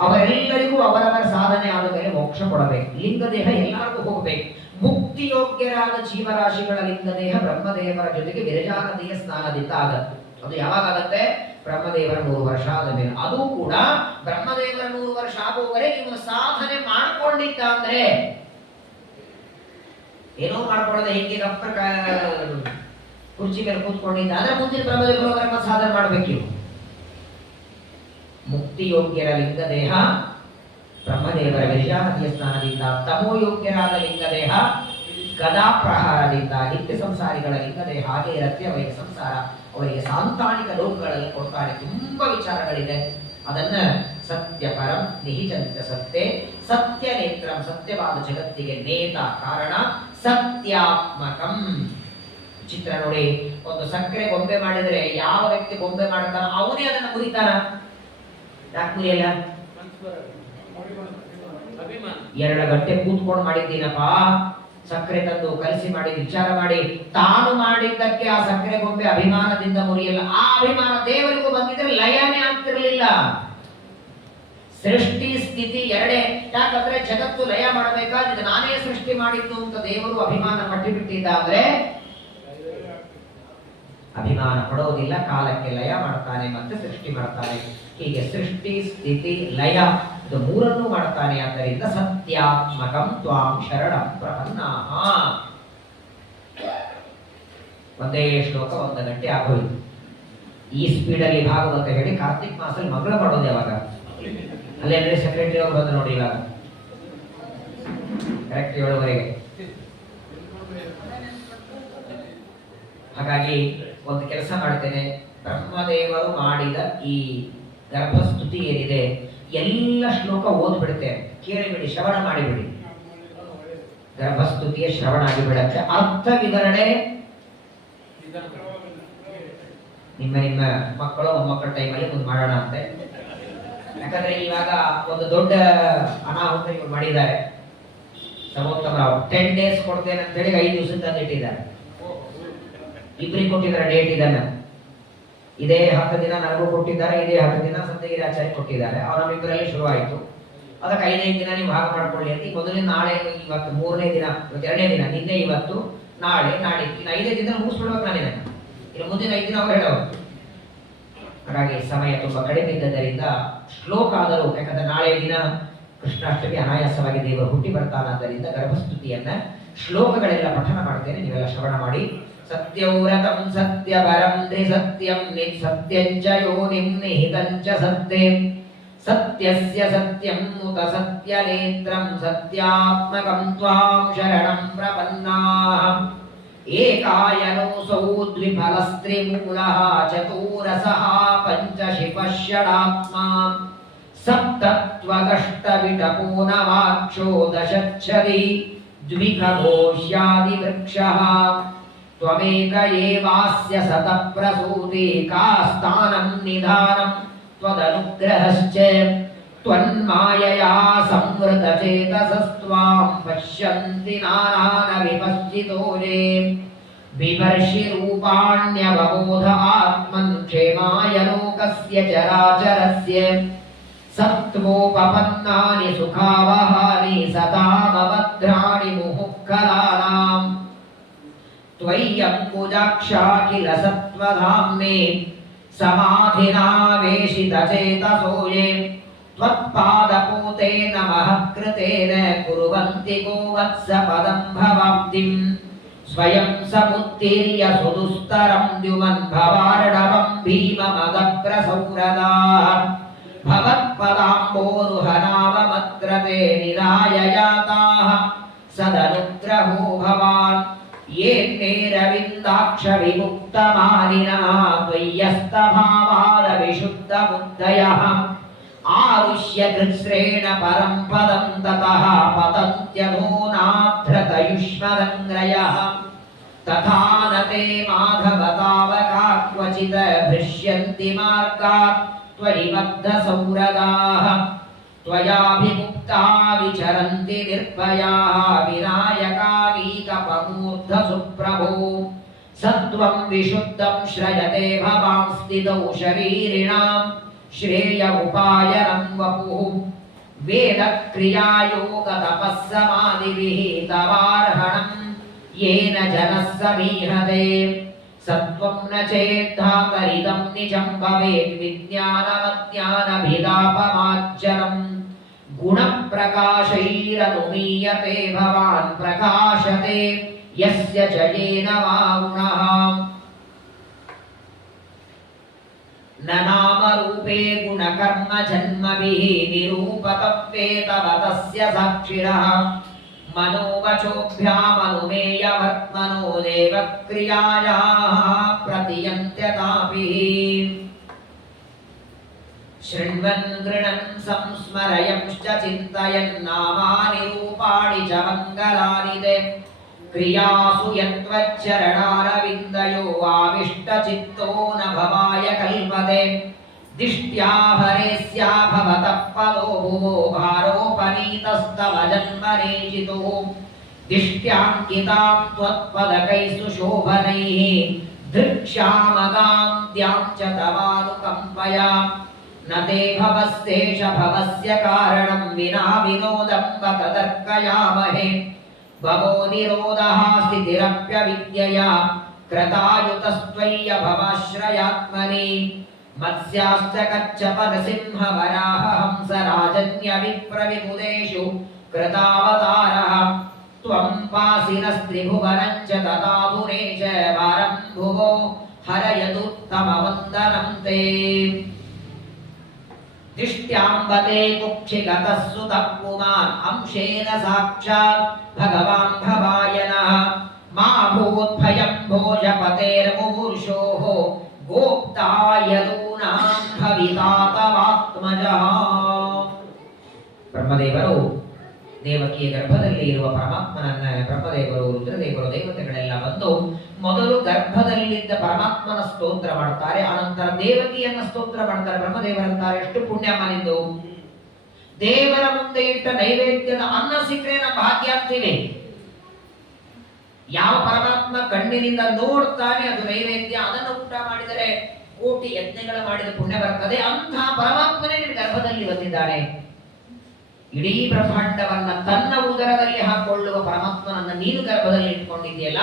ಅವರೆಲ್ಲರಿಗೂ ಅವರವರ ಸಾಧನೆ ಆದ ಮೇಲೆ ಮೋಕ್ಷ ಕೊಡಬೇಕು. ಲಿಂಗ ದೇಹ ಎಲ್ಲರಿಗೂ ಹೋಗಬೇಕು. ಮುಕ್ತಿ ಯೋಗ್ಯರಾದ ಜೀವರಾಶಿಗಳ ಲಿಂಗ ದೇಹ ಬ್ರಹ್ಮದೇವರ ಜೊತೆಗೆ ವಿರಜಾ ನದಿಯ ಸ್ನಾನದಿಂದ ಆಗತ್ತೆ. ಅದು ಯಾವಾಗ ಆಗತ್ತೆ? ಬ್ರಹ್ಮದೇವರ 100 ವರ್ಷ ಆದ ಮೇಲೆ. ಅದು ಕೂಡ ಬ್ರಹ್ಮದೇವರ 100 ವರ್ಷ ಆಗುವವರೆಗೆ ಇವನು ಸಾಧನೆ ಮಾಡ್ಕೊಂಡಿದ್ದ ಅಂದ್ರೆ, ಏನೋ ಮಾಡ್ಕೊಳ್ಳೋದೆ ಹಿಂಗೆ ಕುರ್ಚಿ ಮೇಲೆ ಕೂತ್ಕೊಂಡಿದ್ದ ಅಂದ್ರೆ ಮುಂದಿನ ಬ್ರಹ್ಮದೇವರ ಸಾಧನೆ ಮಾಡ್ಬೇಕು. ಮುಕ್ತಿ ಯೋಗ್ಯರ ಲಿಂಗ ದೇಹ ಬ್ರಹ್ಮದೇವರ ವಿರಜಾ ನದಿಯ ಸ್ನಾನದಿಂದ, ತಮೋ ಯೋಗ್ಯರಾದ ಲಿಂಗ ದೇಹ ಗದಾ ಪ್ರಹಾರದಿಂದ, ನಿತ್ಯ ಸಂಸಾರಿಗಳ ಲಿಂಗ ದೇಹ ಹಾಗೆ ಇರತ್ತೆ. ಅವರಿಗೆ ಸಂಸಾರ, ಅವರಿಗೆ ಸಾಂತಾನಿಕ ಲೋಕಗಳಲ್ಲಿ ಕೊಡ್ತಾರೆ. ತುಂಬಾ ವಿಚಾರಗಳಿದೆ. ಅದನ್ನ ಸತ್ಯ ಪರಂ ನಿಹಿತಂಚ ಸತ್ಯ, ಸತ್ಯ ನೇತ್ರಂ, ಸತ್ಯವಾದ ಜಗತ್ತಿಗೆ ನೇತ ಕಾರಣ, ಸತ್ಯಾತ್ಮಕಂ. ಚಿತ್ರ ನೋಡಿ, ಒಂದು ಸಕ್ಕರೆ ಗೊಂಬೆ ಮಾಡಿದರೆ ಯಾವ ವ್ಯಕ್ತಿ ಗೊಂಬೆ ಮಾಡ್ತಾನ ಅವನೇ ಅದನ್ನ ಮುರಿತಾನ? ಯಾಕೆ ಮುರಿಯಲ್ಲ? 2 ಗಂಟೆ ಕೂತ್ಕೊಂಡು ಮಾಡಿದ್ದೀನಪ್ಪ, ಸಕ್ಕರೆ ತಂದು ಕಲಸಿ ಮಾಡಿ ವಿಚಾರ ಮಾಡಿ, ತಾನು ಮಾಡಿದ್ದಕ್ಕೆ ಆ ಸಕ್ಕರೆ ಗೊಂಬೆ ಅಭಿಮಾನದಿಂದ ಮುರಿಯಲ್ಲ. ಆ ಅಭಿಮಾನ ದೇವರಿಗೂ ಬಂದಿದ್ರೆ ಲಯನೇ ಆಗ್ತಿರ್ಲಿಲ್ಲ. ಸೃಷ್ಟಿ ಸ್ಥಿತಿ ಎರಡೇ. ಯಾಕಂದ್ರೆ ಜಗತ್ತು ಲಯ ಮಾಡಬೇಕಾದ್ರೆ ನಾನೇ ಸೃಷ್ಟಿ ಮಾಡಿದ್ದು ಅಂತ ದೇವರು ಅಭಿಮಾನ ಪಟ್ಟಿಬಿಟ್ಟಿದ್ದಾದ್ರೆ ಅಭಿಮಾನ ಪಡೋದಿಲ್ಲ. ಕಾಲಕ್ಕೆ ಲಯ ಮಾಡ್ತಾನೆ, ಮತ್ತೆ ಸೃಷ್ಟಿ ಮಾಡ್ತಾನೆ. ಹೀಗೆ ಸೃಷ್ಟಿ ಸ್ಥಿತಿ ಲಯ ಇದು 3 ಮಾಡ್ತಾನೆ. ಆದ್ದರಿಂದ ಸತ್ಯಾತ್ಮಕಂ ತ್ವಾಂ ಶರಣಂ ಪ್ರಪನ್ನಾಃ. ಒಂದೇ ಶ್ಲೋಕ 1 ಗಂಟೆ ಆಗೋಯ್ತು. ಈ ಸ್ಪೀಡಲ್ಲಿ ಭಾಗವತ ಹೇಳಿ ಕಾರ್ತಿಕ್ ಮಾಸಲ್ಲಿ ಮಗಳ ಮಾಡೋದು ಯಾವಾಗ? ಅಲ್ಲೇ ಸೆಕ್ರೆಟರಿ ಅವರು ಬಂದು ನೋಡಿ, ಇವಾಗ ಕರೆಕ್ಟ್ 7:30. ಹಾಗಾಗಿ ಒಂದು ಕೆಲಸ ಮಾಡ್ತೇನೆ, ಬ್ರಹ್ಮದೇವರು ಮಾಡಿದ ಈ ಗರ್ಭಸ್ತುತಿ ಏನಿದೆ ಎಲ್ಲ ಶ್ಲೋಕ ಓದ್ಬಿಡುತ್ತೆ, ಕೇಳಿಬಿಡಿ, ಶ್ರವಣ ಮಾಡಿಬಿಡಿ. ಗರ್ಭಸ್ತುತಿಯ ಶ್ರವಣ ಆಗಿಬಿಡತ್ತೆ. ಅರ್ಥ ವಿವರಣೆ ನಿಮ್ಮ ನಿಮ್ಮ ಮಕ್ಕಳು ಮೊಮ್ಮಕ್ಕಳ ಟೈಮಲ್ಲಿ ಮುಂದೆ ಮಾಡೋಣ ಅಂತೆ. ಯಾಕಂದ್ರೆ ಇವಾಗ ಒಂದು ದೊಡ್ಡ ಅನಾಹುತ ಇವ್ರು ಮಾಡಿದ್ದಾರೆ. ಸರ್ವೋತ್ತಮರಾವ್ 10 days ಕೊಡ್ತೇನೆ ಅಂತ ಹೇಳಿ 5 ದಿವಸದ ತಂದಿಟ್ಟಿದ್ದಾರೆ. ಇಬ್ಬರಿಗೆ ಕೊಟ್ಟಿದ್ದಾರೆ ಡೇಟ್. ಇದನ್ನ ಇದೇ 10 ದಿನ ನನಗೂ ಕೊಟ್ಟಿದ್ದಾರೆ, ಇದೇ 10 ದಿನ ಸಂತಗಿರಿ ಆಚಾರ್ಯ ಕೊಟ್ಟಿದ್ದಾರೆ. ಅವ್ರ ನಮ್ಮಿಬ್ಬರಲ್ಲಿ ಶುರುವಾಯಿತು. ಅದಕ್ಕೆ 5ನೇ ದಿನ ನೀವು ಭಾಗ ಮಾಡ್ಕೊಳ್ಳಿ ಅಂತ. ಮೊದಲನೇ ನಾಳೆ, ಇವತ್ತು 3ನೇ ದಿನ, ಇವತ್ತು 2ನೇ ದಿನ, ನಿನ್ನೆ ಇವತ್ತು ನಾಳೆ ನಾಡಿದ್ದು, ಇನ್ನು 5ನೇ ದಿನ ಮುಗಿಸ್ಬಿಡ್ಬೇಕು ನಾನು ಇದನ್ನು. ಇನ್ನು ಮುಂದಿನ 5 ದಿನ ಅವ್ರು ಹೇಳೋರು. ಹಾಗಾಗಿ ಸಮಯ ತುಂಬಾ ಕಡಿಮೆ ಇದ್ದದರಿಂದ ಶ್ಲೋಕ ಆದರೂ, ಯಾಕಂದ್ರೆ ನಾಳೆ ದಿನ ಕೃಷ್ಣಾಷ್ಟಮಿ, ಅನಾಯಾಸವಾಗಿ ದೇವರು ಹುಟ್ಟಿ ಬರ್ತಾನಾದ್ದರಿಂದ ಗರ್ಭಸ್ತುತಿಯನ್ನ ಶ್ಲೋಕಗಳೆಲ್ಲ ಪಠನ ಮಾಡ್ತೇನೆ, ನೀವೆಲ್ಲ ಶ್ರವಣ ಮಾಡಿ. ಸತ್ಯವ್ರತಂ ಸತ್ಯಪರಂ ತ್ರಿಸತ್ಯಂ ನಿತ್ಸತ್ಯಂಚ ಯೋನಿಂ ನಿಹಿತಂಚ ಸತ್ಯಂ ಸತ್ಯಸ್ಯ ಸತ್ಯಂ ಉತ ಸತ್ಯನೇತ್ರಂ ಸತ್ಯಾತ್ಮಕಂ ತ್ವಾಂ ಶರಣಂ ಪ್ರಪನ್ನಾಃ. ಏಕಾಯನೋऽಸೌ ದ್ವಿಫಲಸ್ತ್ರಿಮೂಲಃ ಚತುರಸಃ ಪಂಚಶಿವಃ ಷಡಾತ್ಮಾ ಸಪ್ತತ್ವಗಷ್ಟವಿಟಪೋ ನವಾಕ್ಷೋ ದಶಚ್ಛದಿ ದ್ವಿಖಗೋಷ್ಯಾದಿವೃಕ್ಷಃ ತ್ವಮೇಕ ಏವಾಸ್ಯ ಸತಪ್ರಸೂತಿ ಕಾಸ್ಥಾನಂ ನಿಧಾನಂ ತ್ವದನುಗ್ರಹಶ್ಚ ತ್ವನ್ಮಾಯಯಾ ಸಂವೃತಚೇತಸಸ್ತ್ವಾಂ ಪಶ್ಯಂತಿ ನಾನಾನ ವಿಪಶ್ಚಿತೋ ಯೇ ಬಿಭರ್ಷಿ ರೂಪಾಣ್ಯವಬೋಧ ಆತ್ಮನ್ ಕ್ಷೇಮಾಯ ಲೋಕಸ್ಯ ಚರಾಚರಸ್ಯ ಸತ್ವೋಪಪನ್ನಾನಿ ಸುಖಾವಹಾನಿ ಸತಾಮಭದ್ರಾಣಿ ಮುಹುಃಕಲಾನಾಂ ತ್ವಯ್ಯಂಬುಜಾಕ್ಷಾ ಕಿಲ ಸತ್ವಧಾಮ್ನೇ ಸಮಾಧಿನಾವೇಶಿತಚೇತಸೋ ಯೇ ತ್ವತ್ಪಾದಪೂತೇನ ಮಹಃಕೃತೇನ ಕುರ್ವಂತಿ ಗೋವತ್ಸ ಪದಂ ಭವಾಬ್ಧಿಂ ಸ್ವಯಂ ಸಮುತ್ತೀರ್ಯ ಸುದುಸ್ತರಂ ದ್ಯುಮನ್ ಭವಾರ್ಣವಂ ಭೀಮಮಗಪ್ರಸೌರದಾಃ ಭವತ್ಪದಾಂಬೋರುಹನಾವಮತ್ರತೆ ನಿರಾಯಯಾತಾಃ ಸದನುಗ್ರಹೋ ಭವಾನ್ ಯೇನ್ನೇರವಿಂದಾಕ್ಷ ವಿಮುಕ್ತಮಾನಿನಃ ತ್ವಯ್ಯಸ್ತಭಾವಾದ ವಿಶುದ್ಧಬುದ್ಧಯಃ ಆರುಷ್ಯ ಕೃತ್ಸ್ರೇಣ ಪರಂ ಪದಂ ತತಃ ಪತಂತ್ಯಧೋನಾಧೃತಯುಷ್ಮದಂಗ್ರಯಃ ತಥಾ ನ ತೇ ಮಾಧವ ತಾವಕಾ ಕ್ವಚಿತ್ ಭೃಶ್ಯಂತಿ ಮಾರ್ಗಾತ್ ತ್ವಯಿಬದ್ಧಸೌರಗಾಃ ತ್ವಯಾಭಿಮುಕ್ತಾ ವಿಚರಂತಿ ನಿರ್ಭಯಾಃ ವಿನಾಯಕಾನೀಕಪಮೂರ್ಧಸುಪ್ರಭೋ ಸತ್ವಂ ವಿಶುದ್ಧಂ ಶ್ರಯತೆ ಭವಾಂ ಸ್ಥಿತೌ ಶರೀರಿಣಾಂ ಶ್ರೇಯ ಉಪಾಯನಂ ವಪುಃ ವೇದಕ್ರಿಯಾಯೋಗತಪಸ್ಸಮಾಧಿಭಿಃ ತವಾರ್ಹಣಂ ಯೇನ ಜನಃ ಸಮೀಹತೆ ಸತ್ವಂ ನ ಚೇದ್ಧಾತರಿದಂ ನಿಜಂ ಭವೇತ್ ವಿಜ್ಞಾನಮಜ್ಞಾನಭಿದಾಪಮಾಜ್ಜನಂ ಗುಣಪ್ರಕಾಶೈರನುಮೀಯತೆ ಭವಾನ್ ಪ್ರಕಾಶತೆ ಯಸ್ಯ ಚ ಯೇನ ವಾ ಗುಣಃ ನ ನಾಮರೂಪೇ ಗುಣಕರ್ಮ ಜನ್ಮಭಿಃ ನಿರೂಪತವ್ಯೇ ತವ ತಸ್ಯ ಸಾಕ್ಷಿಣಃ मनोवचोभ्यामनुमेयवर्त्मनो देवक्रियायाः प्रतियन्त्यताभिः शृण्वन् गृणन् संस्मरयंश्च चिन्तयन् नामानि रूपाणि च मङ्गलानि ते क्रियासु यत्त्वच्चरणारविन्दयो आविष्टचित्तो न भवाय कल्पते दिष्ट्या हरेस्या भवतः पदो भुवो भारोपनीतस्तव जन्मनेजितुः दिष्ट्याङ्कितां त्वत्पदकैः सुशोभनैः धृक्ष्यामगां द्यां च तवानुकम्पया न ते भवस्तेष भवस्य कारणं विना विनोदं बत तर्कयामहे भवो निरोधः स्थितिरप्यविद्यया कृतायुतस्त्वय्य भवाश्रयात्मनि मत्स्याश्च कच्छपनसिंह वराह हंस राजन्य विप्रविमुदेषु कृतावतारः त्वं पासिनस्त्रिभुवनं च तदाधुने च वारं भुवो हरयदुत्तमवन्दनं ते दिष्ट्याम्बते कुक्षिगतः सुतः पुमान् अंशेन साक्षात् भगवान् भवायनः मा भूद्भयं भोजपतेर्मुमूर्षोः गोप्ता ದೇವಕಿಯ ಗರ್ಭದಲ್ಲಿ ಇರುವ ಪರಮಾತ್ಮನನ್ನ ಬ್ರಹ್ಮದೇವರು, ರುದ್ರದೇವರು, ದೇವತೆಗಳೆಲ್ಲ ಬಂದು ಮೊದಲು ಗರ್ಭದಲ್ಲಿದ್ದ ಪರಮಾತ್ಮನ ಸ್ತೋತ್ರ ಮಾಡ್ತಾರೆ, ಅನಂತರ ದೇವಕಿಯನ್ನ ಸ್ತೋತ್ರ ಮಾಡ್ತಾರೆ. ಬ್ರಹ್ಮದೇವರಂತಾರೆ, ಎಷ್ಟು ಪುಣ್ಯ ಮಾಡಿದ್ದು, ದೇವರ ಮುಂದೆ ಇಟ್ಟ ನೈವೇದ್ಯದ ಅನ್ನ ಸಿಕ್ಕರೆ ನಮ್ಮ ಭಾಗ್ಯ ಅಂತೀವಿ. ಯಾವ ಪರಮಾತ್ಮ ಕಣ್ಣಿನಿಂದ ನೋಡ್ತಾನೆ ಅದು ನೈವೇದ್ಯ, ಅದನ್ನು ಊಟ ಮಾಡಿದರೆ ಕೋಟಿ ಯಜ್ಞಗಳ ಮಾಡಿದ ಪುಣ್ಯ ಬರ್ತದೆ. ಅಂತಹ ಪರಮಾತ್ಮನೇ ನಿನ್ನ ಗರ್ಭದಲ್ಲಿ ಬಂದಿದ್ದಾನೆ. ಇಡೀ ಬ್ರಹ್ಮಾಂಡವನ್ನ ತನ್ನ ಉದರದಲ್ಲಿ ಹಾಕೊಳ್ಳುವ ಪರಮಾತ್ಮನನ್ನ ನೀನು ಗರ್ಭದಲ್ಲಿ ಇಟ್ಕೊಂಡಿದ್ದೀಯಲ್ಲ,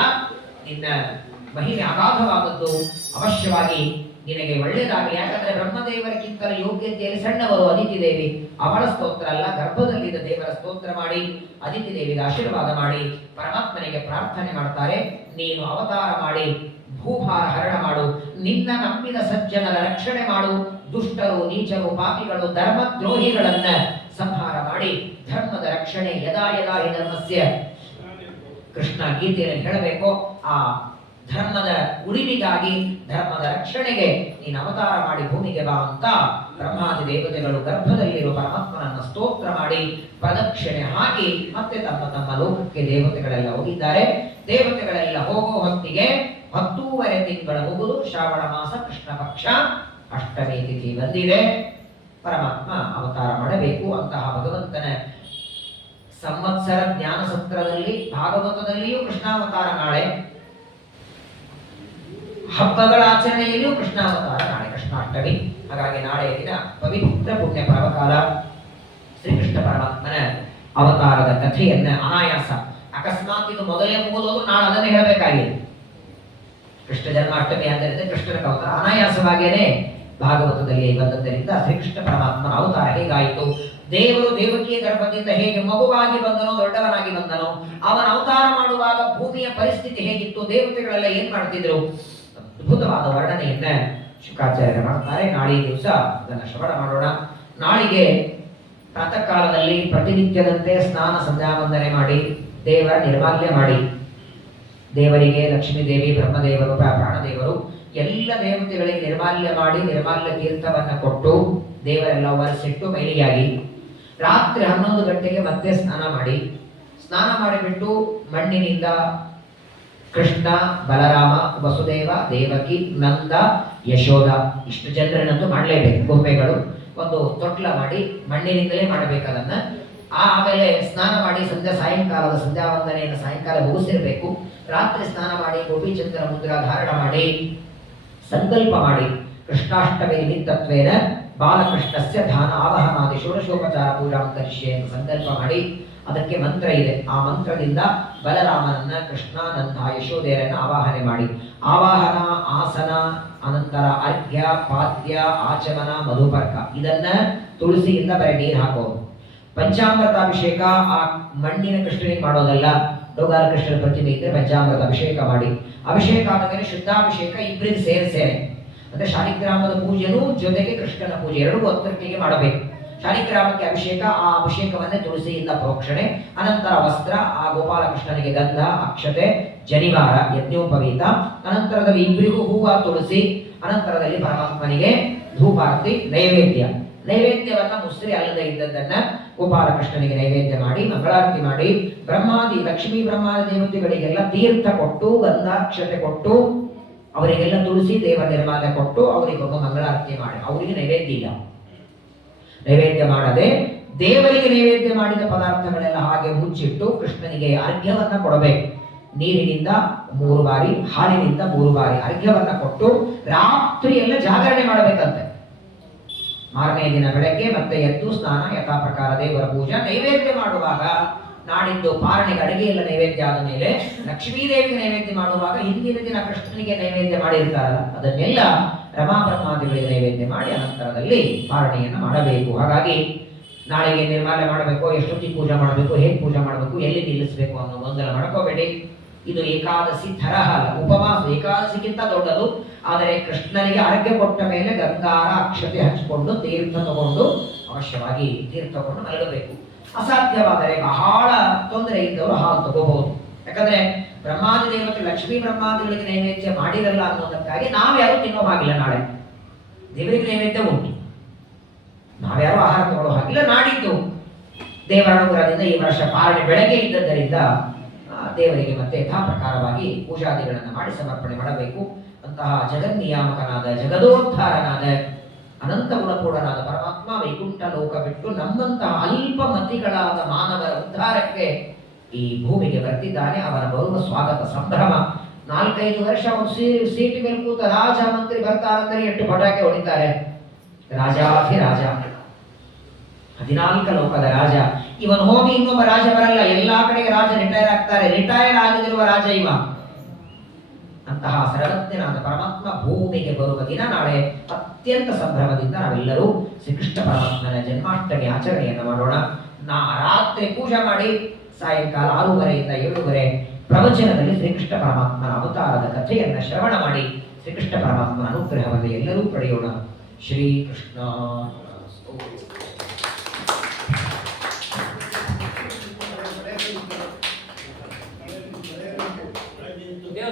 ನಿನ್ನ ಮಹಿಮೆ ಅಗಾಧವಾದದ್ದು. ಅವಶ್ಯವಾಗಿ ನಿನಗೆ ಒಳ್ಳೆಯದಾಗಲಿ. ಯಾಕಂದ್ರೆ ಬ್ರಹ್ಮದೇವರಿಗಿಂತಲೂ ಯೋಗ್ಯತೆಯಲ್ಲಿ ಸಣ್ಣವರು ಅದಿತಿ ದೇವಿ. ಅವಳ ಸ್ತೋತ್ರ ಅಲ್ಲ, ಗರ್ಭದಲ್ಲಿದ್ದ ದೇವರ ಸ್ತೋತ್ರ ಮಾಡಿ ಅದಿತಿ ದೇವಿಗೆ ಆಶೀರ್ವಾದ ಮಾಡಿ ಪರಮಾತ್ಮನಿಗೆ ಪ್ರಾರ್ಥನೆ ಮಾಡ್ತಾರೆ. ನೀನು ಅವತಾರ ಮಾಡಿ ಭೂಭಾರ ಹರಣ ಮಾಡು, ನಿನ್ನ ನಂಬಿದ ಸಜ್ಜನರ ರಕ್ಷಣೆ ಮಾಡು, ದುಷ್ಟರು, ನೀಚರು, ಪಾಪಿಗಳು, ಧರ್ಮದ್ರೋಹಿಗಳನ್ನ ಸಂಹಾರ ಮಾಡಿ ಧರ್ಮದ ರಕ್ಷಣೆ. ಯದಾ ಯದಾ ಹಿ ಧರ್ಮಸ್ಯ, ಕೃಷ್ಣ ಗೀತೆಯಲ್ಲಿ ಹೇಳಬೇಕು, ಆ ಧರ್ಮದ ಉಳಿವಿಗಾಗಿ, ಧರ್ಮದ ರಕ್ಷಣೆಗೆ ನೀನು ಅವತಾರ ಮಾಡಿ ಭೂಮಿಗೆ ಬಾ ಅಂತ ಬ್ರಹ್ಮಾದಿ ದೇವತೆಗಳು ಗರ್ಭದಲ್ಲಿರುವ ಪರಮಾತ್ಮನನ್ನ ಸ್ತೋತ್ರ ಮಾಡಿ ಪ್ರದಕ್ಷಿಣೆ ಹಾಕಿ ಮತ್ತೆ ತಮ್ಮ ತಮ್ಮ ಲೋಕಕ್ಕೆ ದೇವತೆಗಳೆಲ್ಲ ಹೋಗಿದ್ದಾರೆ. ದೇವತೆಗಳೆಲ್ಲ ಹೋಗೋ ಹೊತ್ತಿಗೆ 10 ತಿಂಗಳ ಮುಗಿದು ಶ್ರಾವಣ ಮಾಸ ಕೃಷ್ಣ ಪಕ್ಷ ಅಷ್ಟಮಿ ತಿಥಿ ಬಂದಿದೆ. ಪರಮಾತ್ಮ ಅವತಾರ ಮಾಡಬೇಕು. ಅಂತಹ ಭಗವಂತನ ಸಂವತ್ಸರ ಜ್ಞಾನ ಸತ್ರದಲ್ಲಿ ಭಾಗವತದಲ್ಲಿಯೂ ಕೃಷ್ಣಾವತಾರ ನಾಳೆ, ಹಬ್ಬಗಳ ಆಚರಣೆಯಲ್ಲಿಯೂ ಕೃಷ್ಣಾವತಾರ ನಾಳೆ ಕೃಷ್ಣಾಷ್ಟಮಿ. ಹಾಗಾಗಿ ನಾಳೆಯ ದಿನ ಪವಿತ್ರ ಪುಣ್ಯ ಪರ್ವಕಾಲ. ಶ್ರೀಕೃಷ್ಣ ಪರಮಾತ್ಮನ ಅವತಾರದ ಕಥೆಯನ್ನ ಅನಾಯಾಸ, ಅಕಸ್ಮಾತ್ ಇದು ಮೊದಲೇ ಮುಗಿದೋದು ನಾಳೆ ಅದನ್ನೇ ಹೇಳಬೇಕಾಗಿದೆ. ಕೃಷ್ಣ ಜನ್ಮಾಷ್ಟಮಿ ಆದ್ದರಿಂದ ಕೃಷ್ಣನ ಅವತಾರ ಅನಾಯಾಸವಾಗಿಯೇ ಭಾಗವತದಲ್ಲಿ ಬಂದದ್ದರಿಂದ ಶ್ರೀಕೃಷ್ಣ ಪರಮಾತ್ಮನ ಅವತಾರ ಹೇಗಾಯಿತು, ದೇವರು ದೇವಕಿಯ ಗರ್ಭದಿಂದ ಹೇಗೆ ಮಗುವಾಗಿ ಬಂದನೋ, ದೊಡ್ಡವನಾಗಿ ಬಂದನೋ, ಅವನ ಅವತಾರ ಮಾಡುವಾಗ ಭೂಮಿಯ ಪರಿಸ್ಥಿತಿ ಹೇಗಿತ್ತು, ದೇವತೆಗಳೆಲ್ಲ ಏನ್ ಮಾಡ್ತಿದ್ರು, ಅದ್ಭುತವಾದ ವರ್ಣನೆಯನ್ನ ಶುಕಾಚಾರ್ಯ ಮಾಡ್ತಾರೆ. ನಾಳೆ ದಿವಸ ಅದನ್ನು ಶ್ರವಣ ಮಾಡೋಣ. ನಾಳಿಗೆ ಪ್ರಾತಃ ಕಾಲದಲ್ಲಿ ಪ್ರತಿನಿತ್ಯದಂತೆ ಸ್ನಾನ ಸಂಧ್ಯಾ ವಂದನೆ ಮಾಡಿ ದೇವರ ನಿರ್ಮಾಲ್ಯ ಮಾಡಿ, ದೇವರಿಗೆ ಲಕ್ಷ್ಮೀ ದೇವಿ, ಬ್ರಹ್ಮದೇವರು, ಪ್ರಾಣದೇವರು ಎಲ್ಲ ದೇವತೆಗಳಿಗೆ ನಿರ್ಮಾಲ್ಯ ಮಾಡಿ ನಿರ್ಮಾಲ್ಯ ತೀರ್ಥವನ್ನ ಕೊಟ್ಟು ದೇವರೆಲ್ಲ ಒರೆಸಿಟ್ಟು ಮೈಲಿಯಾಗಿ ರಾತ್ರಿ 11 ಗಂಟೆಗೆ ಮತ್ತೆ ಸ್ನಾನ ಮಾಡಿ, ಸ್ನಾನ ಮಾಡಿಬಿಟ್ಟು ಮಣ್ಣಿನಿಂದ ಕೃಷ್ಣ, ಬಲರಾಮ, ವಸುದೇವ, ದೇವಕಿ, ನಂದ, ಯಶೋಧ ಇಷ್ಟು ಜನರನ್ನಂತೂ ಮಾಡಲೇಬೇಕು. ಗೊಂಬೆಗಳು ಒಂದು ತೊಟ್ಲ ಮಾಡಿ ಮಣ್ಣಿನಿಂದಲೇ ಮಾಡಬೇಕದನ್ನ. ಆಮೇಲೆ ಸ್ನಾನ ಮಾಡಿ ಸಾಯಂಕಾಲದ ಸಂಧ್ಯಾ ವಂದನೆಯನ್ನು ಸಾಯಂಕಾಲ ಮುಗಿಸಿರಬೇಕು. ರಾತ್ರಿ ಸ್ನಾನ ಮಾಡಿ ಗೋಪಿಚಂದ್ರ ಮುದ್ರಾ ಧಾರಣ ಮಾಡಿ ಸಂಕಲ್ಪ ಮಾಡಿ ಕೃಷ್ಣಾಷ್ಟಮಿ ನಿಮಿತ್ತತ್ವೇನ ಬಾಲಕೃಷ್ಣಸ್ಯ ಧಾನ ಆವಹನಾದಿ ಷೋಡಶೋಪಚಾರ ಪೂಜಾ ಕರಿಷ್ಯೆ ಎಂದು ಸಂಕಲ್ಪ ಮಾಡಿ ಅದಕ್ಕೆ ಮಂತ್ರ ಇದೆ. ಆ ಮಂತ್ರದಿಂದ ಬಲರಾಮನನ್ನ, ಕೃಷ್ಣಾನಂದ, ಯಶೋಧೆಯರನ್ನ ಆವಾಹನೆ ಮಾಡಿ, ಆವಾಹನ, ಆಸನ, ಅನಂತರ ಅರ್ಘ್ಯ, ಪಾದ್ಯ, ಆಚಮನ, ಮಧುಪರ್ಕ ಇದನ್ನ ತುಳಸಿಯಿಂದ ಬರೀ ನೀರು ಹಾಕೋದು. ಪಂಚಾಮೃತಾಭಿಷೇಕ ಆ ಮಣ್ಣಿನ ಕೃಷ್ಣನಿಗೆ ಮಾಡೋದಲ್ಲ, ಡೋಗಾರ ಕೃಷ್ಣನ ಪ್ರತಿಮೆ ಇದ್ರೆ ಪಂಚಾಮೃತ ಅಭಿಷೇಕ ಮಾಡಿ, ಅಭಿಷೇಕ ಆದ ಮೇಲೆ ಶುದ್ಧಾಭಿಷೇಕ ಇಬ್ಬರಿಗೆ ಸೇರೆ ಅಂದ್ರೆ ಶಾಲಿಗ್ರಾಮದ ಪೂಜೆನೂ ಜೊತೆಗೆ ಕೃಷ್ಣನ ಪೂಜೆ ಎರಡೂ ಒತ್ತಟ್ಟಿಗೆ ಮಾಡಬೇಕು. ಶಾಲಿಗ್ರಾಮಕ್ಕೆ ಅಭಿಷೇಕ, ಆ ಅಭಿಷೇಕವನ್ನೇ ತುಳಸಿಯಿಂದ ಪ್ರೋಕ್ಷಣೆ, ಅನಂತರ ವಸ್ತ್ರ, ಆ ಗೋಪಾಲಕೃಷ್ಣನಿಗೆ ಗಂಧ, ಅಕ್ಷತೆ, ಜನಿವಾರ, ಯಜ್ಞೋಪವೀತ, ಅನಂತರದಲ್ಲಿ ಇಬ್ಬರಿಗೂ ಹೂವ, ತುಳಸಿ, ಅನಂತರದಲ್ಲಿ ಪರಮಾತ್ಮನಿಗೆ ಧೂಪಾರತಿ, ನೈವೇದ್ಯವನ್ನ ಮುಸ್ರಿ ಅಲ್ಲದೆ ಇದ್ದದ್ದನ್ನ ಗೋಪಾಲಕೃಷ್ಣನಿಗೆ ನೈವೇದ್ಯ ಮಾಡಿ ಮಂಗಳಾರತಿ ಮಾಡಿ, ಬ್ರಹ್ಮಾದಿ ಲಕ್ಷ್ಮೀ ಬ್ರಹ್ಮಾದಿ ದೇವತೆಗಳಿಗೆಲ್ಲ ತೀರ್ಥ ಕೊಟ್ಟು, ಗಂಧಾಕ್ಷತೆ ಕೊಟ್ಟು, ಅವರಿಗೆಲ್ಲ ತುಳಸಿ ದೇವ ನಿರ್ಮಾಲ್ಯ ಕೊಟ್ಟು ಅವರಿಗೊಬ್ಬ ಮಂಗಳಾರತಿ ಮಾಡಿ, ಅವರಿಗೆ ನೈವೇದ್ಯ ಇಲ್ಲ. ನೈವೇದ್ಯ ಮಾಡದೆ ದೇವರಿಗೆ ನೈವೇದ್ಯ ಮಾಡಿದ ಪದಾರ್ಥಗಳೆಲ್ಲ ಹಾಗೆ ಮುಚ್ಚಿಟ್ಟು ಕೃಷ್ಣನಿಗೆ ಅರ್ಘ್ಯವನ್ನ ಕೊಡಬೇಕು. ನೀರಿನಿಂದ 3 ಬಾರಿ, ಹಾಲಿನಿಂದ 3 ಬಾರಿ ಅರ್ಘ್ಯವನ್ನ ಕೊಟ್ಟು ರಾತ್ರಿ ಎಲ್ಲ ಜಾಗರಣೆ ಮಾಡಬೇಕಂತೆ. ಮಾರನೇ ದಿನ ಬೆಳಗ್ಗೆ ಮತ್ತೆ ಎದ್ದು ಸ್ನಾನ, ಯಥಾ ಪ್ರಕಾರ ದೇವರ ಪೂಜಾ, ನೈವೇದ್ಯ ಮಾಡುವಾಗ ನಾಡಿದ್ದು ಪಾರಣೆಗೆ ಅಡಿಗೆ ಎಲ್ಲ ನೈವೇದ್ಯ ಆದ ಮೇಲೆ ಲಕ್ಷ್ಮೀದೇವಿಗೆ ನೈವೇದ್ಯ ಮಾಡುವಾಗ ಹಿಂದಿನ ದಿನ ಕೃಷ್ಣನಿಗೆ ನೈವೇದ್ಯ ಮಾಡಿರ್ತಾರಲ್ಲ ಅದನ್ನೆಲ್ಲ ರಮಾ ಬ್ರಹ್ಮಾದಿಗಳಿಗೆ ನೈವೇದ್ಯ ಮಾಡಿ ಅನಂತರದಲ್ಲಿ ಪಾರಣೆಯನ್ನು ಮಾಡಬೇಕು. ಹಾಗಾಗಿ ನಾಳೆಗೆ ನಿರ್ಮಾಲ್ಯ ಮಾಡಬೇಕು, ಎಷ್ಟೊತ್ತಿಗೆ ಪೂಜೆ ಮಾಡಬೇಕು, ಹೇಗೆ ಪೂಜೆ ಮಾಡಬೇಕು, ಎಲ್ಲಿ ನಿಲ್ಲಿಸಬೇಕು ಅನ್ನೋ ಗೊಂದಲ ಮಾಡ್ಕೋಬೇಡಿ. ಇದು ಏಕಾದಶಿ ತರಹ ಅಲ್ಲ, ಉಪವಾಸ ಏಕಾದಶಿಗಿಂತ ದೊಡ್ಡದು. ಆದರೆ ಕೃಷ್ಣನಿಗೆ ಆರೋಗ್ಯ ಕೊಟ್ಟ ಮೇಲೆ ಗಂಗಾರ ಅಕ್ಷತೆ ಹಚ್ಚಿಕೊಂಡು ತೀರ್ಥ ತಗೊಂಡು ಅವಶ್ಯವಾಗಿ ತೀರ್ಥ ತಗೊಂಡು ಮಲಗಬೇಕು. ಅಸಾಧ್ಯವಾದರೆ ಬಹಳ ತೊಂದರೆ ಇದ್ದವರು ಹಾಲು ತಗೋಬಹುದು. ಯಾಕಂದ್ರೆ ಬ್ರಹ್ಮಾದಿ ದೇವತೆ ಲಕ್ಷ್ಮೀ ಬ್ರಹ್ಮಾದಿಗಳಿಗೆ ನೈವೇದ್ಯ ಮಾಡಿರಲ್ಲ ಅನ್ನೋದಕ್ಕಾಗಿ ನಾವ್ಯಾರು ತಿನ್ನೋ ಹಾಗಿಲ್ಲ. ನಾಳೆ ದೇವರಿಗೆ ನೈವೇದ್ಯ ಉಂಟು, ನಾವ್ಯಾರು ಆಹಾರ ತಗೊಳ್ಳೋ ಹಾಗಿಲ್ಲ. ನಾಡಿದ್ದು ದೇವರ ಅನುಗ್ರಹದಿಂದ ಈ ವರ್ಷ ಪಾರಣೆ ಬೆಳಗ್ಗೆ ಇದ್ದದ್ದರಿಂದ ದೇವರಿಗೆ ಮತ್ತೆ ಯಥಾ ಪ್ರಕಾರವಾಗಿ ಪೂಜಾದಿಗಳನ್ನು ಮಾಡಿ ಸಮರ್ಪಣೆ ಮಾಡಬೇಕು. ಅಂತಹ ಜಗನ್ನಿಯಾಮಕನಾದ ಜಗದೋದ್ಧಾರನಾದ ಅನಂತ ಗುಣಪೂರ್ಣನಾದ ಪರಮಾತ್ಮ ವೈಕುಂಠ ಲೋಕ ಬಿಟ್ಟು ನಮ್ಮಂತಹ ಅಲ್ಪಮತಿಗಳಾದ ಮಾನವರ ಉದ್ಧಾರಕ್ಕೆ ಈ ಭೂಮಿಗೆ ಬರ್ತಿದ್ದಾನೆ. ಅವರ ಬರುವ ಸ್ವಾಗತ ಸಂಭ್ರಮ. 4-5 ವರ್ಷ ಅವನು ಸೀಟಿ ಮೇಲೆ ಕೂತ ರಾಜ ಮಂತ್ರಿ ಬರ್ತಾರಂದ್ರೆ ಎಷ್ಟು ಪಟಾಕೆ ಹೊಡಿತಾರೆ. ರಾಜಾಧಿರಾಜ, 14 ಲೋಕದ ರಾಜ. ಇವನು ಹೋಗಿ ಇನ್ನೊಬ್ಬ ರಾಜ ಬರಲ್ಲ, ಎಲ್ಲಾ ಕಡೆಗೆ ರಾಜ ರಿಟೈರ್ ಆಗ್ತಾರೆ. ರಿಟೈರ್ ಆಗದಿರುವ ರಾಜ ಇವ. ಅಂತಹ ಸರ್ವಜ್ಞನಾದ ಪರಮಾತ್ಮ ಭೂಮಿಗೆ ಬರುವ ದಿನ ನಾಳೆ ಅತ್ಯಂತ ಸಂಭ್ರಮದಿಂದ ನಾವೆಲ್ಲರೂ ಶ್ರೀಕೃಷ್ಣ ಪರಮಾತ್ಮನ ಜನ್ಮಾಷ್ಟಮಿ ಆಚರಣೆಯನ್ನು ಮಾಡೋಣ. ರಾತ್ರಿ ಪೂಜೆ ಮಾಡಿ ಸಾಯಂಕಾಲ 6:30 ಇಂದ 7:30 ಪ್ರವಚನದಲ್ಲಿ ಶ್ರೀಕೃಷ್ಣ ಪರಮಾತ್ಮನ ಅವತಾರದ ಕಥೆಯನ್ನು ಶ್ರವಣ ಮಾಡಿ ಶ್ರೀಕೃಷ್ಣ ಪರಮಾತ್ಮನ ಅನುಗ್ರಹವನ್ನು ಎಲ್ಲರೂ ಪಡೆಯೋಣ. ಶ್ರೀಕೃಷ್ಣ ದೇವ